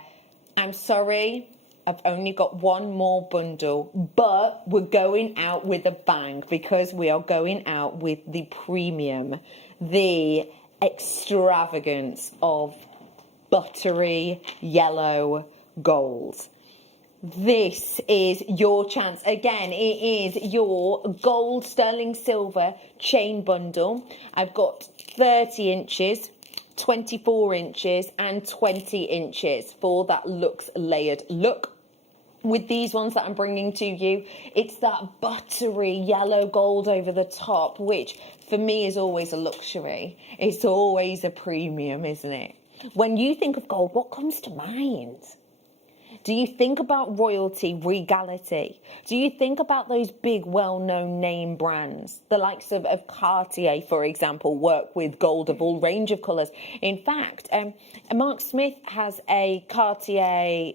I'm sorry, I've only got one more bundle, but we're going out with a bang, because we are going out with the premium, the extravagance of buttery yellow gold. This is your chance. Again, it is your gold sterling silver chain bundle. I've got 30 inches, 24 inches and 20 inches for that luxe layered look. With these ones that I'm bringing to you, it's that buttery yellow gold over the top, which for me is always a luxury. It's always a premium, isn't it? When you think of gold, what comes to mind? Do you think about royalty, regality? Do you think about those big, well-known name brands? The likes of Cartier, for example, work with gold of all range of colours. In fact, Mark Smith has a Cartier,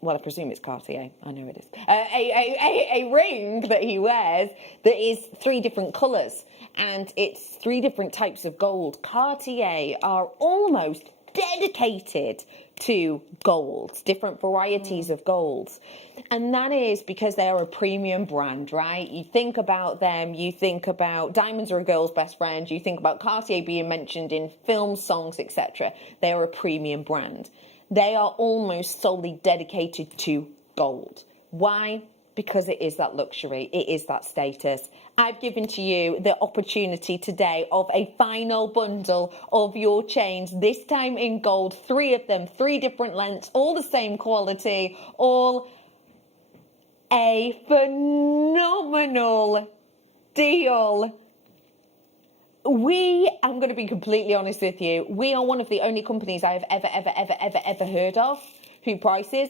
well, I presume it's Cartier. I know it is. A ring that he wears that is 3 different colours, and it's 3 different types of gold. Cartier are almost dedicated to golds, different varieties of golds, and that is because they are a premium brand, right? You think about them, you think about diamonds are a girl's best friend, you think about Cartier being mentioned in films, songs, etc. They are a premium brand. They are almost solely dedicated to gold. Why? Because it is that luxury, it is that status. I've given to you the opportunity today of a final bundle of your chains, this time in gold, 3 of them, 3 different lengths, all the same quality, all a phenomenal deal. I'm going to be completely honest with you, we are one of the only companies I have ever heard of who prices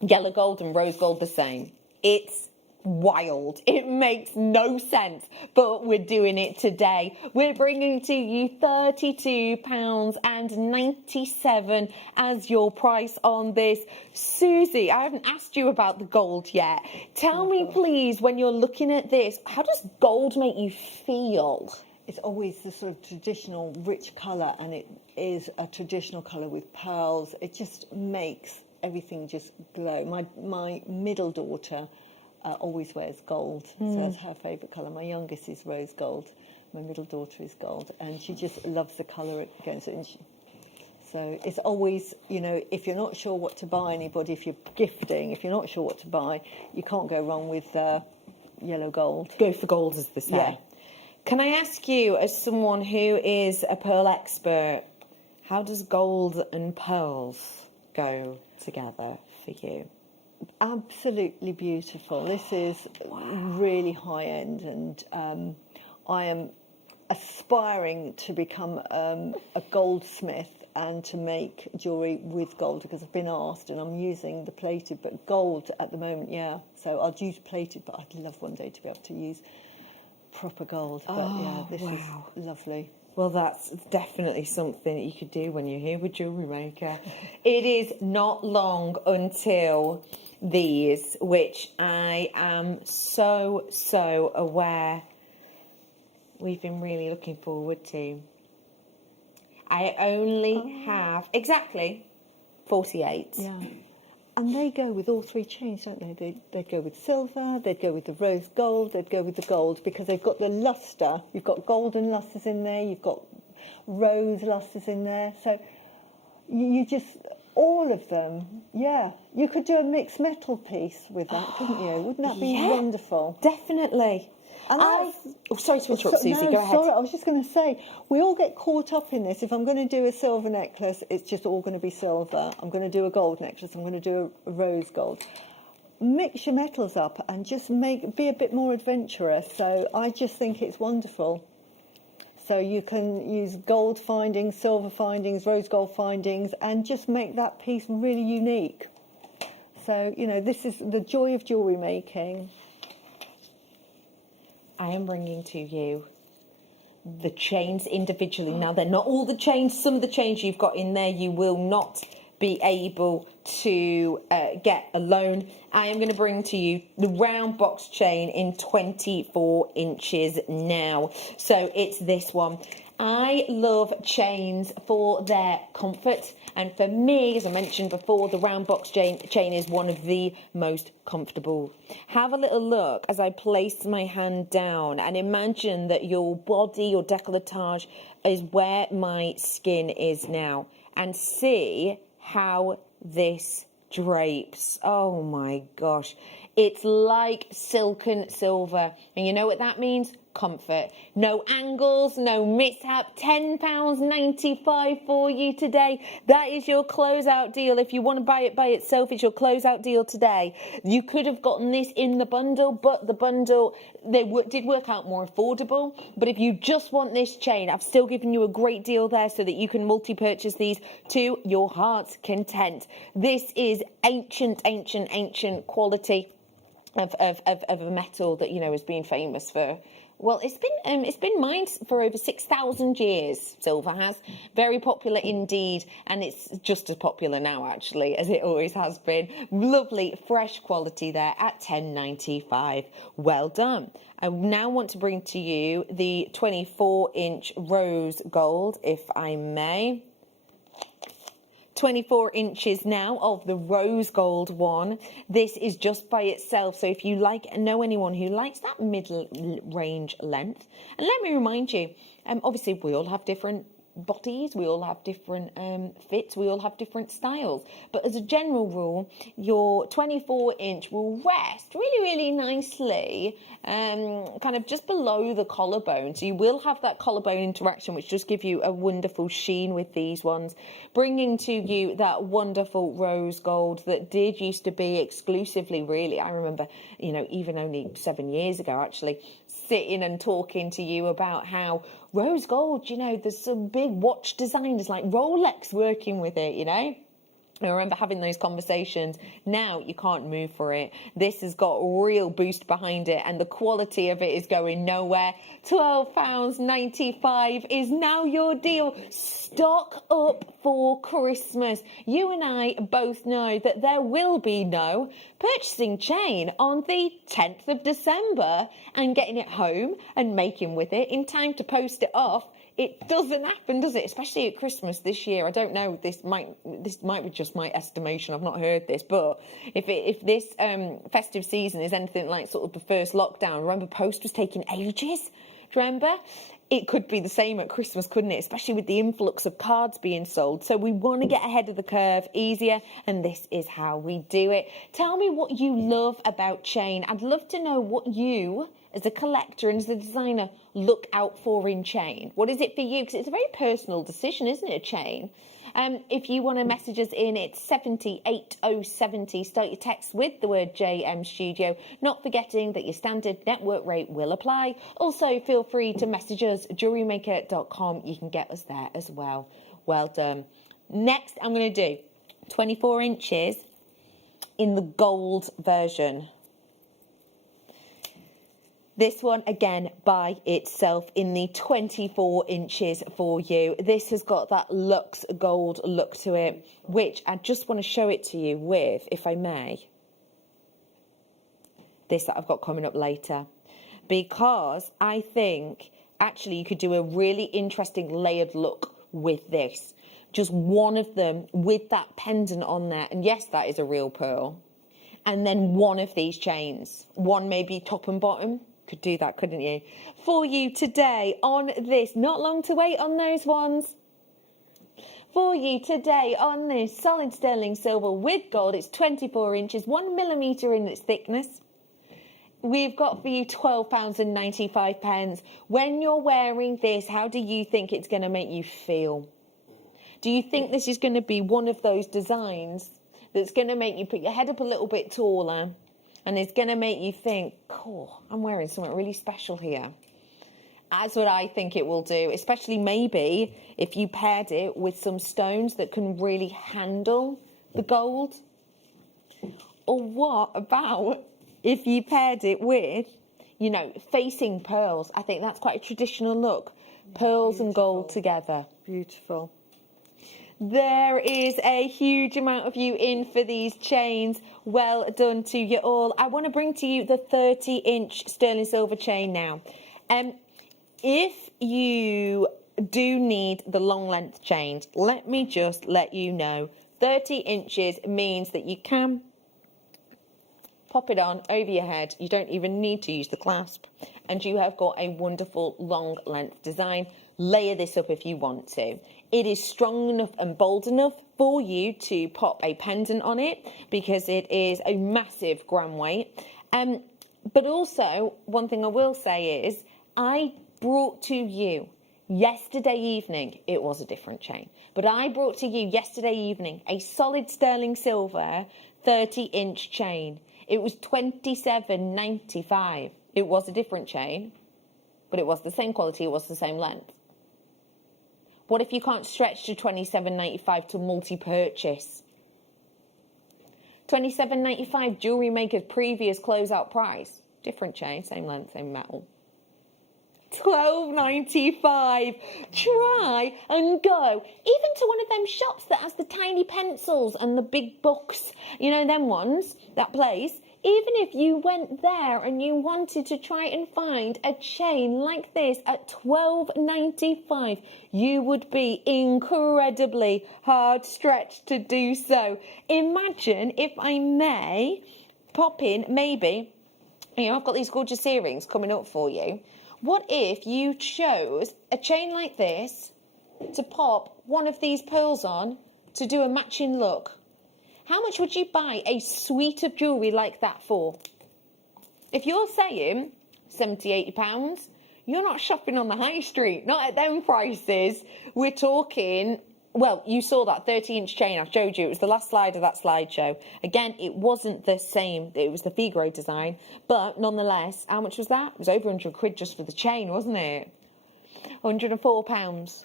yellow gold and rose gold the same. It's wild. It makes no sense, but we're doing it today. We're bringing to you £32.97 as your price on this. Susie, I haven't asked you about the gold yet. Tell me, please, when you're looking at this, how does gold make you feel? It's always the sort of traditional rich colour, and it is a traditional colour with pearls. It just makes everything just glow. My middle daughter always wears gold, so that's her favourite colour. My youngest is rose gold. My middle daughter is gold, and she just loves the colour it goes in. So it's always, you know, if you're not sure what to buy anybody, if you're gifting, if you're not sure what to buy, you can't go wrong with yellow gold. Go for gold, as they say. Yeah. Can I ask you, as someone who is a pearl expert, how does gold and pearls go together for you? Absolutely beautiful. This is really high end, and I am aspiring to become a goldsmith and to make jewellery with gold, because I've been asked, and I'm using the plated, but gold at the moment, yeah. So I'll use plated, but I'd love one day to be able to use proper gold. But yeah, this is lovely. Well, that's definitely something that you could do when you're here with JewelleryMaker. It is not long until these, which I am so aware we've been really looking forward to. I only have exactly 48. Yeah. And they go with all three chains, don't they? They'd go with silver, they'd go with the rose gold, they'd go with the gold, because they've got the lustre. You've got golden lustres in there, you've got rose lustres in there. So you just, all of them, yeah. You could do a mixed metal piece with that, couldn't you? Wouldn't that be wonderful? Definitely. And sorry to interrupt, Susie, no, go ahead. Sorry, I was just going to say, we all get caught up in this. If I'm going to do a silver necklace, it's just all going to be silver. I'm going to do a gold necklace, I'm going to do a rose gold. Mix your metals up and just be a bit more adventurous. So I just think it's wonderful. So you can use gold findings, silver findings, rose gold findings, and just make that piece really unique. So, you know, this is the joy of jewellery making. I am bringing to you the chains individually. Now, they're not all the chains. Some of the chains you've got in there you will not be able to get alone. I am going to bring to you the round box chain in 24 inches now. So it's this one. I love chains for their comfort, and for me, as I mentioned before, the round box chain is one of the most comfortable. Have a little look as I place my hand down, and imagine that your body, your décolletage, is where my skin is now, and see how this drapes. Oh my gosh, it's like silken silver, and you know what that means? Comfort. No angles, no mishap. £10.95 for you today. That is your closeout deal. If you want to buy it by itself, it's your closeout deal today. You could have gotten this in the bundle, but the bundle, did work out more affordable. But if you just want this chain, I've still given you a great deal there so that you can multi-purchase these to your heart's content. This is ancient quality of a metal that, you know, has been famous for, well, it's been mined for over 6,000 years. Silver has. Very popular indeed, and it's just as popular now, actually, as it always has been. Lovely, fresh quality there at £10.95. Well done. I now want to bring to you the 24-inch rose gold, if I may. 24 inches now of the rose gold one. This is just by itself, so if you know anyone who likes that middle range length, and let me remind you, obviously we all have different bodies, we all have different fits, we all have different styles, but as a general rule, your 24-inch will rest really nicely kind of just below the collarbone, so you will have that collarbone interaction, which just give you a wonderful sheen with these ones, bringing to you that wonderful rose gold that did used to be exclusively, really, I remember, you know, even only 7 years ago actually, sitting and talking to you about how rose gold, you know, there's some big watch designers like Rolex working with it, you know. I remember having those conversations. Now you can't move for it. This has got a real boost behind it, and the quality of it is going nowhere. £12.95 is now your deal. Stock up for Christmas. You and I both know that there will be no purchasing chain on the 10th of December and getting it home and making with it in time to post it off. It doesn't happen, does it? Especially at Christmas this year. I don't know. This might be just my estimation. I've not heard this, but if this festive season is anything like sort of the first lockdown, remember post was taking ages. Do you remember? It could be the same at Christmas, couldn't it? Especially with the influx of cards being sold. So we want to get ahead of the curve easier, and this is how we do it. Tell me what you love about chain. I'd love to know what you, as a collector and as a designer, look out for in chain. What is it for you? Because it's a very personal decision, isn't it, a chain? If you want to message us in, it's 78070. Start your text with the word JM Studio, not forgetting that your standard network rate will apply. Also, feel free to message us, JewelleryMaker.com. You can get us there as well. Well done. Next, I'm going to do 24 inches in the gold version. This one, again, by itself in the 24 inches for you. This has got that luxe gold look to it, which I just want to show it to you with, if I may, this that I've got coming up later. Because I think, actually, you could do a really interesting layered look with this. Just one of them with that pendant on there. And yes, that is a real pearl. And then one of these chains. One maybe top and bottom. Could do that, couldn't you? For you today on this, not long to wait on those ones. For you today on this solid sterling silver with gold, it's 24 inches, 1 millimetre in its thickness. We've got for you £12.95. When you're wearing this, how do you think it's going to make you feel? Do you think this is going to be one of those designs that's going to make you put your head up a little bit taller? And it's going to make you think, cool, I'm wearing something really special here. That's what I think it will do, especially maybe if you paired it with some stones that can really handle the gold. Or what about if you paired it with, you know, facing pearls? I think that's quite a traditional look. Pearls and gold together. Beautiful. There is a huge amount of you in for these chains. Well done to you all. I want to bring to you the 30-inch sterling silver chain now. If you do need the long length chains, let me just let you know, 30 inches means that you can pop it on over your head. You don't even need to use the clasp. And you have got a wonderful long length design. Layer this up if you want to. It is strong enough and bold enough for you to pop a pendant on it because it is a massive gram weight. But also, one thing I will say is I brought to you yesterday evening, it was a different chain, but I brought to you yesterday evening a solid sterling silver 30-inch chain. It was £27.95. It was a different chain, but it was the same quality, it was the same length. What if you can't stretch to £27.95 to multi-purchase? £27.95, Jewellery Maker's previous closeout price. Different chain, same length, same metal. £12.95. Try and go even to one of them shops that has the tiny pencils and the big books. You know, them ones, that place. Even if you went there and you wanted to try and find a chain like this at £12.95, you would be incredibly hard stretched to do so. Imagine, if I may, pop in, maybe, you know, I've got these gorgeous earrings coming up for you. What if you chose a chain like this to pop one of these pearls on to do a matching look? How much would you buy a suite of jewellery like that for? If you're saying £70, £80, you're not shopping on the high street, not at them prices. We're talking, well, you saw that 30-inch chain I showed you. It was the last slide of that slideshow. Again, it wasn't the same. It was the Figaro design. But nonetheless, how much was that? It was over £100 just for the chain, wasn't it? £104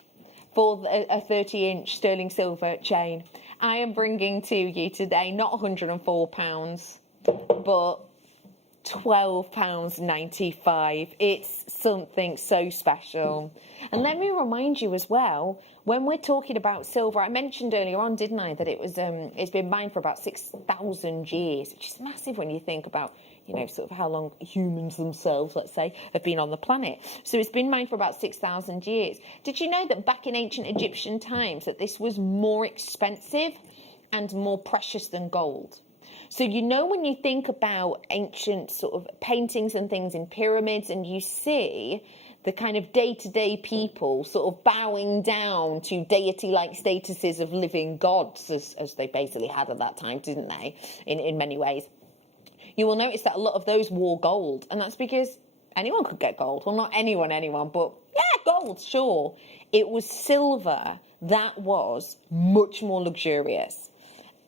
for a 30-inch sterling silver chain. I am bringing to you today not £104, but £12.95. It's something so special. And let me remind you as well, when we're talking about silver, I mentioned earlier on, didn't I, that it was it's been mined for about 6,000 years, which is massive when you think about, you know, sort of how long humans themselves, let's say, have been on the planet. So it's been mined for about 6,000 years. Did you know that back in ancient Egyptian times that this was more expensive and more precious than gold? So, you know, when you think about ancient sort of paintings and things in pyramids, and you see the kind of day-to-day people sort of bowing down to deity-like statuses of living gods, as they basically had at that time, didn't they, in many ways, you will notice that a lot of those wore gold. And that's because anyone could get gold. Well, not anyone, but yeah, gold, sure. It was silver that was much more luxurious.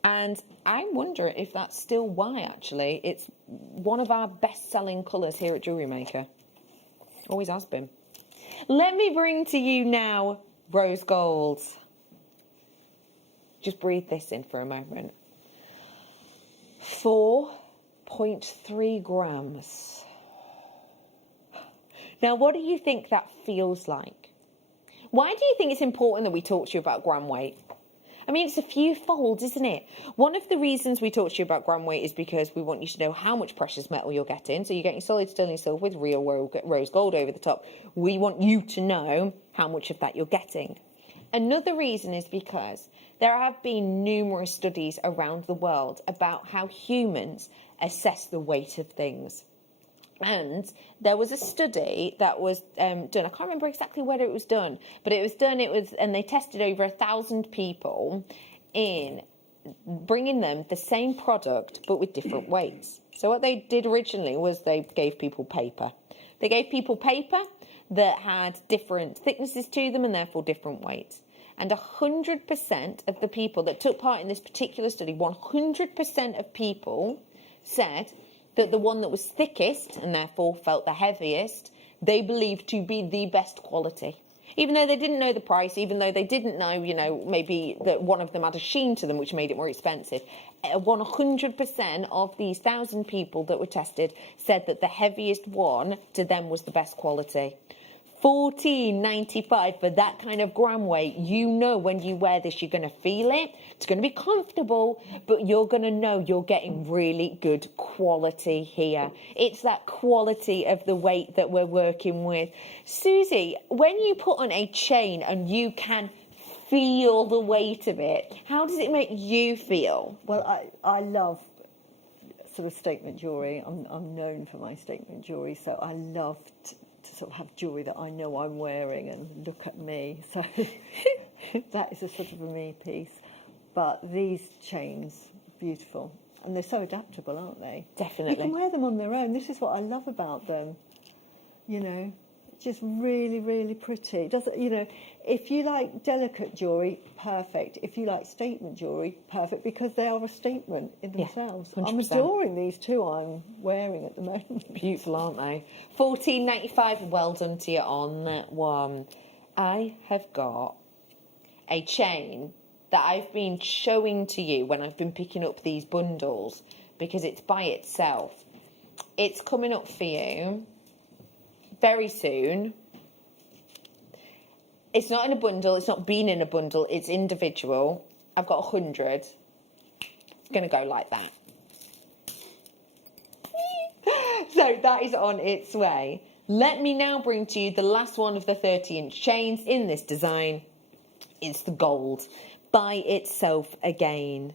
And I wonder if that's still why, actually. It's one of our best-selling colours here at JewelleryMaker. Always has been. Let me bring to you now rose gold. Just breathe this in for a moment. 4.3 grams. Now, what do you think that feels like? Why do you think it's important that we talk to you about gram weight? I mean, it's a few folds, isn't it? One of the reasons we talk to you about gram weight is because we want you to know how much precious metal you're getting. So you're getting solid sterling silver with real rose gold over the top. We want you to know how much of that you're getting. Another reason is because there have been numerous studies around the world about how humans assess the weight of things. And there was a study that was done. I can't remember exactly where it was done, but it was done. And they tested over 1,000 people in bringing them the same product, but with different weights. So what they did originally was they gave people paper. They gave people paper that had different thicknesses to them and therefore different weights. And 100% of the people that took part in this particular study, 100% of people said that the one that was thickest and therefore felt the heaviest, they believed to be the best quality. Even though they didn't know the price, even though they didn't know, you know, maybe that one of them had a sheen to them, which made it more expensive. 100% of these 1,000 people that were tested said that the heaviest one to them was the best quality. $14.95 for that kind of gram weight. You know when you wear this, you're going to feel it. It's going to be comfortable, but you're going to know you're getting really good quality here. It's that quality of the weight that we're working with. Susie, when you put on a chain and you can feel the weight of it, how does it make you feel? Well, I love sort of statement jewellery. I'm known for my statement jewellery, so I love to sort of have jewellery that I know I'm wearing and look at me. So that is a sort of a me piece. But these chains, beautiful. And they're so adaptable, aren't they? Definitely. You can wear them on their own. This is what I love about them. You know, just really, really pretty. You know, if you like delicate jewellery, perfect. If you like statement jewellery, perfect, because they are a statement in themselves. Yeah, I'm adoring these two I'm wearing at the moment. Beautiful, aren't they? $14.95. Well done to you on that one. I have got a chain that I've been showing to you when I've been picking up these bundles because it's by itself. It's coming up for you very soon. It's not in a bundle. It's not been in a bundle. It's individual. I've got 100. It's going to go like that. So that is on its way. Let me now bring to you the last one of the 30-inch chains in this design. It's the gold by itself again.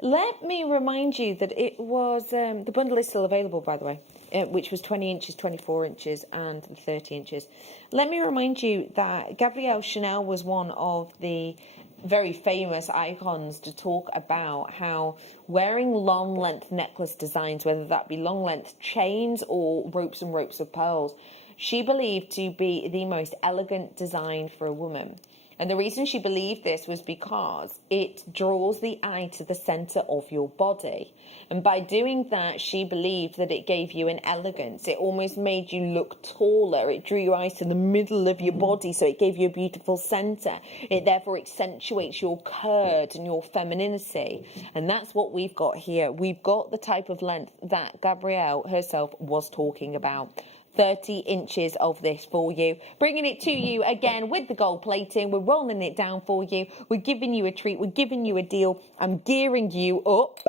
Let me remind you that it was, the bundle is still available, by the way, which was 20 inches, 24 inches and 30 inches. Let me remind you that Gabrielle Chanel was one of the very famous icons to talk about how wearing long length necklace designs, whether that be long length chains or ropes and ropes of pearls, she believed to be the most elegant design for a woman. And the reason she believed this was because it draws the eye to the centre of your body. And by doing that, she believed that it gave you an elegance. It almost made you look taller. It drew your eyes to the middle of your body, so it gave you a beautiful centre. It therefore accentuates your curd and your femininity. And that's what we've got here. We've got the type of length that Gabrielle herself was talking about. 30 inches of this for you. Bringing it to you again with the gold plating. We're rolling it down for you. We're giving you a treat. We're giving you a deal. I'm gearing you up.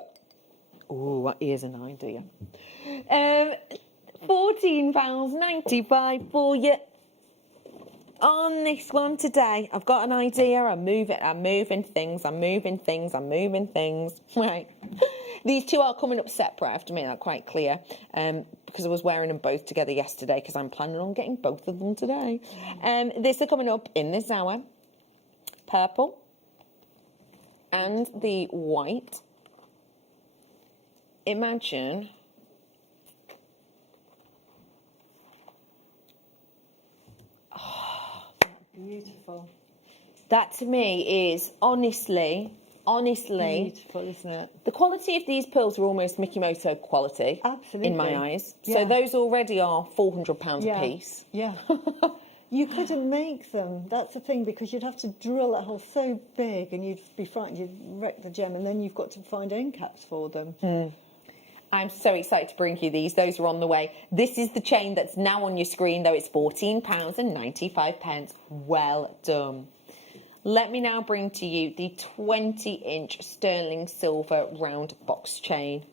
Oh, here's an idea. £14.95 for you on this one today. I've got an idea. I'm moving things. Right. These two are coming up separate. I have to make that quite clear, because I was wearing them both together yesterday, because I'm planning on getting both of them today. This are coming up in this hour. Purple and the white. Imagine Beautiful. that to me is honestly, Beautiful, isn't it? the quality of these pearls are almost Mickey Moto quality. Absolutely. In my eyes. Yeah. So those already are £400 a piece. Yeah. You couldn't make them. That's the thing, because you'd have to drill that hole so big and you'd be frightened you'd wreck the gem, and then you've got to find end caps for them. I'm so excited to bring you these. Those are on the way. This is the chain that's now on your screen, though. It's £14.95. Well done. Let me now bring to you the 20-inch sterling silver round box chain.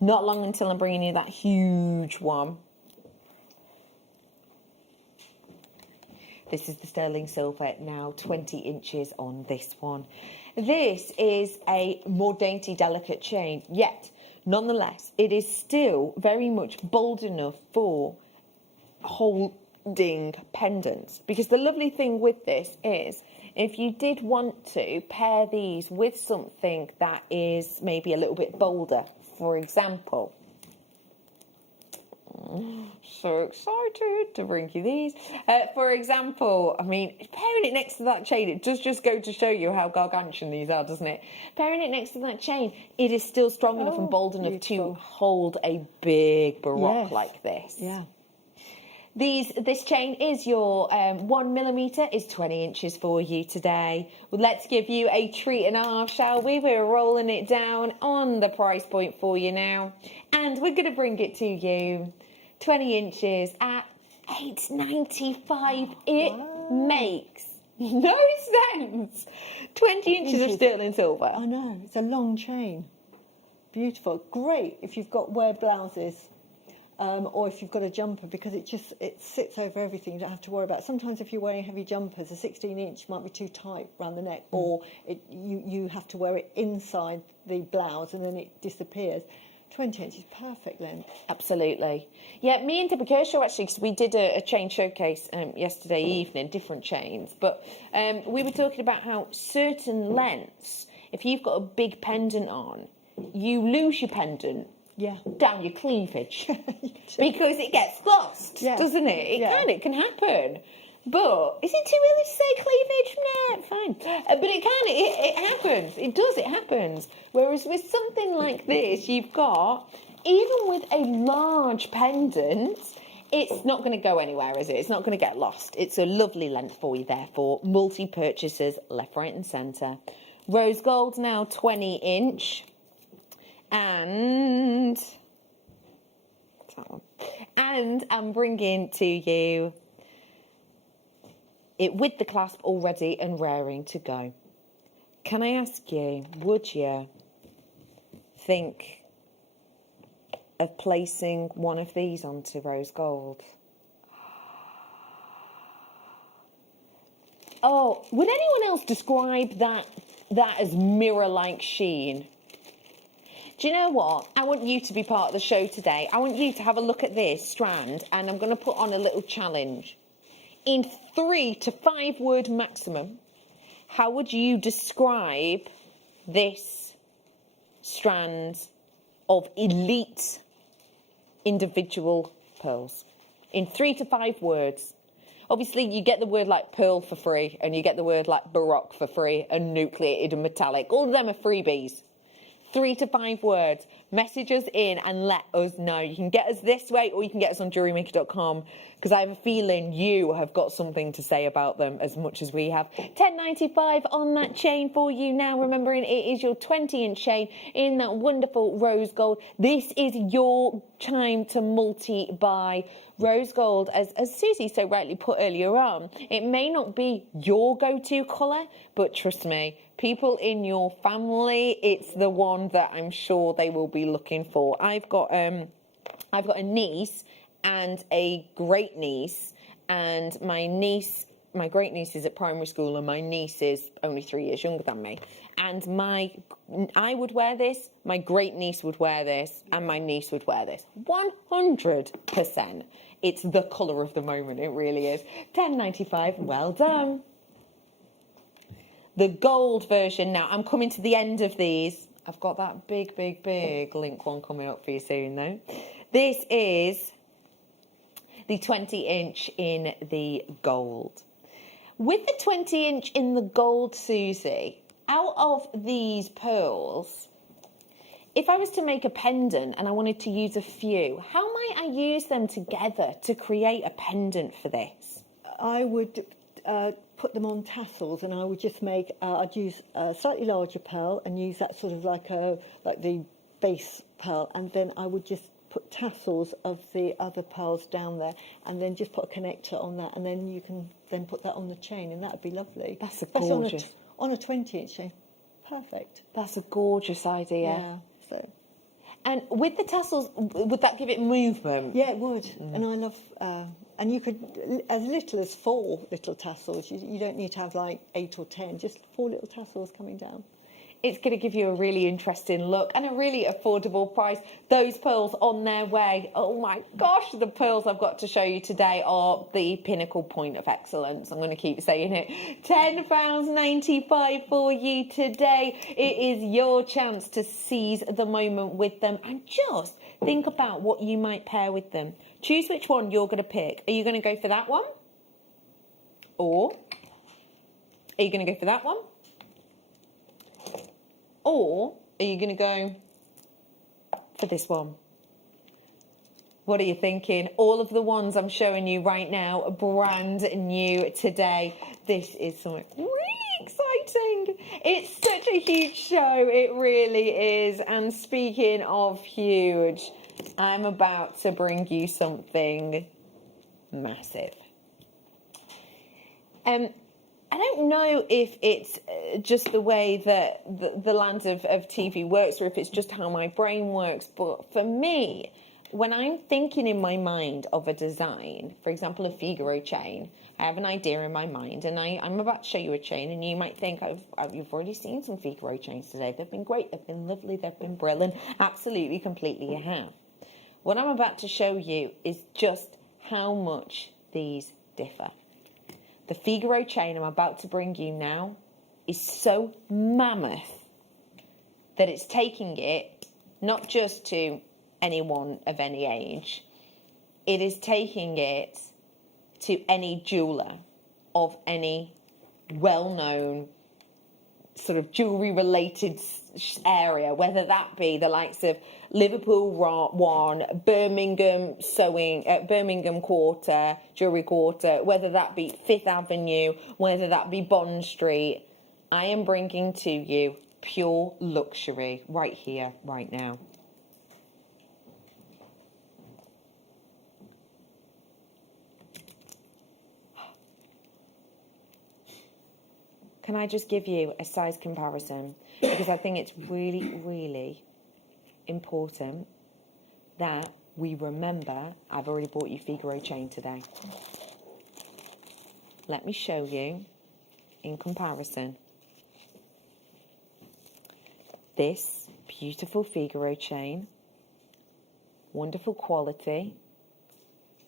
Not long until I'm bringing you that huge one. This is the sterling silver, now 20 inches on this one. This is a more dainty, delicate chain, yet, nonetheless, it is still very much bold enough for holding pendants. Because the lovely thing with this is, if you did want to pair these with something that is maybe a little bit bolder, for example, so excited to bring you these. For example, I mean, pairing it next to that chain, it does just go to show you how gargantuan these are, doesn't it? Pairing it next to that chain, it is still strong enough and bold enough to hold a big Baroque like this. Yeah. This chain is your 1mm, is 20 inches for you today. Well, let's give you a treat and a half, shall we? We're rolling it down on the price point for you now. And we're going to bring it to you. 20 inches at £8.95. It makes no sense. 20 inches of sterling silver. I know, it's a long chain. Beautiful. Great if you've got wear blouses. Or if you've got a jumper, because it sits over everything. You don't have to worry about it. Sometimes if you're wearing heavy jumpers, a 16-inch might be too tight around the neck, or you have to wear it inside the blouse and then it disappears. 20 inches, perfect length. Absolutely. Yeah, me and Deborah Kershaw, actually, because we did a chain showcase yesterday evening, different chains, but we were talking about how certain lengths, if you've got a big pendant on, you lose your pendant. Yeah. Down your cleavage. Because it gets lost, doesn't it? It can happen. But is it too early to say cleavage? Nah, fine. But it happens. It happens. Whereas with something like this, you've got, even with a large pendant, it's not going to go anywhere, is it? It's not going to get lost. It's a lovely length for you, therefore. Multi-purchases, left, right and centre. Rose gold now 20-inch. And I'm bringing to you it with the clasp already and raring to go. Can I ask you, would you think of placing one of these onto rose gold? Oh, would anyone else describe that as mirror-like sheen? Do you know what? I want you to be part of the show today. I want you to have a look at this strand, and I'm going to put on a little challenge. In 3 to 5 word maximum, how would you describe this strand of elite individual pearls? In 3 to 5 words. Obviously, you get the word like pearl for free, and you get the word like Baroque for free, and nucleated and metallic. All of them are freebies. 3 to 5 words. Message us in and let us know. You can get us this way, or you can get us on JewelleryMaker.com, because I have a feeling you have got something to say about them as much as we have. $10.95 on that chain for you now. Remembering it is your 20-inch chain in that wonderful rose gold. This is your time to multi-buy. Rose gold, as Susie so rightly put earlier on, it may not be your go-to colour, but trust me, people in your family, it's the one that I'm sure they will be looking for. I've got a niece and a great niece, and my great niece is at primary school, and my niece is only 3 years younger than me. And I would wear this, my great niece would wear this, and my niece would wear this. 100%. It's the colour of the moment, it really is. $10.95, well done. The gold version now. I'm coming to the end of these. I've got that big, big, big link one coming up for you soon, though. This is the 20-inch in the gold. With the 20-inch in the gold, Susie, out of these pearls, if I was to make a pendant and I wanted to use a few, how might I use them together to create a pendant for this? I would put them on tassels, and I would just make, I'd use a slightly larger pearl and use that sort of like the base pearl, and then I would just put tassels of the other pearls down there, and then just put a connector on that, and then you can then put that on the chain, and that would be lovely. That's gorgeous. On a 20-inch chain. Perfect. That's a gorgeous idea. Yeah. So. And with the tassels, would that give it movement? Yeah, it would. And I love, and you could, as little as 4 little tassels. You don't need to have like 8 or 10, just 4 little tassels coming down. It's going to give you a really interesting look and a really affordable price. Those pearls on their way. Oh my gosh, the pearls I've got to show you today are the pinnacle point of excellence. I'm going to keep saying it. £10.95 for you today. It is your chance to seize the moment with them, and just think about what you might pair with them. Choose which one you're going to pick. Are you going to go for that one? Or are you going to go for that one? Or are you going to go for this one? What are you thinking? All of the ones I'm showing you right now are brand new today. This is something really exciting. It's such a huge show. It really is. And speaking of huge, I'm about to bring you something massive. I don't know if it's just the way that the land of TV works, or if it's just how my brain works, but for me, when I'm thinking in my mind of a design, for example, a Figaro chain, I have an idea in my mind, and I'm about to show you a chain, and you might think, you've already seen some Figaro chains today. They've been great, they've been lovely, they've been brilliant. Absolutely, completely you have. What I'm about to show you is just how much these differ. The Figaro chain I'm about to bring you now is so mammoth that it's taking it not just to anyone of any age, it is taking it to any jeweller of any well-known sort of jewellery-related area, whether that be the likes of Liverpool One, Birmingham Quarter, Jewellery Quarter, whether that be Fifth Avenue, whether that be Bond Street. I am bringing to you pure luxury right here, right now. Can I just give you a size comparison? Because I think it's really, really important that we remember I've already bought you Figaro chain today. Let me show you in comparison. This beautiful Figaro chain, wonderful quality,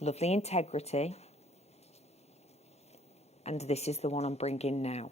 lovely integrity, and this is the one I'm bringing now.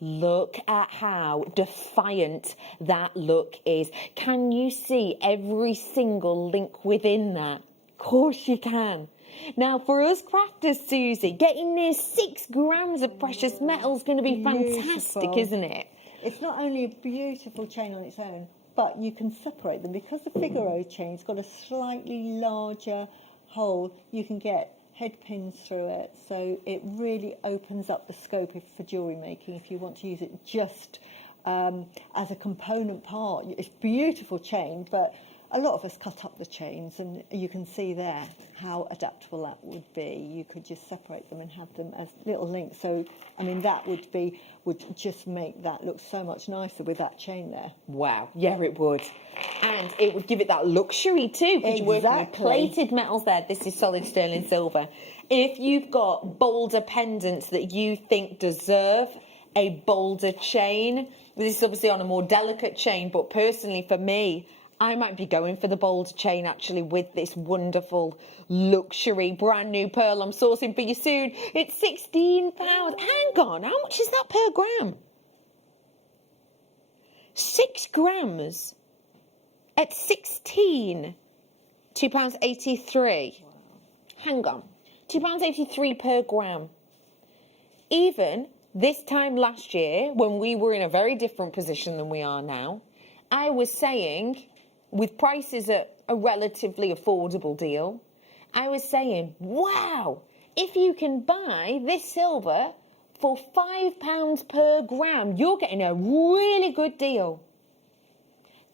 Look at how defiant that look is. Can you see every single link within that? Of course you can. Now, for us crafters, Susie, getting near 6 grams of precious metal is going to be fantastic, Beautiful. isn't it? It's not only a beautiful chain on its own, but you can separate them. Because the Figaro chain's got a slightly larger hole, you can get head pins through it. So it really opens up the scope for jewellery making if you want to use it just as a component part. It's a beautiful chain, but a lot of us cut up the chains, and you can see there how adaptable that would be. You could just separate them and have them as little links. So, I mean, that would just make that look so much nicer with that chain there. Wow, yeah, it would. And it would give it that luxury too, because you're working with Exactly. plated metals there. This is solid sterling silver. If you've got bolder pendants that you think deserve a bolder chain, this is obviously on a more delicate chain, but personally for me, I might be going for the bolder chain actually with this wonderful luxury brand new pearl I'm sourcing for you soon. It's £16. Hang on, how much is that per gram? 6 grams at 16. £2.83. Hang on, £2.83 per gram. Even this time last year, when we were in a very different position than we are now, I was saying, with prices at a relatively affordable deal, I was saying, wow, if you can buy this silver for £5 per gram, you're getting a really good deal.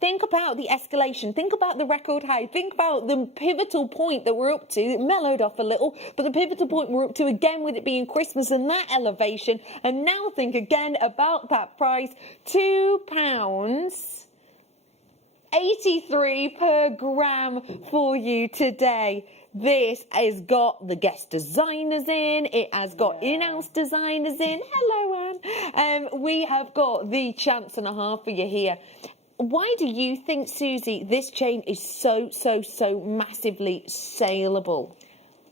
Think about the escalation. Think about the record high. Think about the pivotal point that we're up to. It mellowed off a little, but the pivotal point we're up to again with it being Christmas and that elevation. And now think again about that price, £2.83 per gram for you today. This has got the guest designers in. It has got in-house designers in. Hello, Anne. We have got the chance and a half for you here. Why do you think, Susie, this chain is so massively saleable?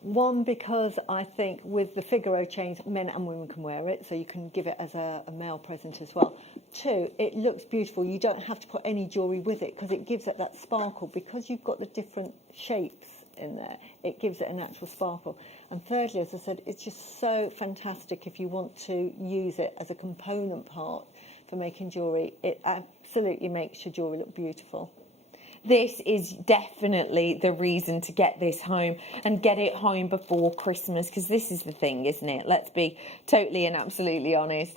One, because I think with the Figaro chains, men and women can wear it, so you can give it as a male present as well. 2, it looks beautiful. You don't have to put any jewellery with it because it gives it that sparkle. Because you've got the different shapes in there, it gives it a natural sparkle. And thirdly, as I said, it's just so fantastic if you want to use it as a component part for making jewellery. It absolutely makes your jewellery look beautiful. This is definitely the reason to get this home and get it home before Christmas, because this is the thing, isn't it? Let's be totally and absolutely honest.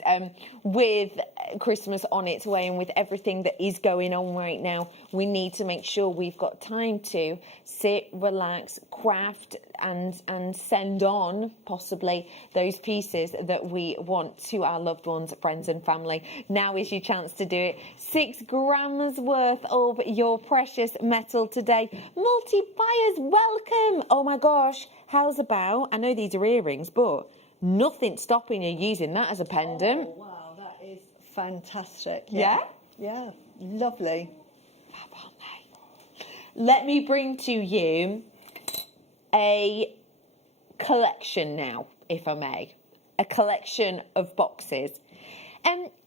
With Christmas on its way and with everything that is going on right now, we need to make sure we've got time to sit, relax, craft and send on possibly those pieces that we want to our loved ones, friends and family. Now is your chance to do it. 6 grams worth of your precious metal today. Multi-buyers, welcome. Oh my gosh, how's about, I know these are earrings, but nothing stopping you using that as a pendant. Oh, wow, that is fantastic. Yeah? Yeah, lovely. Fab, aren't they? Let me bring to you a collection now, if I may. A collection of boxes.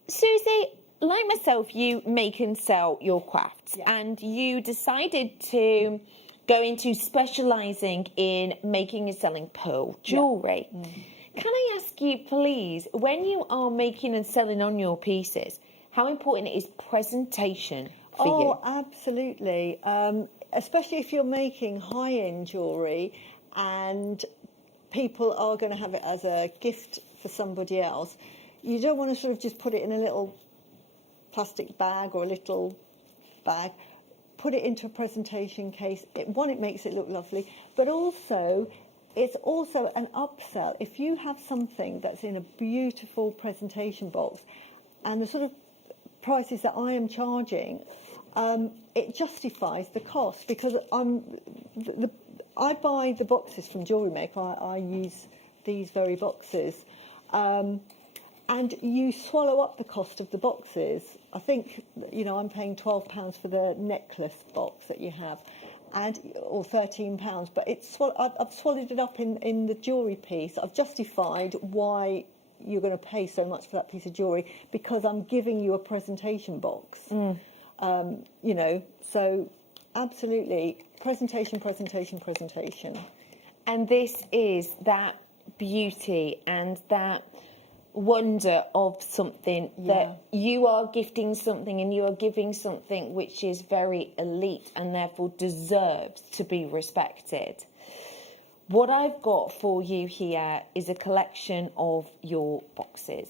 Susie, like myself, you make and sell your crafts, and you decided to go into specialising in making and selling pearl jewellery. Can I ask you, please, when you are making and selling on your pieces, how important is presentation for you? Oh, absolutely. Especially if you're making high-end jewellery and people are going to have it as a gift for somebody else. You don't want to sort of just put it in a little plastic bag or a little bag. Put it into a presentation case. It makes it look lovely, but also it's also an upsell. If you have something that's in a beautiful presentation box and the sort of prices that I am charging, it justifies the cost, because I buy the boxes from JewelleryMaker. I use these very boxes. And you swallow up the cost of the boxes. I think, I'm paying £12 for the necklace box that you have, or £13, but I've swallowed it up in the jewellery piece. I've justified why you're going to pay so much for that piece of jewellery, because I'm giving you a presentation box. So absolutely, presentation. And this is that beauty and that wonder of something that you are gifting something, and you are giving something which is very elite and therefore deserves to be respected. What I've got for you here is a collection of your boxes,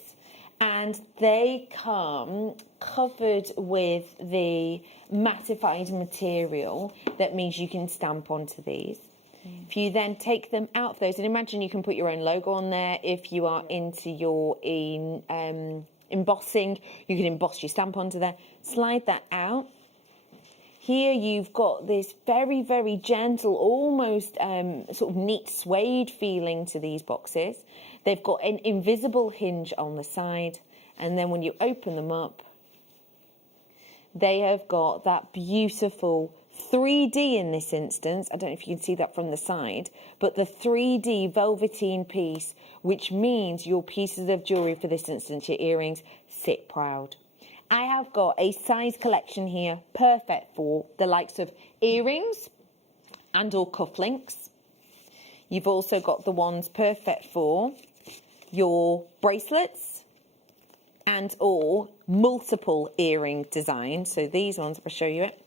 and they come covered with the mattified material. That means you can stamp onto these. If you then take them out of those, and imagine you can put your own logo on there. If you are into your embossing, you can emboss your stamp onto there. Slide that out. Here you've got this very, very gentle, almost sort of neat suede feeling to these boxes. They've got an invisible hinge on the side, and then when you open them up, they have got that beautiful 3D in this instance. I don't know if you can see that from the side, but the 3D velveteen piece, which means your pieces of jewellery, for this instance, your earrings, sit proud. I have got a size collection here, perfect for the likes of earrings and or cufflinks. You've also got the ones perfect for your bracelets and or multiple earring designs. So these ones, I'll show you it.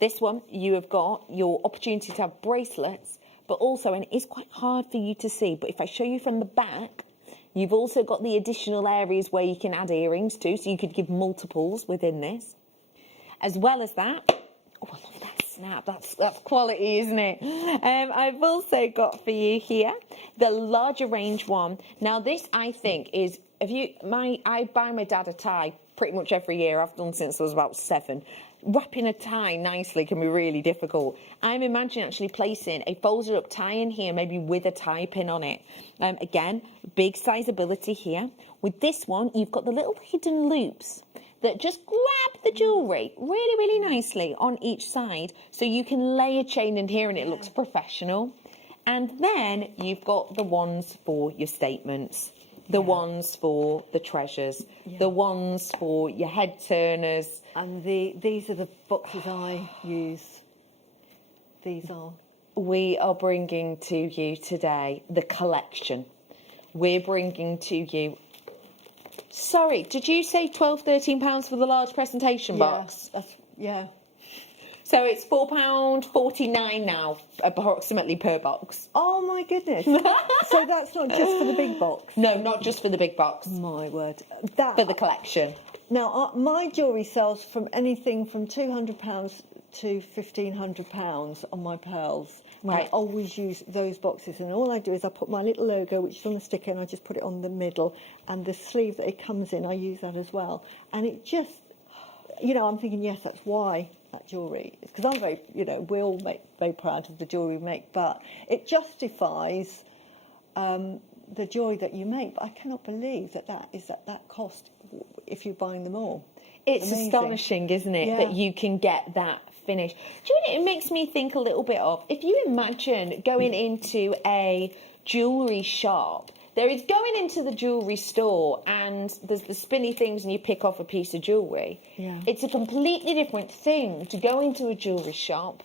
This one, you have got your opportunity to have bracelets, but also, and it is quite hard for you to see, but if I show you from the back, you've also got the additional areas where you can add earrings to, so you could give multiples within this. As well as that, oh, I love that snap, that's quality, isn't it? I've also got for you here the larger range one. Now this, I think, is, I buy my dad a tie pretty much every year. I've done since I was about 7. Wrapping a tie nicely can be really difficult. I'm imagining actually placing a folded up tie in here, maybe with a tie pin on it. Again, big sizeability here. With this one, you've got the little hidden loops that just grab the jewellery really, really nicely on each side, so you can lay a chain in here and it looks professional. And then you've got the ones for your statements, the ones for the treasures, the ones for your head turners. And these are the boxes I use. These are. We are bringing to you today the collection. We're bringing to you. Sorry, did you say £12-13 for the large presentation box? Yeah. So it's £4.49 now, approximately per box. Oh my goodness! So that's not just for the big box. No, not just for the big box. My word. For the collection. Now, my jewellery sells from anything from £200 to £1,500 on my pearls. Right. I always use those boxes, and all I do is I put my little logo, which is on the sticker, and I just put it on the middle, and the sleeve that it comes in, I use that as well. And it just, I'm thinking, yes, that's why that jewellery, because I'm very, we all very proud of the jewellery we make, but it justifies the jewellery that you make. But I cannot believe that is at that cost if you're buying them all. It's amazing. Astonishing, isn't it, that you can get that finish. Do you know what it makes me think a little bit of? If you imagine going into a jewellery shop, there is going into the jewellery store and there's the spinny things and you pick off a piece of jewellery. Yeah. It's a completely different thing to go into a jewellery shop,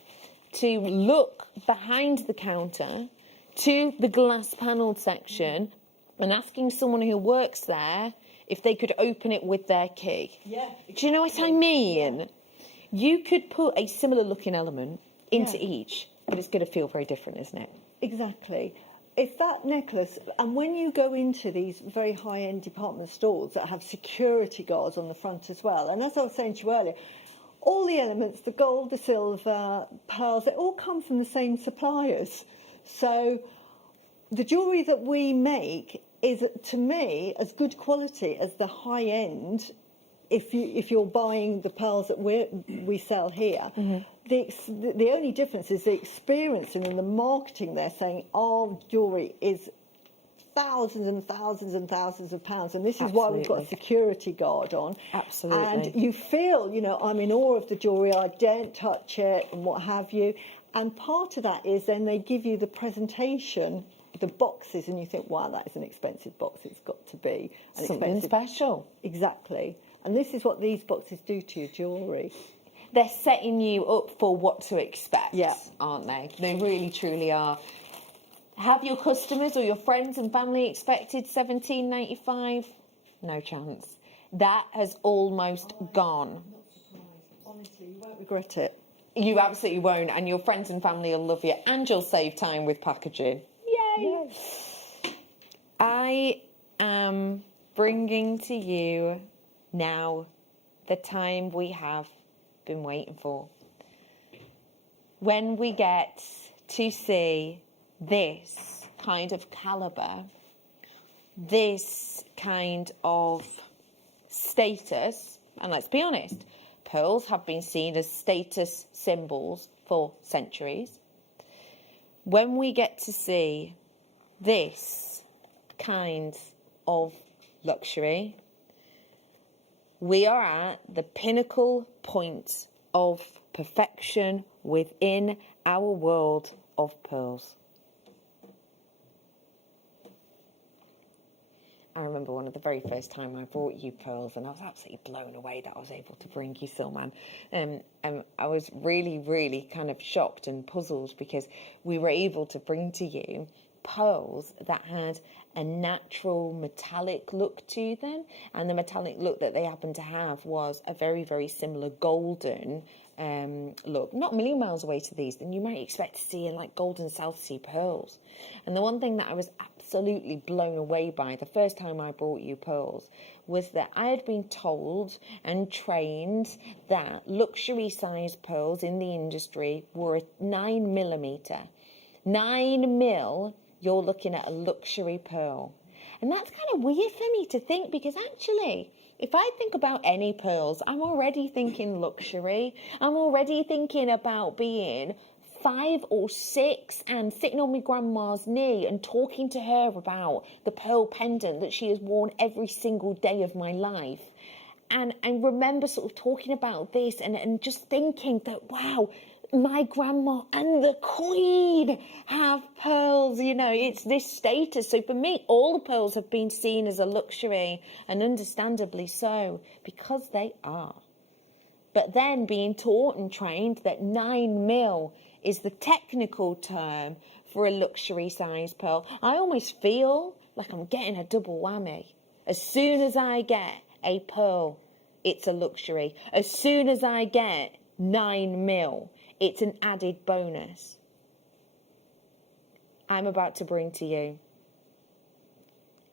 to look behind the counter, to the glass panelled section and asking someone who works there if they could open it with their key. Yeah. Do you know what I mean? Yeah. You could put a similar looking element into each, but it's going to feel very different, isn't it? Exactly. If that necklace, and when you go into these very high-end department stores that have security guards on the front as well, and as I was saying to you earlier, all the elements, the gold, the silver, pearls, they all come from the same suppliers. So the jewellery that we make is, to me, as good quality as the high-end. If you're buying the pearls that we sell here, the only difference is the experience and the marketing. They're saying our jewellery is thousands and thousands and thousands of pounds, and this is why we've got a security guard on. Absolutely. And you feel, I'm in awe of the jewellery. I daren't touch it and what have you. And part of that is then they give you the presentation, the boxes, and you think, wow, that is an expensive box. It's got to be something special. Exactly. And this is what these boxes do to your jewellery. They're setting you up for what to expect, aren't they? They really, truly are. Have your customers or your friends and family expected £17.95? No chance. That has almost gone. Honestly, you won't regret it. You absolutely won't, and your friends and family will love you, and you'll save time with packaging. Yay! I am bringing to you now the time we have been waiting for. When we get to see this kind of calibre, this kind of status, and let's be honest, pearls have been seen as status symbols for centuries. When we get to see this kind of luxury, we are at the pinnacle point of perfection within our world of pearls. I remember one of the very first time I brought you pearls, and I was absolutely blown away that I was able to bring you Silman. I was really, really kind of shocked and puzzled because we were able to bring to you pearls that had a natural metallic look to them, and the metallic look that they happened to have was a very, very similar golden look, not a million miles away to these than you might expect to see in like golden South Sea pearls. And the one thing that I was absolutely blown away by the first time I brought you pearls was that I had been told and trained that luxury size pearls in the industry were a 9mm. 9mm, you're looking at a luxury pearl. And that's kind of weird for me to think, because actually, if I think about any pearls, I'm already thinking luxury. I'm already thinking about being 5 or 6 and sitting on my grandma's knee and talking to her about the pearl pendant that she has worn every single day of my life. And I remember sort of talking about this and just thinking that, wow, my grandma and the Queen have pearls, you know, it's this status. So for me, all the pearls have been seen as a luxury, and understandably so, because they are. But then being taught and trained that 9mm is the technical term for a luxury size pearl, I almost feel like I'm getting a double whammy. As soon as I get a pearl, it's a luxury. As soon as I get 9mm, it's an added bonus. I'm about to bring to you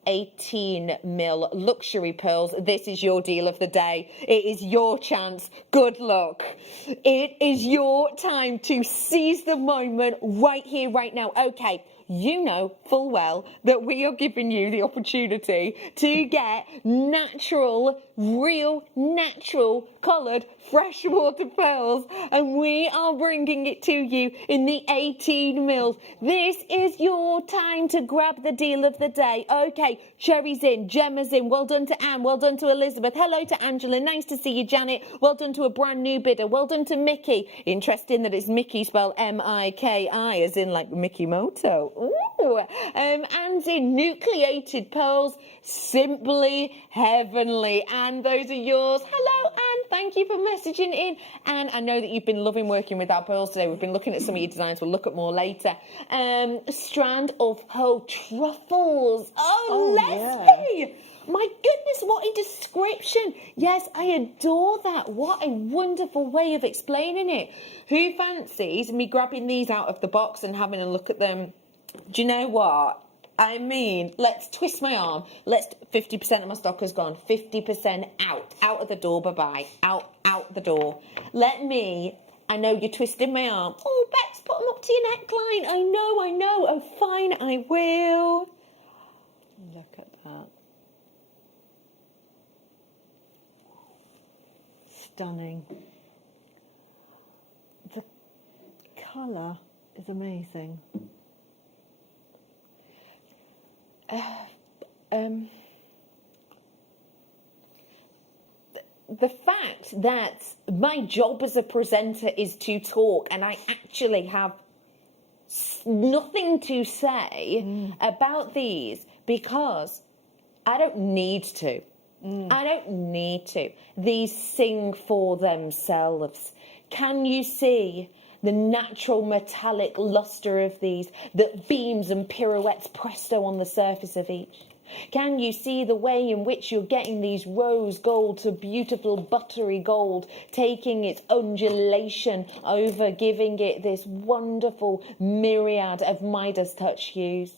18mm luxury pearls. This is your deal of the day. It is your chance. Good luck. It is your time to seize the moment right here, right now. Okay, you know full well that we are giving you the opportunity to get natural, real, natural, coloured freshwater pearls, and we are bringing it to you in the 18mm. This is your time to grab the deal of the day. Okay, Cherry's in, Gemma's in, well done to Anne, well done to Elizabeth, hello to Angela, nice to see you, Janet, well done to a brand new bidder, well done to Mickey. Interesting that it's Mickey spelled M-I-K-I, as in like Mickey Moto. Ooh. And in nucleated pearls, simply heavenly. And those are yours. Hello, Anne, thank you for messaging in. And I know that you've been loving working with our pearls today. We've been looking at some of your designs. We'll look at more later. Strand of pearl truffles. Oh, Leslie! Yeah. My goodness, what a description. Yes, I adore that. What a wonderful way of explaining it. Who fancies me grabbing these out of the box and having a look at them? Do you know what? I mean, let's twist my arm. 50% of my stock has gone. 50% out of the door. Bye-bye. Out the door. I know you're twisting my arm. Oh, Bex, put them up to your neckline. I know. Oh, fine, I will. Look at that. Stunning. The colour is amazing. The fact that my job as a presenter is to talk, and I actually have nothing to say about these because I don't need to. I don't need to. These sing for themselves. Can you see the natural metallic luster of these that beams and pirouettes presto on the surface of each? Can you see the way in which you're getting these rose gold to beautiful buttery gold, taking its undulation over, giving it this wonderful myriad of Midas touch hues?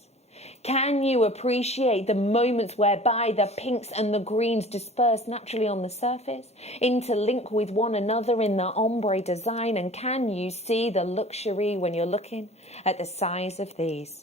Can you appreciate the moments whereby the pinks and the greens disperse naturally on the surface, interlink with one another in the ombre design? And can you see the luxury when you're looking at the size of these?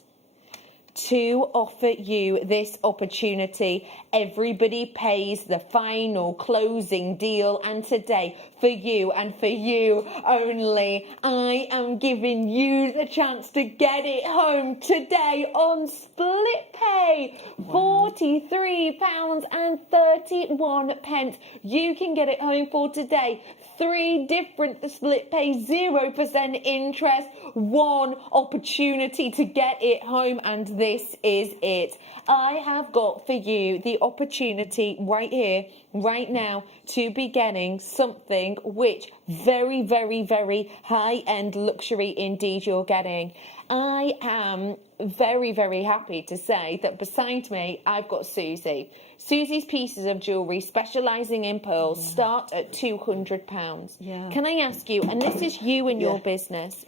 To offer you this opportunity, everybody pays the final closing deal, and today, for you and for you only, I am giving you the chance to get it home today on split pay. £43.31. You can get it home for today. 3 different split pay, 0% interest, 1 opportunity to get it home, and this is it. I have got for you the opportunity right here, right now, to be getting something which very, very, very high-end luxury indeed you're getting. I am very, very happy to say that beside me, I've got Susie. Susie's pieces of jewellery, specialising in pearls, start at £200. Yeah. Can I ask you, and this is you and your business,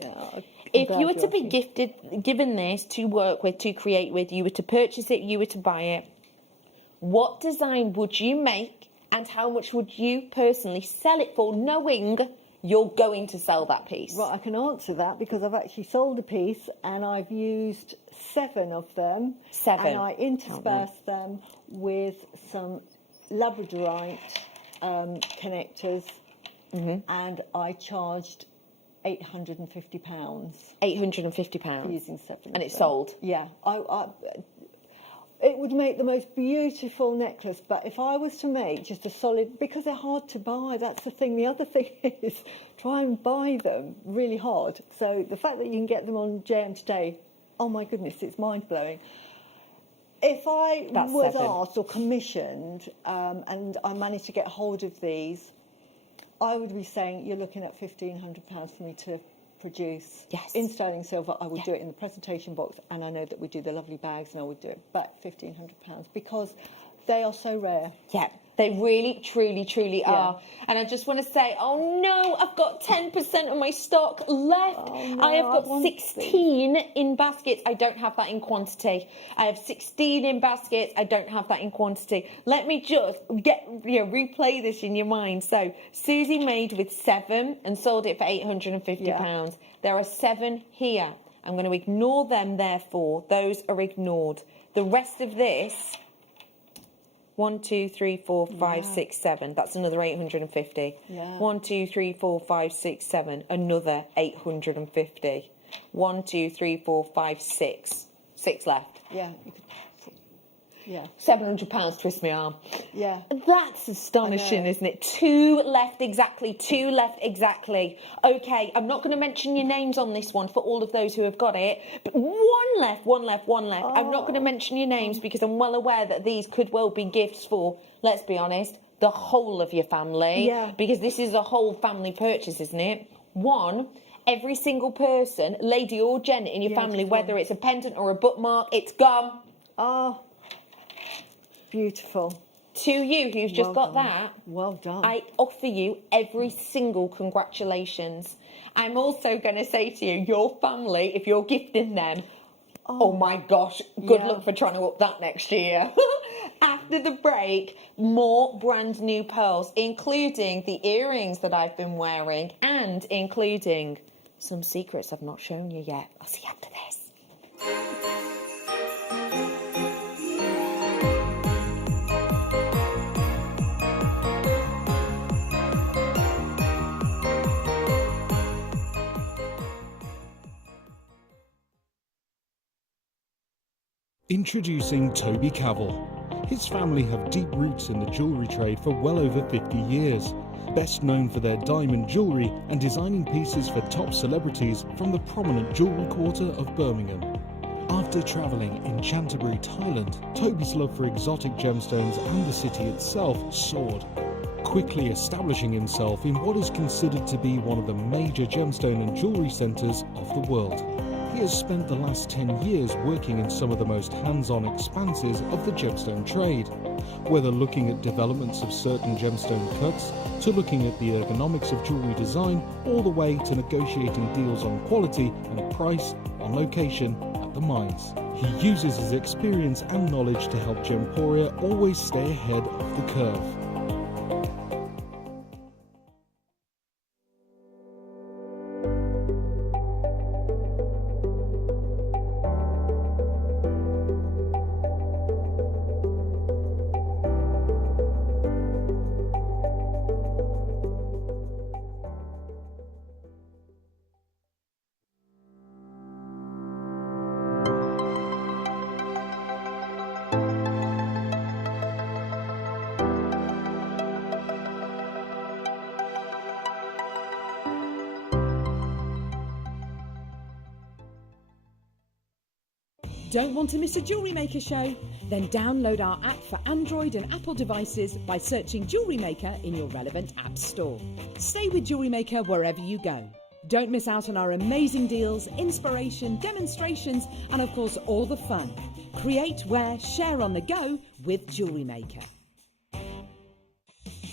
if you were to be given this to work with, to create with, you were to purchase it, you were to buy it, what design would you make and how much would you personally sell it for, knowing you're going to sell that piece? Right, I can answer that because I've actually sold a piece and I've used 7 of them. 7. And I interspersed them with some labradorite connectors, and I charged £850. £850 using 7. and it's sold. Yeah, it would make the most beautiful necklace, but if I was to make just a solid, because they're hard to buy, that's the thing. The other thing is try and buy them really hard. So the fact that you can get them on JM today, oh my goodness, it's mind-blowing. If I was asked or commissioned and I managed to get hold of these, I would be saying you're looking at £1,500 for me to produce. Yes. In sterling silver, I would do it in the presentation box, and I know that we do the lovely bags, and I would do it back £1,500 because they are so rare. Yeah, they really, truly are. And I just want to say, oh no, I've got 10% of my stock left. Oh, no, I have got 16 in baskets. I don't have that in quantity. I have 16 in baskets. I don't have that in quantity. Let me just replay this in your mind. So Susie made with 7 and sold it for £850. There are 7 here. I'm going to ignore them, therefore. Those are ignored. The rest of this, 1, 2, 3, 4, 5, 6, 7. That's another 850. Yeah. 1, 2, 3, 4, 5, 6, 7. Another 850. 1, 2, 3, 4, 5, 6. 6 left. Yeah. Yeah. £700, twist my arm. Yeah. That's astonishing, isn't it? 2 left exactly. 2 left exactly. Okay, I'm not going to mention your names on this one for all of those who have got it, but 1 left. Oh. I'm not going to mention your names because I'm well aware that these could well be gifts for, let's be honest, the whole of your family. Yeah. Because this is a whole family purchase, isn't it? 1, every single person, lady or gent in your family, whether it's a pendant or a bookmark, it's gone. Oh. Beautiful. To you who's just got that, well done. I offer you every single congratulations. I'm also going to say to you, your family, if you're gifting them, oh my gosh, good luck for trying to up that next year. After the break, more brand new pearls, including the earrings that I've been wearing and including some secrets I've not shown you yet. I'll see you after this. Introducing Toby Cavell. His family have deep roots in the jewellery trade for well over 50 years. Best known for their diamond jewellery and designing pieces for top celebrities from the prominent jewellery quarter of Birmingham. After travelling in Canterbury, Thailand, Toby's love for exotic gemstones and the city itself soared. quickly establishing himself in what is considered to be one of the major gemstone and jewellery centres of the world. He has spent the last 10 years working in some of the most hands-on expanses of the gemstone trade, whether looking at developments of certain gemstone cuts, to looking at the ergonomics of jewellery design, all the way to negotiating deals on quality and price on location at the mines. He uses his experience and knowledge to help Gemporia always stay ahead of the curve. Don't want to miss a Jewellery Maker show? Then download our app for Android and Apple devices by searching Jewellery Maker in your relevant app store. Stay with Jewellery Maker wherever you go. Don't miss out on our amazing deals, inspiration, demonstrations, and of course all the fun. Create, wear, share on the go with Jewellery Maker.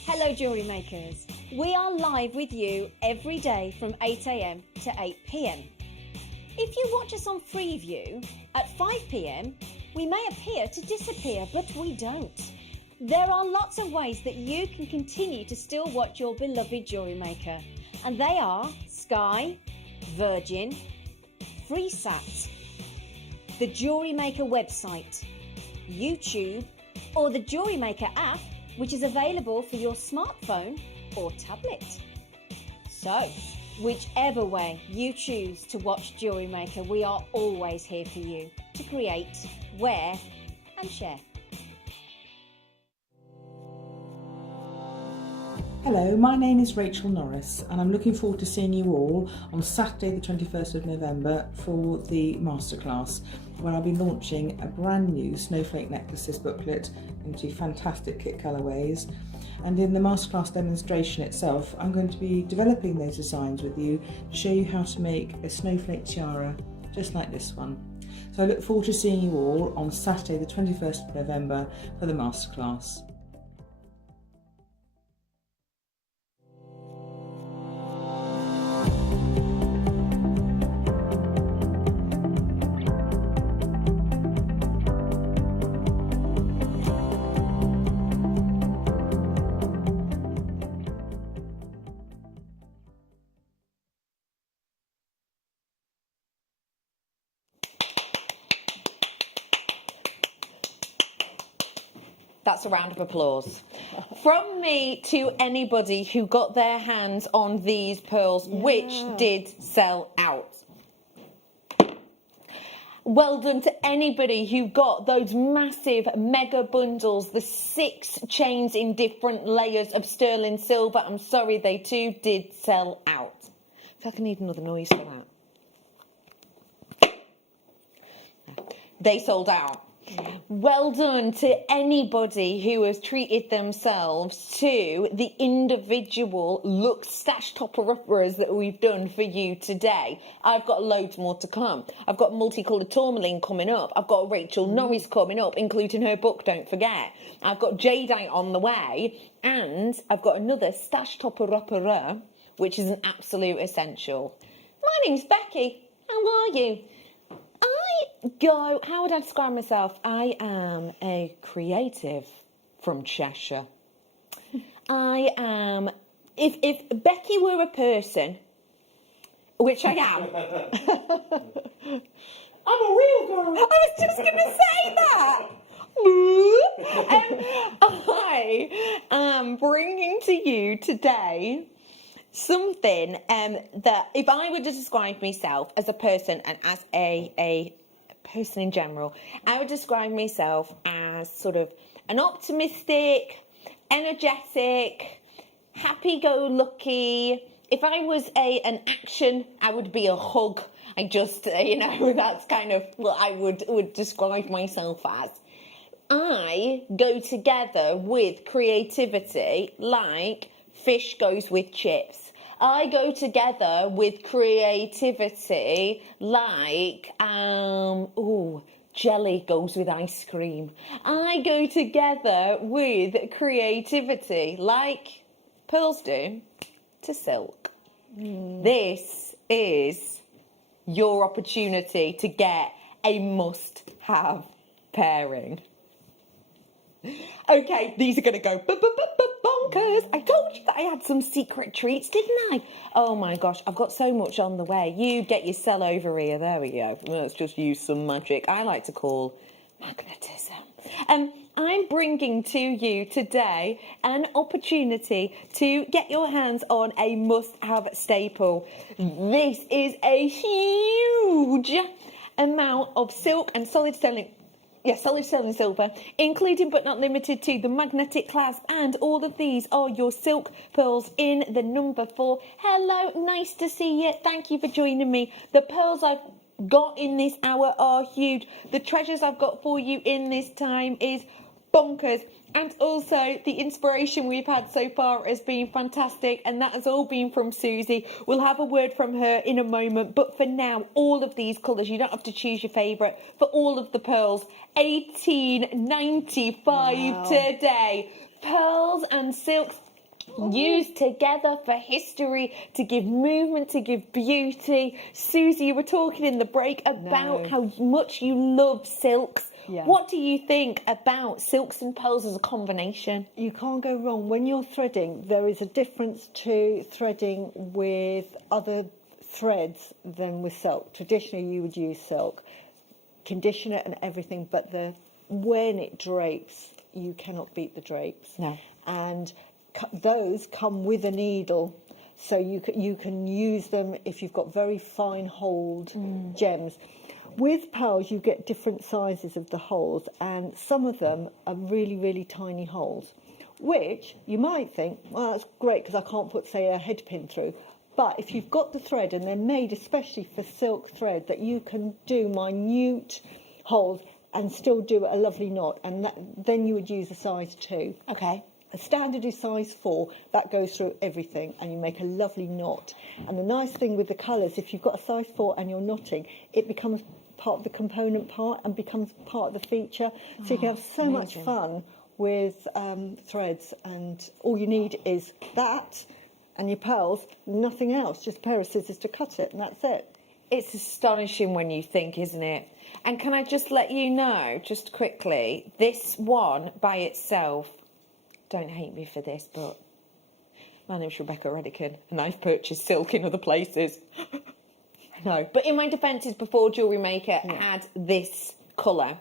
Hello Jewellery Makers. We are live with you every day from 8 a.m. to 8 p.m. If you watch us on Freeview at 5 p.m, we may appear to disappear, but we don't. There are lots of ways that you can continue to still watch your beloved Jewellery Maker, and they are Sky, Virgin, FreeSat, the Jewellery Maker website, YouTube, or the Jewellery Maker app, which is available for your smartphone or tablet. So, whichever way you choose to watch Jewellery Maker, we are always here for you to create, wear and share. Hello, my name is Rachel Norris and I'm looking forward to seeing you all on Saturday the 21st of November for the masterclass, where I'll be launching a brand new Snowflake Necklaces booklet in 2 fantastic kit colourways. And in the masterclass demonstration itself, I'm going to be developing those designs with you to show you how to make a snowflake tiara just like this one. So I look forward to seeing you all on Saturday the 21st of November for the masterclass. That's a round of applause. From me to anybody who got their hands on these pearls, which did sell out. Well done to anybody who got those massive mega bundles, the 6 chains in different layers of sterling silver. I'm sorry, they too did sell out. I feel like I need another noise for that. They sold out. Well done to anybody who has treated themselves to the individual look stash topper-uppers that we've done for you today. I've got loads more to come. I've got multicoloured tourmaline coming up. I've got Rachel Norris coming up, including her book, don't forget. I've got jadeite on the way, and I've got another stash topper-upper, which is an absolute essential. My name's Becky. How are you? How would I describe myself? I am a creative from Cheshire. I am, if Becky were a person, which I am. I'm a real girl. I was just going to say that. I am bringing to you today something that, if I were to describe myself as a person and as a person in general, I would describe myself as sort of an optimistic, energetic, happy-go-lucky. If I was an action, I would be a hug. I just, that's kind of what I would describe myself as. I go together with creativity like fish goes with chips. I go together with creativity like, jelly goes with ice cream. I go together with creativity like pearls do to silk. This is your opportunity to get a must-have pairing. Okay, these are going to go bonkers. I told you that I had some secret treats, didn't I? Oh my gosh, I've got so much on the way. You get your cell over here. There we go. Let's just use some magic. I like to call magnetism. I'm bringing to you today an opportunity to get your hands on a must-have staple. This is a huge amount of silk and solid sterling silver, including but not limited to the magnetic clasp, and all of these are your silk pearls in the number 4. Hello, nice to see you. Thank you for joining me. The pearls I've got in this hour are huge. The treasures I've got for you in this time is bonkers, and also the inspiration we've had so far has been fantastic, and that has all been from Susie. We'll have a word from her in a moment, but for now, all of these colours, you don't have to choose your favourite. For all of the pearls, $18.95 today. Pearls and silks used together for history, to give movement, to give beauty. Susie, you were talking in the break about how much you love silks. Yeah. What do you think about silks and pearls as a combination? You can't go wrong. When you're threading, there is a difference to threading with other threads than with silk. Traditionally, you would use silk, condition it and everything, but when it drapes, you cannot beat the drapes. No. And those come with a needle. So you can use them if you've got very fine holed gems. With pearls, you get different sizes of the holes, and some of them are really, really tiny holes, which you might think, well, that's great because I can't put, say, a head pin through. But if you've got the thread, and they're made especially for silk thread, that you can do minute holes and still do a lovely knot, and then you would use a size 2. Okay. A standard is size 4, that goes through everything, and you make a lovely knot. And the nice thing with the colours, if you've got a size 4 and you're knotting, it becomes part of the component part and becomes part of the feature. So you can have so much fun with threads, and all you need is that and your pearls, nothing else, just a pair of scissors to cut it, and that's it. It's astonishing when you think, isn't it? And can I just let you know, just quickly, this one by itself, don't hate me for this, but my name's Rebecca Redican, and I've purchased silk in other places. I know. But in my defence, is before JewelleryMaker had this colour.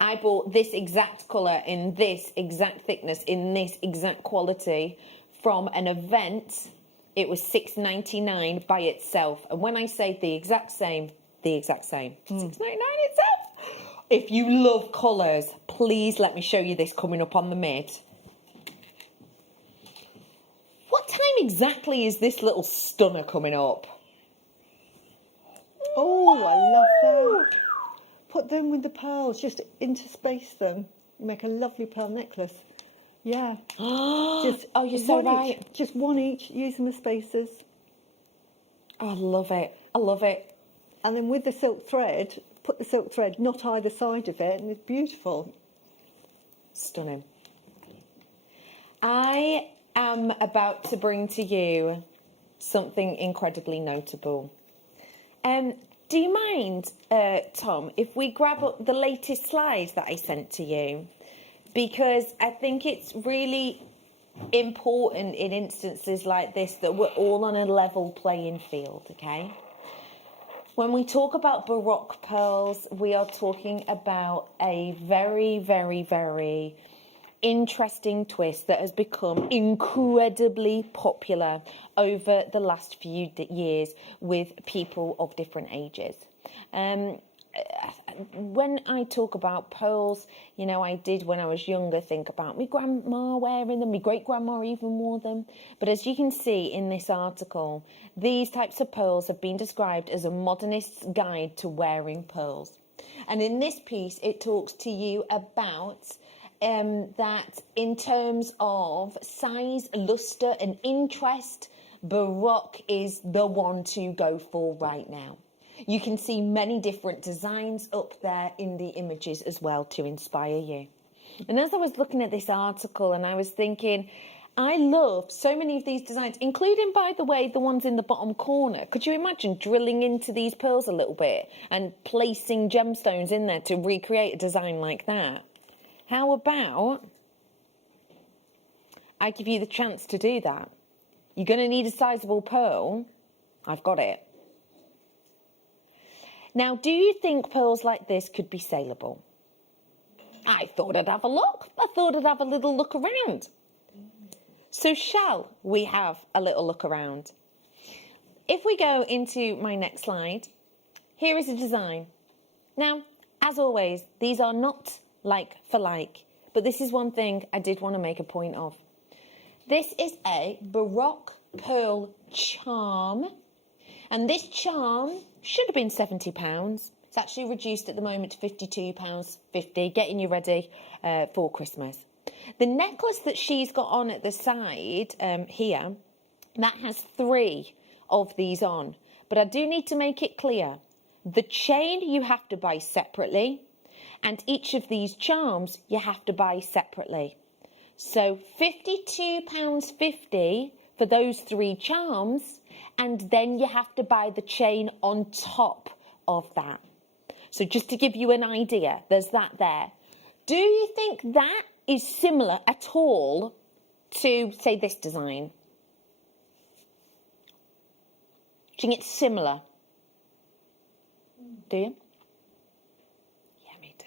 I bought this exact colour in this exact thickness, in this exact quality from an event. It was $6.99 by itself. And when I say the exact same, $6.99 itself. If you love colours, please let me show you this coming up on the mid. What time exactly is this little stunner coming up? Oh, I love that. Put them with the pearls, just interspace them. You make a lovely pearl necklace. Yeah. Just, oh, you're so right. Just one each, use them as spacers. Oh, I love it. I love it. And then with the silk thread, put the silk thread not either side of it, and it's beautiful. Stunning. I am about to bring to you something incredibly notable. Do you mind, Tom, if we grab up the latest slides that I sent to you? Because I think it's really important in instances like this that we're all on a level playing field, okay? When we talk about Baroque pearls, we are talking about a very, very, very interesting twist that has become incredibly popular over the last few years with people of different ages. When I talk about pearls, you know, I did when I was younger think about my grandma wearing them, my great-grandma even wore them. But as you can see in this article, these types of pearls have been described as a modernist's guide to wearing pearls. And in this piece, it talks to you about that in terms of size, luster and interest, Baroque is the one to go for right now. You can see many different designs up there in the images as well to inspire you. And as I was looking at this article and I was thinking, I love so many of these designs, including, by the way, the ones in the bottom corner. Could you imagine drilling into these pearls a little bit and placing gemstones in there to recreate a design like that? How about I give you the chance to do that? You're going to need a sizable pearl. I've got it. Now, do you think pearls like this could be saleable? I thought I'd have a look. I thought I'd have a little look around. So shall we have a little look around? If we go into my next slide, here is a design. Now, as always, these are not like for like, but this is one thing I did want to make a point of. This is a Baroque pearl charm, and this charm should have been £70. It's actually reduced at the moment to £52.50, getting you ready for Christmas. The necklace that she's got on at the side here, that has 3 of these on. But I do need to make it clear, the chain you have to buy separately, and each of these charms you have to buy separately. So £52.50 for those 3 charms, and then you have to buy the chain on top of that. So just to give you an idea, there's that there. Do you think that is similar at all to, say, this design? Do you think it's similar? Do you? Yeah, me too.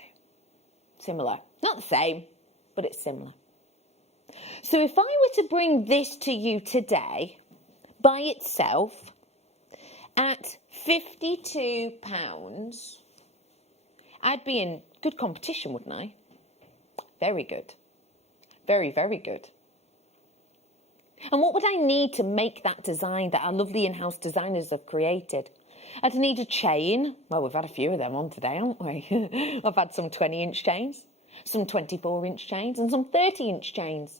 Similar. Not the same, but it's similar. So if I were to bring this to you today by itself at £52, I'd be in good competition, wouldn't I? Very good. Very, very good. And what would I need to make that design that our lovely in-house designers have created? I'd need a chain. Well, we've had a few of them on today, haven't we? I've had some 20-inch chains, some 24-inch chains, and some 30-inch chains.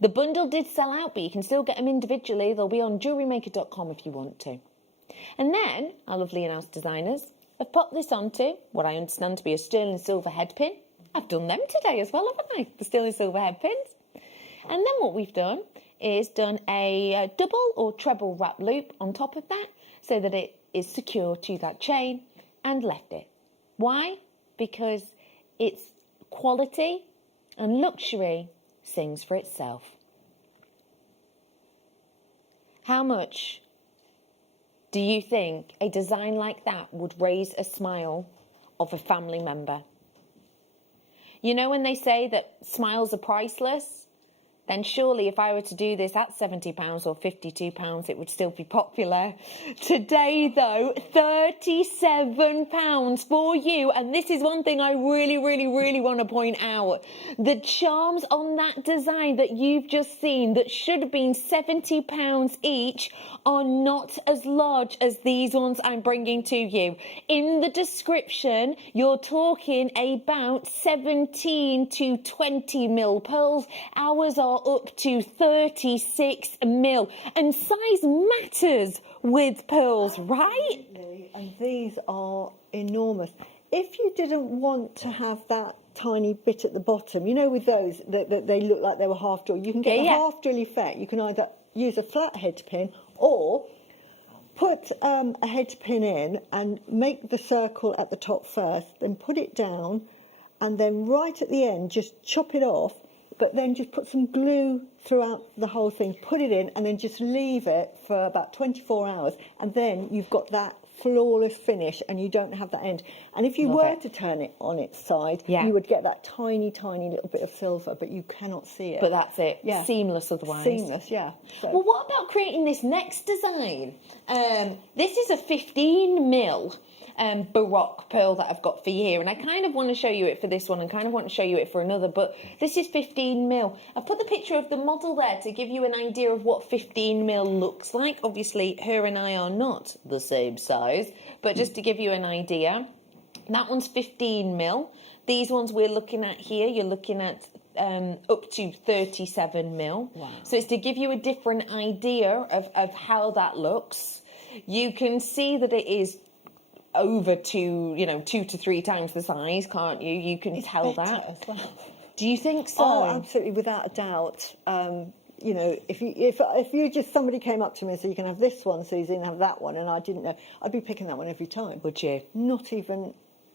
The bundle did sell out, but you can still get them individually. They'll be on JewelleryMaker.com if you want to. And then our lovely in-house designers have popped this onto what I understand to be a sterling silver head pin. I've done them today as well, haven't I? The sterling silver head pins. And then what we've done is done a double or treble wrap loop on top of that so that it is secure to that chain and left it. Why? Because it's quality and luxury sings for itself. How much do you think a design like that would raise a smile of a family member? You know when they say that smiles are priceless? Then surely if I were to do this at £70 or £52, it would still be popular. Today, though, £37 for you. And this is one thing I really, really, really want to point out. The charms on that design that you've just seen that should have been £70 each are not as large as these ones I'm bringing to you. In the description, you're talking about 17 to 20 mil pearls. Ours are up to 36 mil. And size matters with pearls, right? And these are enormous. If you didn't want to have that tiny bit at the bottom, you know, with those, that they look like they were half drill, you can get a half drill effect. You can either use a flat head pin or put a head pin in and make the circle at the top first, then put it down, and then right at the end just chop it off, but then just put some glue throughout the whole thing, put it in, and then just leave it for about 24 hours, and then you've got that flawless finish and you don't have that end. And if you were to turn it on its side, you would get that tiny, tiny little bit of silver, but you cannot see it. But that's it. Yeah. Seamless otherwise. Seamless, yeah. So. Well, what about creating this next design? This is a 15 mil Baroque pearl that I've got for you here, and I kind of want to show you it for this one and kind of want to show you it for another, but this is 15 mil. I've put the picture of the model there to give you an idea of what 15 mil looks like. Obviously her and I are not the same size, but just to give you an idea. That one's 15mm. These ones we're looking at here, you're looking at up to 37mm. Wow. So it's to give you a different idea of how that looks. You can see that it is over 2 to 3 times the size, can't you? You can tell better that. as well. Do you think so? Oh, absolutely, without a doubt. If you just somebody came up to me and said you can have this one, Susie, and have that one, and I didn't know, I'd be picking that one every time. Would you? Not even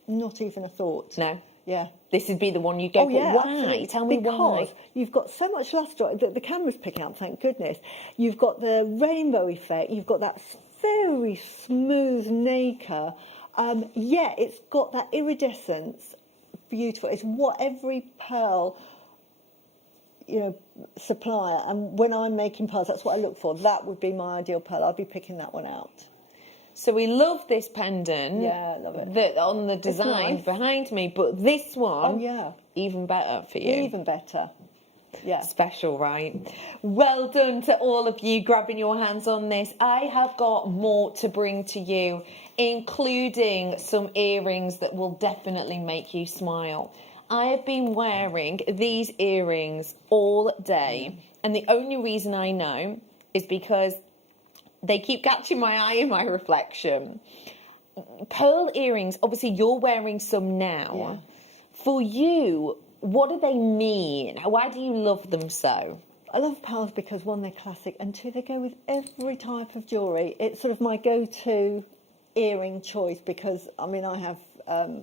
a thought. No. Yeah. This would be the one you go for. Yeah, Why? absolutely. Tell me because why. You've got so much luster. The camera's picking up, thank goodness. You've got the rainbow effect. You've got that very smooth nacre. It's got that iridescence. Beautiful. It's what every pearl, supplier, and when I'm making pearls, that's what I look for. That would be my ideal pearl. I'd be picking that one out. So we love this pendant. Yeah, I love it. On the design nice. behind me, but this one, Oh, yeah. even better for you. Even better. Yeah. Special, right? Well done to all of you grabbing your hands on this. I have got more to bring to you, including some earrings that will definitely make you smile. I have been wearing these earrings all day, and the only reason I know is because they keep catching my eye in my reflection. Pearl earrings, obviously you're wearing some now. Yeah. For you, what do they mean? Why do you love them so? I love pearls because, one, they're classic, and two, they go with every type of jewellery. It's sort of my go-to earring choice because, I have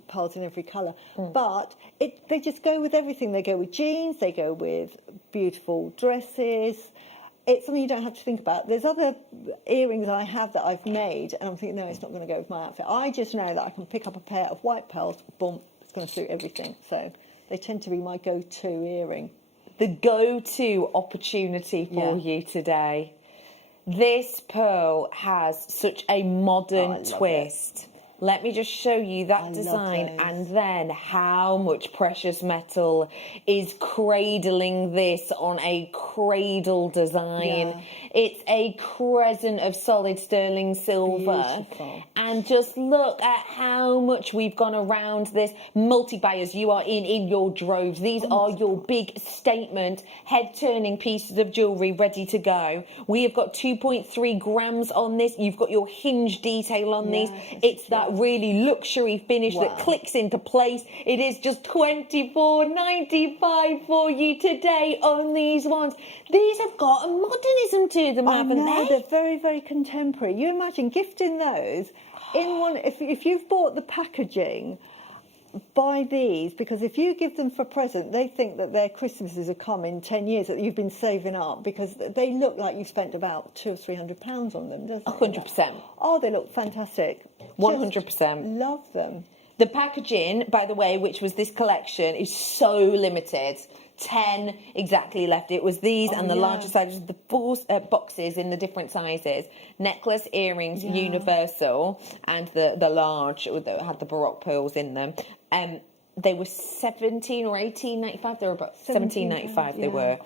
pearls in every colour. But they just go with everything. They go with jeans, they go with beautiful dresses. It's something you don't have to think about. There's other earrings I have that I've made, and I'm thinking, no, it's not going to go with my outfit. I just know that I can pick up a pair of white pearls, boom, it's going to suit everything. So they tend to be my go-to earring. The go-to opportunity for you today. This pearl has such a modern twist. Let me just show you that design and then how much precious metal is cradling this on a cradle design. Yeah. It's a crescent of solid sterling silver. Beautiful. And just look at how much we've gone around this. Multi-buyers, you are in your droves. These are your big statement, head-turning pieces of jewellery ready to go. We have got 2.3 grams on this. You've got your hinge detail on these. It's that really luxury finish that clicks into place. It is just $24.95 for you today on these ones. These have got a modernism to them, haven't they? They're very, very contemporary. You imagine gifting those in one. If you've bought the packaging, buy these, because if you give them for a present, they think that their Christmases have come in 10 years that you've been saving up, because they look like you've spent about £200 or £300 on them, doesn't it? 100%. Oh, they look fantastic. 100%. Love them. The packaging, by the way, which was this collection, is so limited. 10 exactly left. It was these and the larger sizes, the 4 boxes in the different sizes. Necklace, earrings, universal, and the large that had the Baroque pearls in them. They were $17 or $18.95. They were about $17.95. They were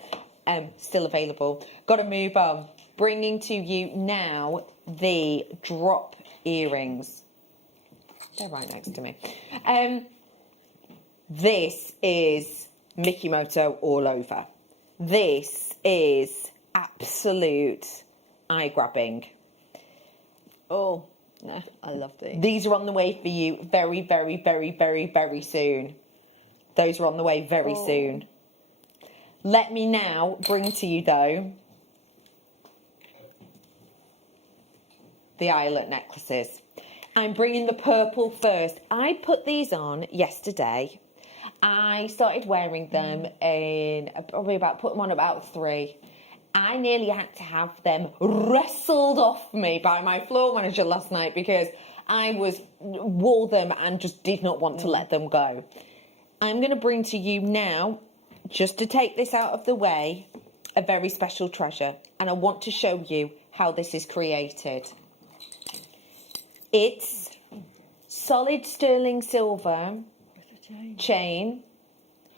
still available. Got to move on. Bringing to you now the drop earrings. They're right next to me. This is Mickey Moto all over. This is absolute eye-grabbing. Oh, no, I love these. These are on the way for you very, very, very, very, very soon. Those are on the way very soon. Let me now bring to you, though, the eyelet necklaces. I'm bringing the purple first. I put these on yesterday. I started wearing them in put them on about 3. I nearly had to have them wrestled off me by my floor manager last night because I wore them and just did not want to let them go. I'm going to bring to you now, just to take this out of the way, a very special treasure. And I want to show you how this is created. It's solid sterling silver chain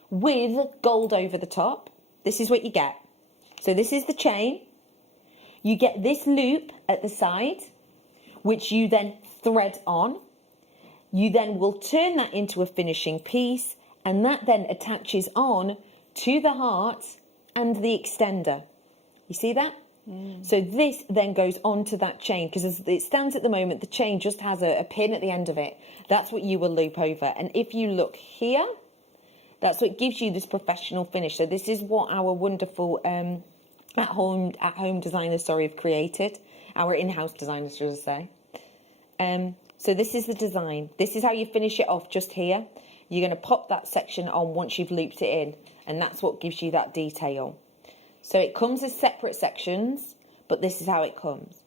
with gold over the top. This is what you get. So this is the chain. You get this loop at the side, which you then thread on. You then will turn that into a finishing piece, and that then attaches on to the heart and the extender. You see that? So this then goes onto that chain, because as it stands at the moment, the chain just has a pin at the end of it. That's what you will loop over. And if you look here, that's what gives you this professional finish. So this is what our wonderful at-home designers, have created. Our in-house designers, should I say. So this is the design. This is how you finish it off just here. You're going to pop that section on once you've looped it in, and that's what gives you that detail. So it comes as separate sections, but this is how it comes.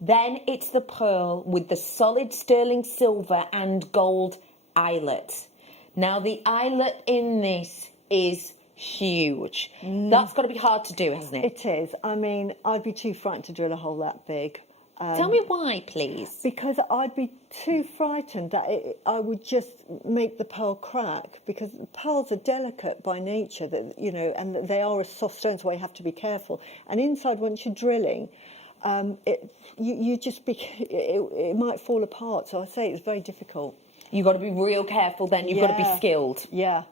Then it's the pearl with the solid sterling silver and gold eyelet. Now the eyelet in this is huge. That's got to be hard to do, hasn't it? It is. I mean, I'd be too frightened to drill a hole that big. Tell me why, please. Because I'd be too frightened that I would just make the pearl crack, because pearls are delicate by nature, that and they are a soft stone, so I have to be careful. And inside, once you're drilling, it might fall apart. So I say it's very difficult. You've got to be real careful then. You've got to be skilled. Yeah.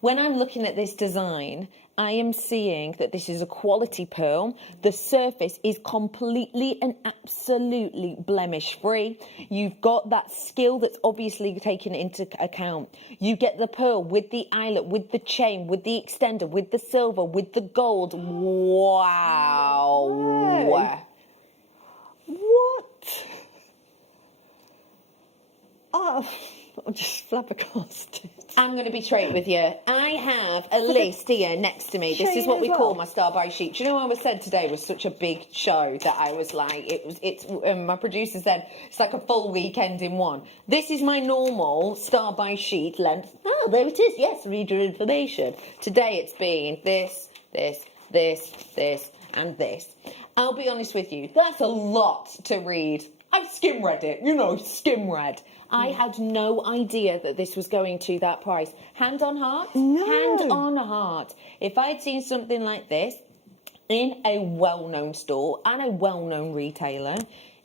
When I'm looking at this design, I am seeing that this is a quality pearl. The surface is completely and absolutely blemish-free. You've got that skill that's obviously taken into account. You get the pearl with the eyelet, with the chain, with the extender, with the silver, with the gold. Wow. Wow. What? Oh, I'm just flabbergasted. I'm going to be straight with you. I have a list here next to me. This is what we call my star by sheet. Do you know what I was said today was such a big show that I was like, my producer said, it's like a full weekend in one. This is my normal star by sheet length. Oh, there it is. Yes, read your information. Today it's been this, and this. I'll be honest with you, that's a lot to read. I've skim read it, skim read. I had no idea that this was going to that price. Hand on heart? No. Hand on heart. If I had seen something like this in a well-known store and a well-known retailer,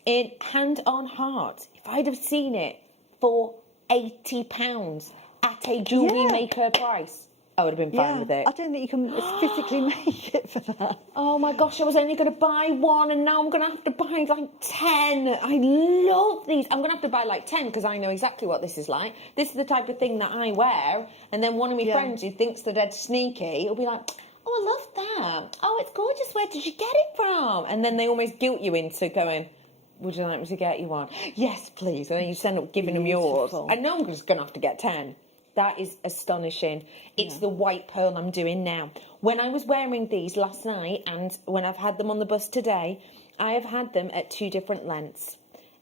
in hand on heart, if I'd have seen it for £80 at a jewellery maker price, I would have been fine with it. I don't think you can physically make it for that. Oh my gosh, I was only going to buy one and now I'm going to have to buy like 10. I love these. I'm going to have to buy like 10 because I know exactly what this is like. This is the type of thing that I wear, and then one of my friends who thinks they're dead sneaky will be like, oh, I love that. Oh, it's gorgeous. Where did you get it from? And then they almost guilt you into going, would you like me to get you one? Yes, please. And then you end up giving them yours. I know I'm just going to have to get 10. That is astonishing. It's the white pearl I'm doing now. When I was wearing these last night and when I've had them on the bus today, I have had them at 2 different lengths.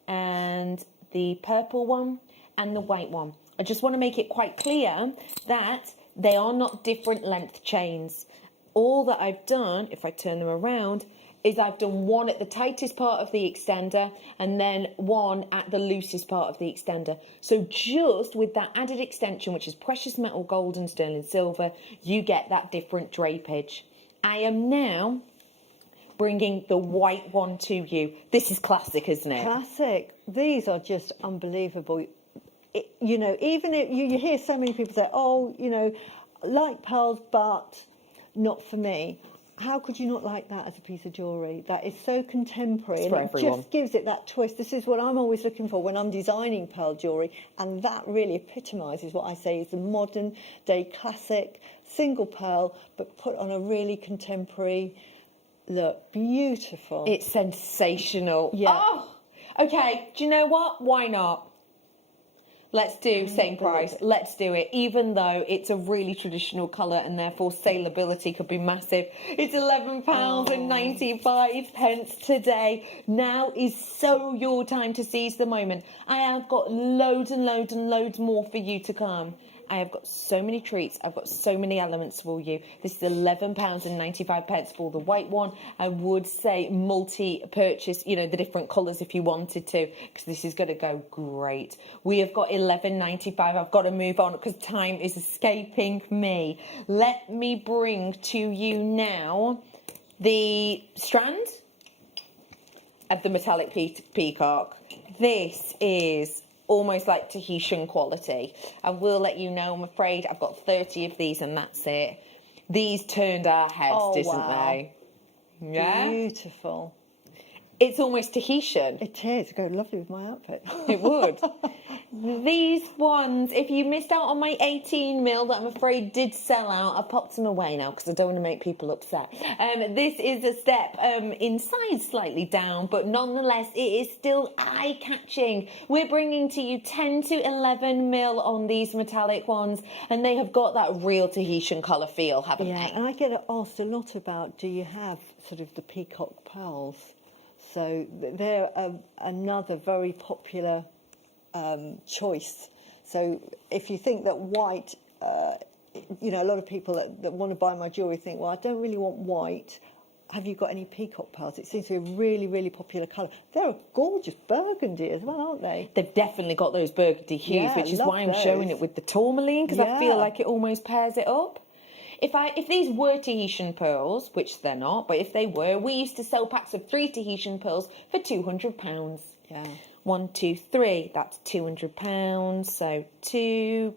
And the purple one and the white one. I just want to make it quite clear that they are not different length chains. All that I've done, if I turn them around, is I've done one at the tightest part of the extender and then one at the loosest part of the extender. So just with that added extension, which is precious metal gold and sterling silver, you get that different drapage. I am now bringing the white one to you. This is classic, isn't it? Classic. These are just unbelievable. Even if you hear so many people say, oh, like pearls, but not for me. How could you not like that as a piece of jewellery? That is so contemporary, and it just gives it that twist. This is what I'm always looking for when I'm designing pearl jewellery, and that really epitomises what I say is the modern day classic single pearl, but put on a really contemporary look. Beautiful. It's sensational. Yeah. Oh, okay. Do you know what? Why not? Let's do same price. Let's do it, even though it's a really traditional colour and therefore saleability could be massive. It's £11.95 today. Now is so your time to seize the moment. I have got loads and loads and loads more for you to come. I have got so many treats. I've got so many elements for you. This is £11.95 for the white one. I would say multi-purchase, the different colours if you wanted to, because this is going to go great. We have got £11.95. I've got to move on because time is escaping me. Let me bring to you now the strand of the metallic peacock. This is almost like Tahitian quality. I will let you know, I'm afraid I've got 30 of these and that's it. These turned our heads, didn't they? Yeah? Beautiful. It's almost Tahitian. It is. It'd go lovely with my outfit. It would. These ones, if you missed out on my 18mm that I'm afraid did sell out, I've popped them away now because I don't want to make people upset. This is a step in size slightly down, but nonetheless it is still eye-catching. We're bringing to you 10 to 11mm on these metallic ones, and they have got that real Tahitian colour feel, haven't Yeah, they? and I get asked a lot about, do you have sort of the peacock pearls? So they're another very popular choice. So if you think that white, you know, a lot of people that want to buy my jewellery think, well, I don't really want white. Have you got any peacock pearls? It seems to be a really, really popular colour. They're a gorgeous burgundy as well, aren't they? They've definitely got those burgundy hues, Yeah, which is love why I'm showing those. it with the tourmaline, because I feel Yeah. like it almost pairs it up. If these were Tahitian pearls, which they're not, but if they were, we used to sell packs of 3 Tahitian pearls for £200. Yeah. 1, 2, 3, that's £200. So 2,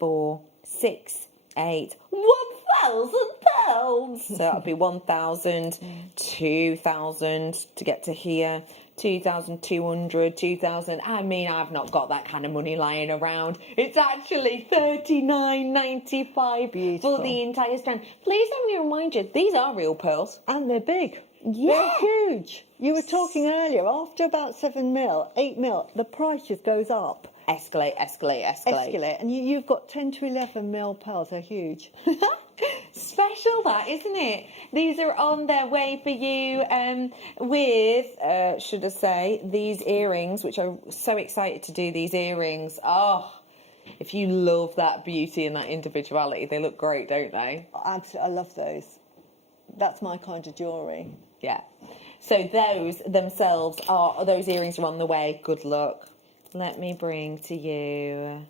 4, 6, 8, £1,000. So that'd be 1,000, 2,000 to get to here. 2,200, 2,000. I mean, I've not got that kind of money lying around. It's actually $39.95 Beautiful. for the entire strand. Please let me remind you, these are real pearls. And they're big. Yeah. They're huge. You were talking earlier, after about 7mm, 8mm, the price just goes up. Escalate, escalate, escalate. Escalate. And you've got 10 to 11mm pearls. They're huge. Special that, isn't it? These are on their way for you with, should I say, these earrings, which I'm so excited to do these earrings. Oh, if you love that beauty and that individuality, they look great, don't they? Absolutely, I love those. That's my kind of jewellery. Yeah. So those themselves are, those earrings are on the way. Good luck. Let me bring to you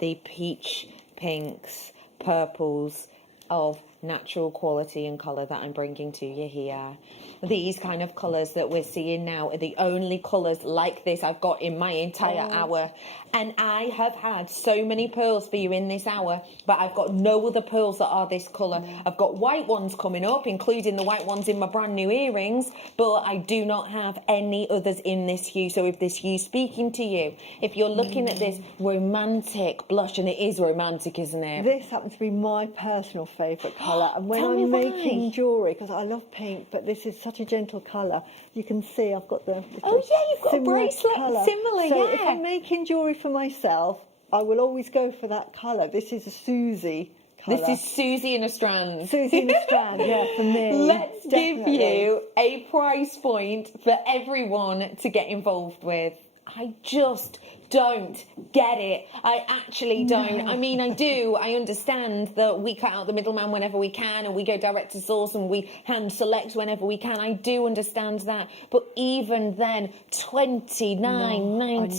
the peach pinks, purples of natural quality and colour that I'm bringing to you here. These kind of colours that we're seeing now are the only colours like this I've got in my entire hour. And I have had so many pearls for you in this hour, but I've got no other pearls that are this colour. I've got white ones coming up, including the white ones in my brand new earrings, but I do not have any others in this hue. So if this hue's speaking to you, if you're looking at this romantic blush, and it is romantic, isn't it? This happens to be my personal favourite colour. And when Tell me I'm why. making jewellery, because I love pink, but this is such a gentle colour, you can see I've got the Oh, yeah, you've got a similar bracelet, colour. similar, so yeah. if I'm making jewellery for myself, I will always go for that colour. This is a Susie colour. This is Susie in a strand. Susie in a strand, yeah, for me. Let's give definitely. you a price point for everyone to get involved with. I just don't get it. I actually don't. No. I mean, I do. I understand that we cut out the middleman whenever we can, and we go direct to source, and we hand select whenever we can. I do understand that. But even then, $29.95. I know, and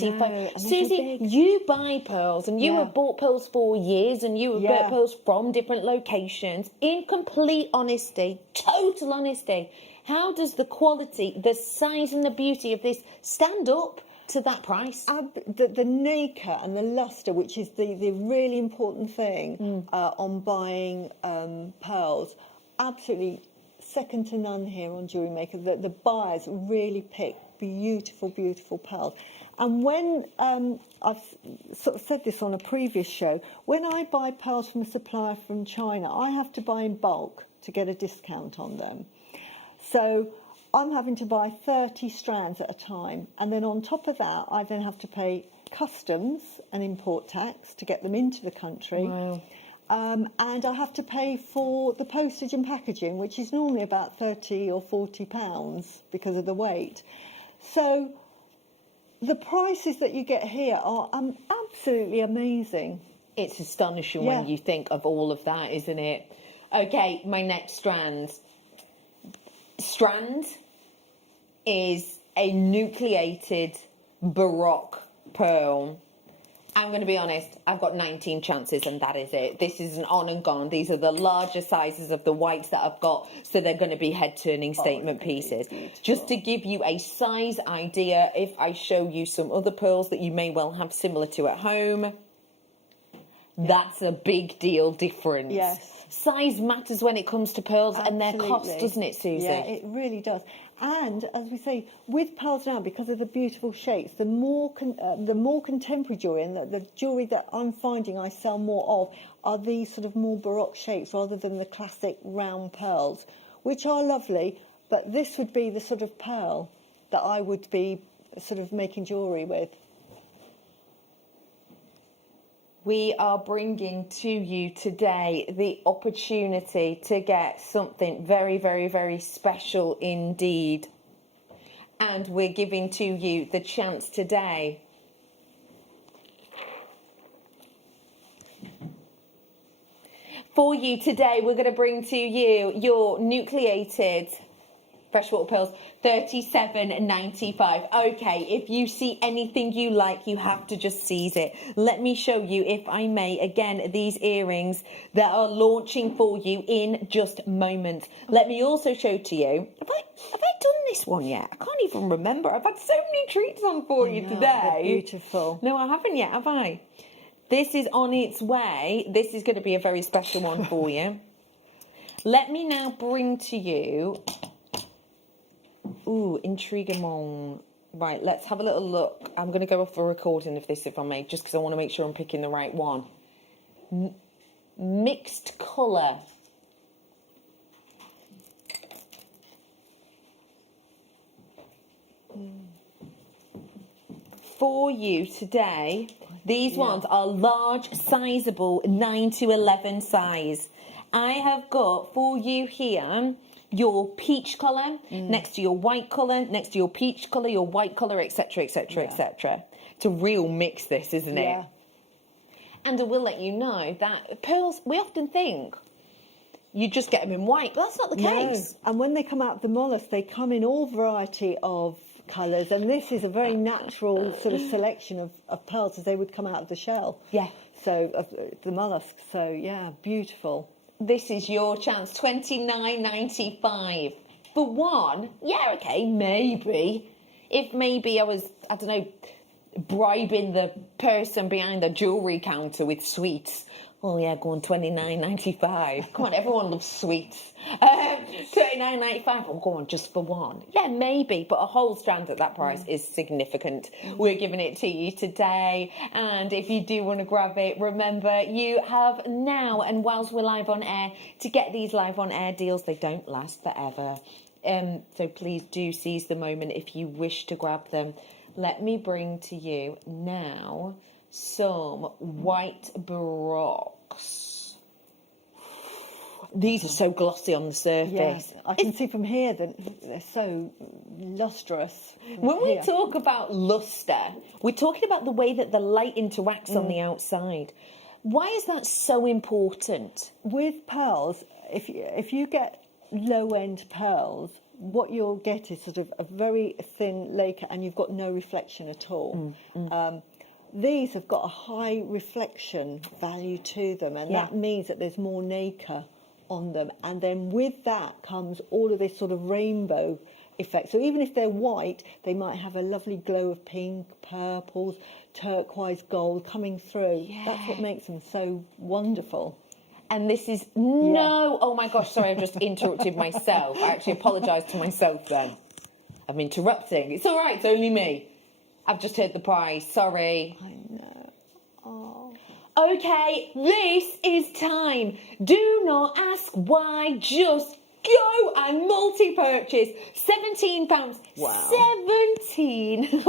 Susie, they're big. you buy pearls, and you Yeah. have bought pearls for years, and you have Yeah. bought pearls from different locations. In complete honesty, total honesty, how does the quality, the size and the beauty of this stand up to that price? The nacre and the lustre, which is the really important thing on buying pearls, absolutely second to none here on JewelleryMaker. The buyers really pick beautiful, beautiful pearls. And when, I've sort of said this on a previous show, when I buy pearls from a supplier from China, I have to buy in bulk to get a discount on them. So I'm having to buy 30 strands at a time. And then on top of that, I then have to pay customs and import tax to get them into the country. Wow. And I have to pay for the postage and packaging, which is normally about £30 or £40 because of the weight. So the prices that you get here are absolutely amazing. It's astonishing Yeah. when you think of all of that, isn't it? Okay, my next strand is a nucleated Baroque pearl. I'm going to be honest, I've got 19 chances and that is it. This is an on and gone. These are the larger sizes of the whites that I've got, so they're going to be head-turning statement pieces. Just to give you a size idea, if I show you some other pearls that you may well have similar to at home, that's a big deal difference. Yes. Size matters when it comes to pearls and their cost, Absolutely. doesn't it, Susie? Yeah, it really does. And as we say, with pearls now, because of the beautiful shapes, the more contemporary jewellery, and the jewellery that I'm finding I sell more of, are these sort of more Baroque shapes rather than the classic round pearls, which are lovely. But this would be the sort of pearl that I would be sort of making jewellery with. We are bringing to you today the opportunity to get something very, very, very special indeed. And we're giving to you the chance today for you today. We're going to bring to you your nucleated freshwater pearls, $37.95. Okay, if you see anything you like, you have to just seize it. Let me show you, if I may, again, these earrings that are launching for you in just moments. Let me also show to you, have I done this one yet? I can't even remember. I've had so many treats on for you today. They're beautiful. No, I haven't yet, have I? This is on its way. This is going to be a very special one for you. Let me now bring to you... Ooh, intriguement. Right, let's have a little look. I'm going to go off a recording of this, if I may, just because I want to make sure I'm picking the right one. Mixed colour. For you today, these ones are large, sizable, 9 to 11 size. I have got for you here... your peach colour next to your white colour, next to your peach colour, your white colour, etc, etc, etc. It's a real mix, this, isn't it? Yeah. And I will let you know that pearls, we often think you just get them in white, but that's not the case. And when they come out of the mollusk, they come in all variety of colours, and this is a very natural sort of selection of pearls as they would come out of the shell. Yeah. So, of the mollusk. So, yeah, beautiful. This is your chance, $29.95 for one. Yeah, okay, maybe. If maybe I was, I don't know, bribing the person behind the jewellery counter with sweets. Oh yeah, go on, $29.95. Come on, everyone loves sweets. $29.95. Oh, go on, just for one. Yeah, maybe, but a whole strand at that price is significant. We're giving it to you today, and if you do want to grab it, remember you have now, and whilst we're live on air, to get these live on air deals, they don't last forever. So please do seize the moment if you wish to grab them. Let me bring to you now some white Baroques. These are so glossy on the surface. Yes, I can see from here that they're so lustrous. When we talk about luster, we're talking about the way that the light interacts on the outside. Why is that so important? With pearls, if you get low-end pearls, what you'll get is sort of a very thin lacquer, and you've got no reflection at all. These have got a high reflection value to them, and that means that there's more nacre on them. And then with that comes all of this sort of rainbow effect. So even if they're white, they might have a lovely glow of pink, purples, turquoise, gold coming through. That's what makes them so wonderful. And this is oh my gosh, sorry, I've just interrupted myself. I actually apologise to myself then. I'm interrupting. It's all right, it's only me. I've just heard the price, sorry. I know. Oh. Okay, this is time. Do not ask why, just go and multi-purchase. £17. Wow. 17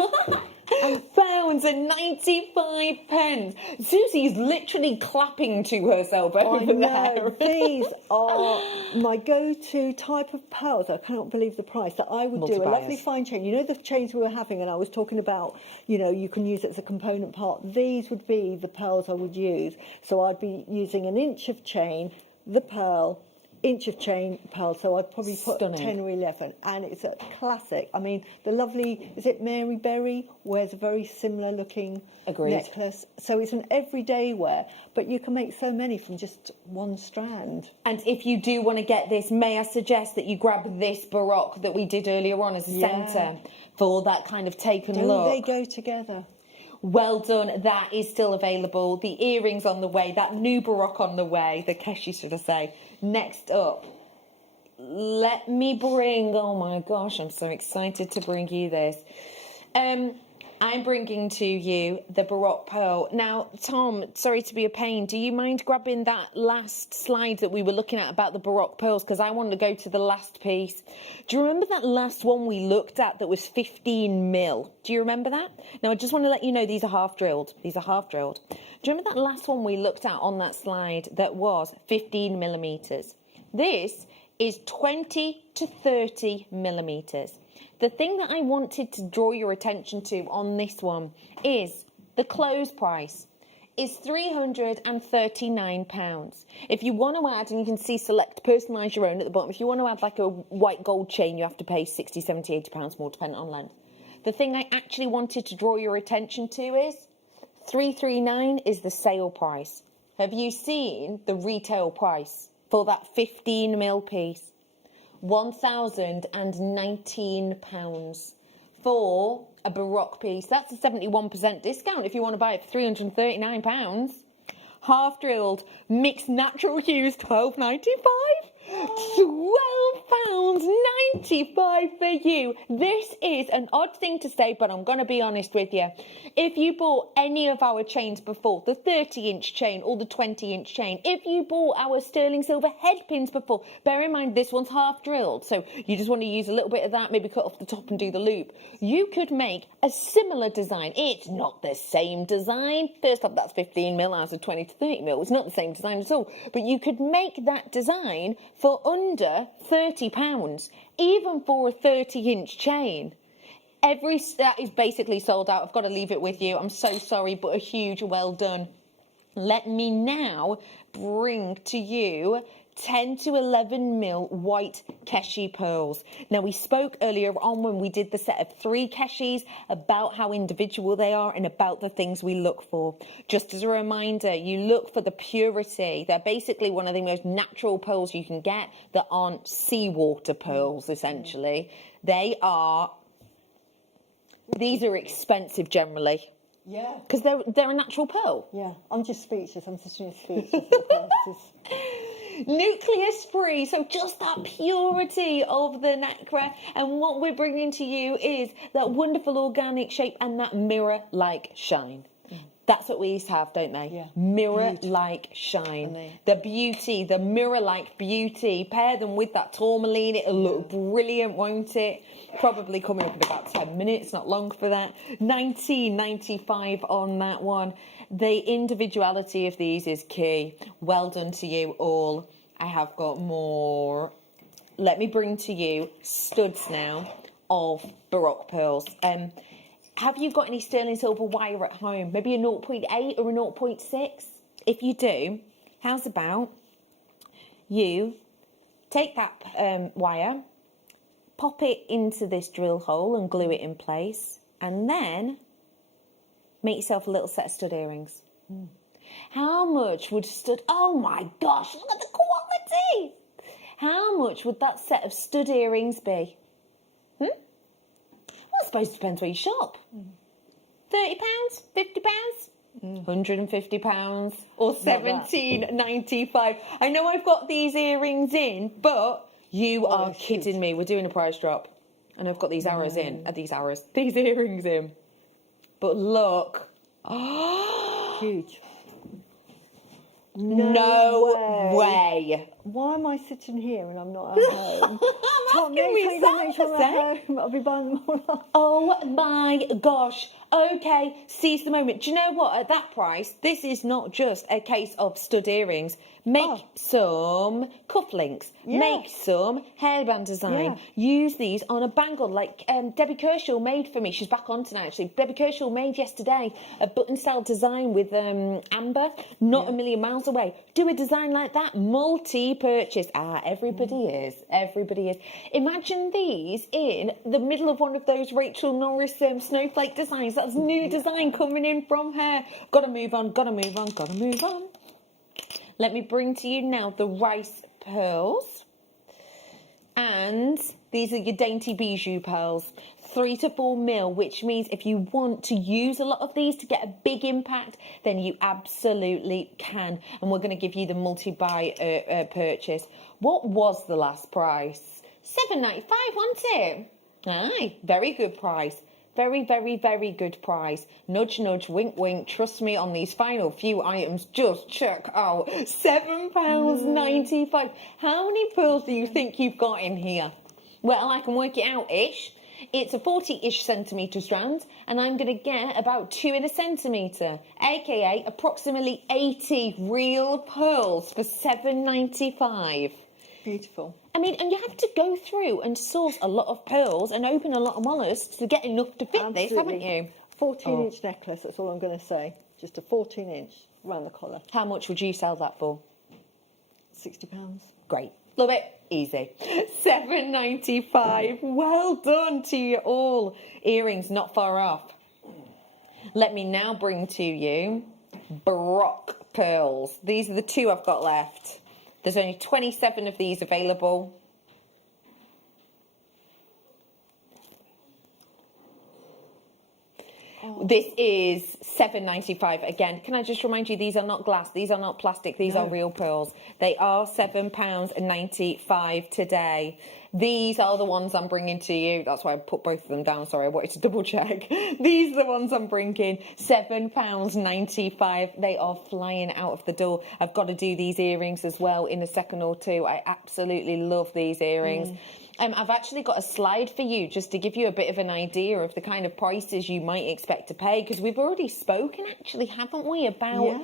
pounds and 95 pence. Susie's literally clapping to herself over there. These are my go-to type of pearls. I cannot believe the price that I would do. A lovely fine chain. You know the chains we were having, and I was talking about, you know, you can use it as a component part. These would be the pearls I would use. So I'd be using 1 inch of chain, the pearl, inch of chain pearl, so I'd probably put Stunning. 10 or 11, and it's a classic. I mean, the lovely, is it Mary Berry, wears a very similar looking Agreed. necklace. So it's an everyday wear, but you can make so many from just one strand. And if you do want to get this, may I suggest that you grab this Baroque that we did earlier on as a Yeah. centre for that kind of taken Don't look. they go together? Well done, that is still available. The earrings on the way, that new Baroque on the way, the Keshi should I say. Next up, let me bring, oh my gosh, I'm so excited to bring you this. I'm bringing to you the Baroque pearl. Now, Tom, sorry to be a pain, do you mind grabbing that last slide that we were looking at about the Baroque pearls? Because I want to go to the last piece. Do you remember that last one we looked at that was 15 mil? Do you remember that? Now, I just want to let you know these are half drilled. These are half drilled. Do you remember that last one we looked at on that slide that was 15 millimetres? This is 20 to 30 millimetres. The thing that I wanted to draw your attention to on this one is the close price is £339. If you want to add, and you can see select personalise your own at the bottom, if you want to add like a white gold chain, you have to pay 60, 70, 80 pounds more depending on length. The thing I actually wanted to draw your attention to is 339 is the sale price. Have you seen the retail price for that 15 mil piece? £1,019 for a Baroque piece. That's a 71% discount if you want to buy it for £339. Half drilled, mixed natural hues, £12.95. £12.95 for you. This is an odd thing to say, but I'm going to be honest with you. If you bought any of our chains before, the 30-inch chain or the 20-inch chain, if you bought our sterling silver head pins before, bear in mind this one's half drilled, so you just want to use a little bit of that, maybe cut off the top and do the loop. You could make a similar design. It's not the same design. First off, that's 15 mil out of 20 to 30 mil. It's not the same design at all. But you could make that design for under £30, even for a 30-inch chain. That is basically sold out. I've got to leave it with you. I'm so sorry, but a huge well done. Let me now bring to you 10 to 11 mil white Keshi pearls. Now, we spoke earlier on when we did the set of 3 Keshis about how individual they are and about the things we look for. Just as a reminder, you look for the purity. They're basically one of the most natural pearls you can get that aren't seawater pearls, essentially. These are expensive generally. Yeah. Because they're a natural pearl. Yeah, I'm just speechless. I'm sitting here speechless at the prices. Nucleus free, so just that purity of the nacre. And what we're bringing to you is that wonderful organic shape and that mirror-like shine. That's what we used to have, don't they? Yeah. Mirror-like shine. Amazing. The beauty, the mirror-like beauty. Pair them with that tourmaline, it'll look brilliant, won't it? Probably coming up in about 10 minutes, not long for that. £19.95 on that one. The individuality of these is key. Well done to you all. I have got more. Let me bring to you studs now of Baroque pearls. Have you got any sterling silver wire at home? Maybe a 0.8 or a 0.6? If you do, how's about you take that wire, pop it into this drill hole and glue it in place, and then make yourself a little set of stud earrings. How much would oh my gosh, look at the quality! How much would that set of stud earrings be? I suppose it depends where you shop. £30, £50, £150 or £17.95. I know I've got these earrings in, but you are kidding me. We're doing a price drop. And I've got these arrows in, these earrings in. But look. Huge. No way. Why am I sitting here and I'm not at home? I'm asking myself the same. I'll be buying them all up. Oh my gosh. Okay, seize the moment. Do you know what? At that price, this is not just a case of stud earrings. Make some cufflinks. Make some hairband design. Use these on a bangle like Debbie Kershaw made for me. She's back on tonight, actually. Debbie Kershaw made yesterday a button-style design with amber, not a million miles away. Do a design like that, multi-purchase. Everybody is. Everybody is. Imagine these in the middle of one of those Rachel Norris snowflake designs. That's new design coming in from her. Gotta move on, gotta move on, gotta move on. Let me bring to you now the rice pearls. And these are your dainty bijou pearls. 3 to 4 mil, which means if you want to use a lot of these to get a big impact, then you absolutely can. And we're going to give you the multi-buy purchase. What was the last price? $7.95, wasn't it? Aye, very good price. Very, very, very good price. Nudge, nudge, wink, wink. Trust me on these final few items. Just check out. £7.95. How many pearls do you think you've got in here? Well, I can work it out-ish. It's a 40-ish centimetre strand, and I'm going to get about 2 in a centimetre, aka approximately 80 real pearls for $7.95. Beautiful. I mean, and you have to go through and source a lot of pearls and open a lot of mollusks to get enough to fit this, haven't you? 14-inch necklace, that's all I'm going to say. Just a 14-inch around the collar. How much would you sell that for? £60. Great. Love it. Easy. $7.95. Well done to you all. Earrings not far off. Let me now bring to you Baroque pearls. These are the 2 I've got left. There's only 27 of these available. This is $7.95. Again, can I just remind you, these are not glass, these are not plastic, these are real pearls. They are £7.95 today. These are the ones I'm bringing to you. That's why I put both of them down. Sorry, I wanted to double check. These are the ones I'm bringing. £7.95. They are flying out of the door. I've got to do these earrings as well in a second or two. I absolutely love these earrings. I've actually got a slide for you just to give you a bit of an idea of the kind of prices you might expect to pay, because we've already spoken, actually, haven't we, about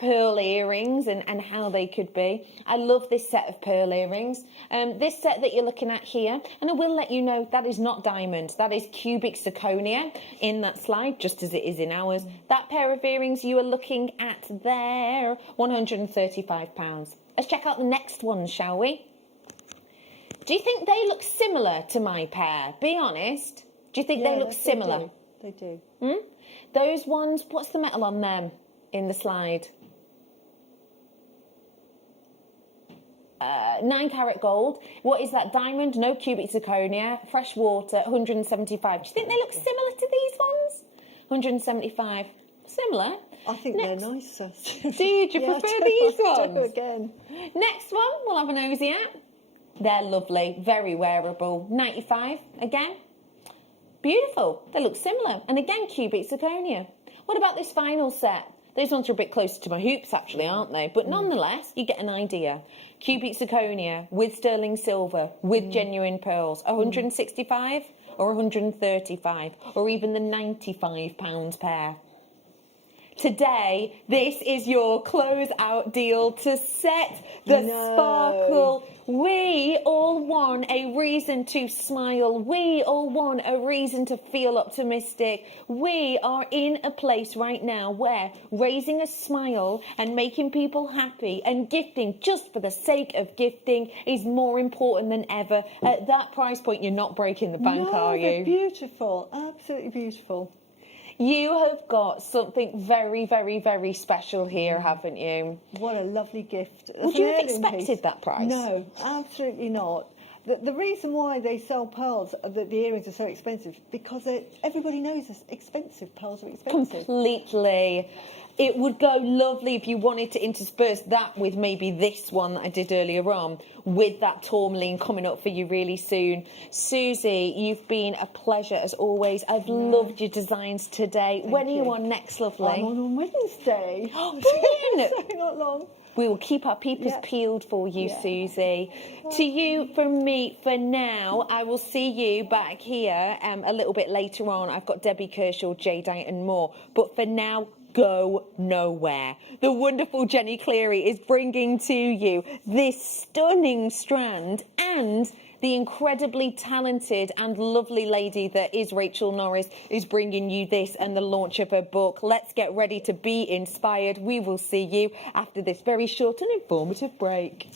pearl earrings and how they could be. I love this set of pearl earrings. This set that you're looking at here, and I will let you know, that is not diamond. That is cubic zirconia in that slide, just as it is in ours. That pair of earrings you are looking at there, £135. Let's check out the next one, shall we? Do you think they look similar to my pair? Be honest. Do you think they look similar? They do. Those ones, what's the metal on them in the slide? 9 carat gold. What is that? Diamond, no cubic zirconia, fresh water, 175. Do you think they look similar to these ones? 175. Similar. I think they're nicer. Do you prefer these ones? Do again. Next one, we'll have a nosy at. They're lovely, very wearable. 95 again. Beautiful. They look similar. And again, cubic zirconia. What about this final set? Those ones are a bit closer to my hoops, actually, aren't they? But nonetheless, you get an idea. Cubic zirconia with sterling silver, with genuine pearls. 165 or 135 or even the £95 pair. Today, this is your close-out deal to set the sparkle. We all want a reason to smile. We all want a reason to feel optimistic. We are in a place right now where raising a smile and making people happy and gifting just for the sake of gifting is more important than ever. At that price point, you're not breaking the bank, are you? They're beautiful. Absolutely beautiful. You have got something very, very, very special here, haven't you? What a lovely gift. Would you have expected that price? No, absolutely not. The reason why they sell pearls, the earrings are so expensive, because everybody knows it's expensive. Pearls are expensive. Completely. It would go lovely if you wanted to intersperse that with maybe this one that I did earlier on, with that tourmaline coming up for you really soon. Susie, you've been a pleasure as always. I've loved your designs today. When are you on next, lovely? I'm on Wednesday. Brilliant! So not long. We will keep our peepers peeled for you, Susie. To you, from me, for now, I will see you back here a little bit later on. I've got Debbie Kershaw, Jadeite and more. But for now, go nowhere. The wonderful Jenny Cleary is bringing to you this stunning strand and the incredibly talented and lovely lady that is Rachel Norris is bringing you this and the launch of her book. Let's get ready to be inspired. We will see you after this very short and informative break.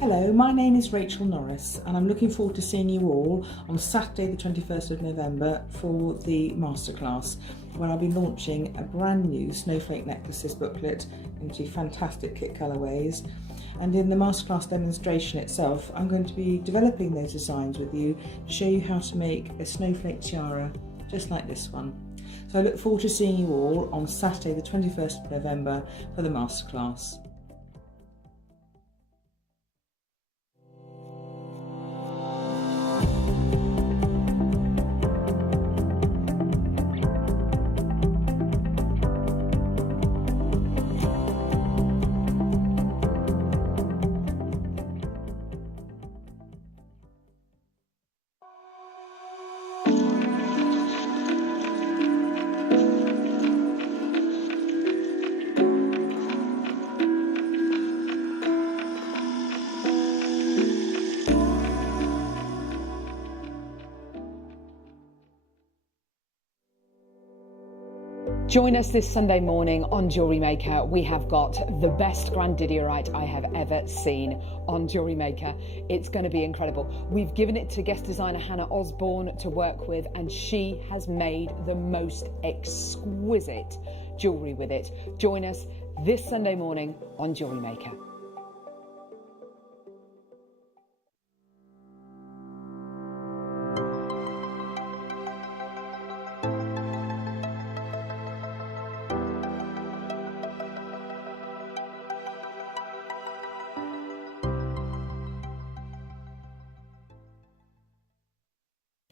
Hello, my name is Rachel Norris and I'm looking forward to seeing you all on Saturday the 21st of November for the masterclass, where I'll be launching a brand new snowflake necklaces booklet into fantastic kit colourways. And in the masterclass demonstration itself, I'm going to be developing those designs with you to show you how to make a snowflake tiara just like this one. So I look forward to seeing you all on Saturday the 21st of November for the masterclass. Join us this Sunday morning on JewelleryMaker. We have got the best grandidierite I have ever seen on JewelleryMaker. It's going to be incredible. We've given it to guest designer Hannah Osborne to work with, and she has made the most exquisite jewellery with it. Join us this Sunday morning on JewelleryMaker.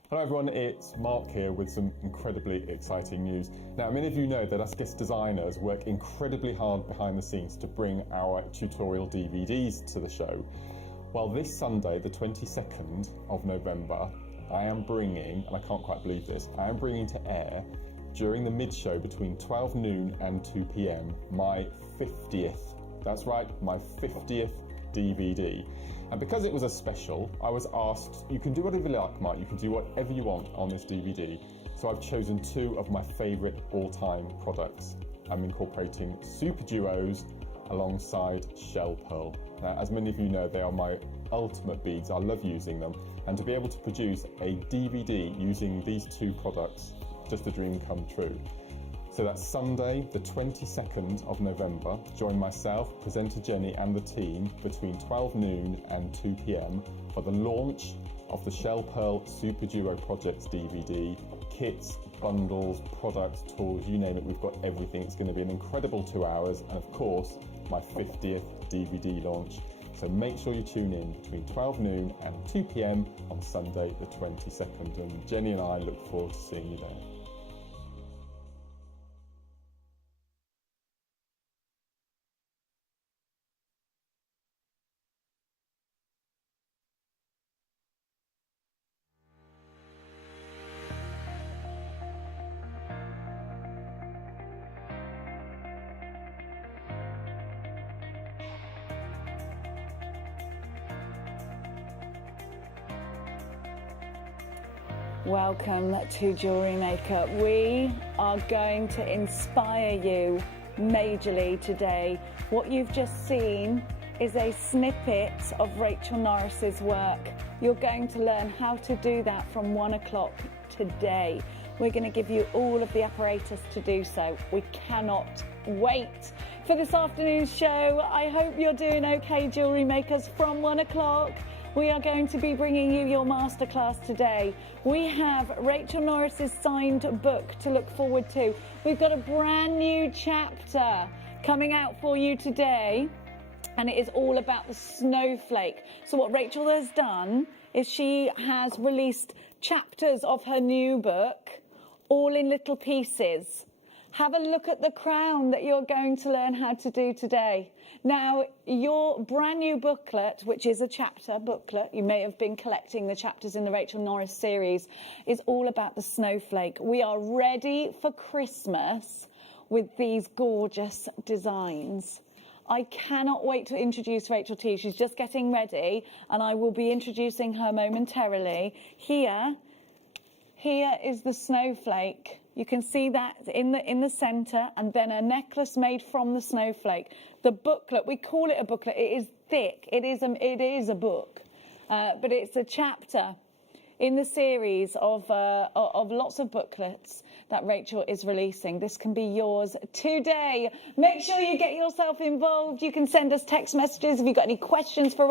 Hello everyone, it's Mark here with some incredibly exciting news. Now, many of you know that us guest designers work incredibly hard behind the scenes to bring our tutorial DVDs to the show. Well, this Sunday, the 22nd of November, I am bringing, and I can't quite believe this, I am bringing to air during the mid-show between 12 noon and 2 p.m. my 50th, that's right, my 50th DVD. And because it was a special, I was asked, you can do whatever you like, Mark, you can do whatever you want on this DVD. So I've chosen two of my favourite all-time products. I'm incorporating Super Duos alongside Shell Pearl. Now, as many of you know, they are my ultimate beads. I love using them. And to be able to produce a DVD using these two products, just a dream come true. So that's Sunday, the 22nd of November. Join myself, presenter Jenny and the team between 12 noon and 2 p.m. for the launch of the Shell Pearl Super Duo Projects DVD. Kits, bundles, products, tools, you name it, we've got everything. It's going to be an incredible 2 hours, and of course, my 50th DVD launch. So make sure you tune in between 12 noon and 2 p.m. on Sunday the 22nd. And Jenny and I look forward to seeing you there. Welcome to Jewellery Maker. We are going to inspire you majorly today. What you've just seen is a snippet of Rachel Norris's work. You're going to learn how to do that from 1 o'clock today. We're going to give you all of the apparatus to do so. We cannot wait for this afternoon's show. I hope you're doing okay, Jewellery Makers. From 1 o'clock, we are going to be bringing you your masterclass today. We have Rachel Norris's signed book to look forward to. We've got a brand new chapter coming out for you today, and it is all about the snowflake. So what Rachel has done is she has released chapters of her new book, all in little pieces. Have a look at the crown that you're going to learn how to do today. Now, your brand new booklet, which is a chapter booklet, you may have been collecting the chapters in the Rachel Norris series, is all about the snowflake. We are ready for Christmas with these gorgeous designs. I cannot wait to introduce Rachel to you. She's just getting ready, and I will be introducing her momentarily. Here is the snowflake. You can see that in the centre, and then a necklace made from the snowflake. The booklet, we call it a booklet. It is thick. It is a book, but it's a chapter in the series of lots of booklets that Rachel is releasing. This can be yours today. Make sure you get yourself involved. You can send us text messages if you've got any questions for Rachel.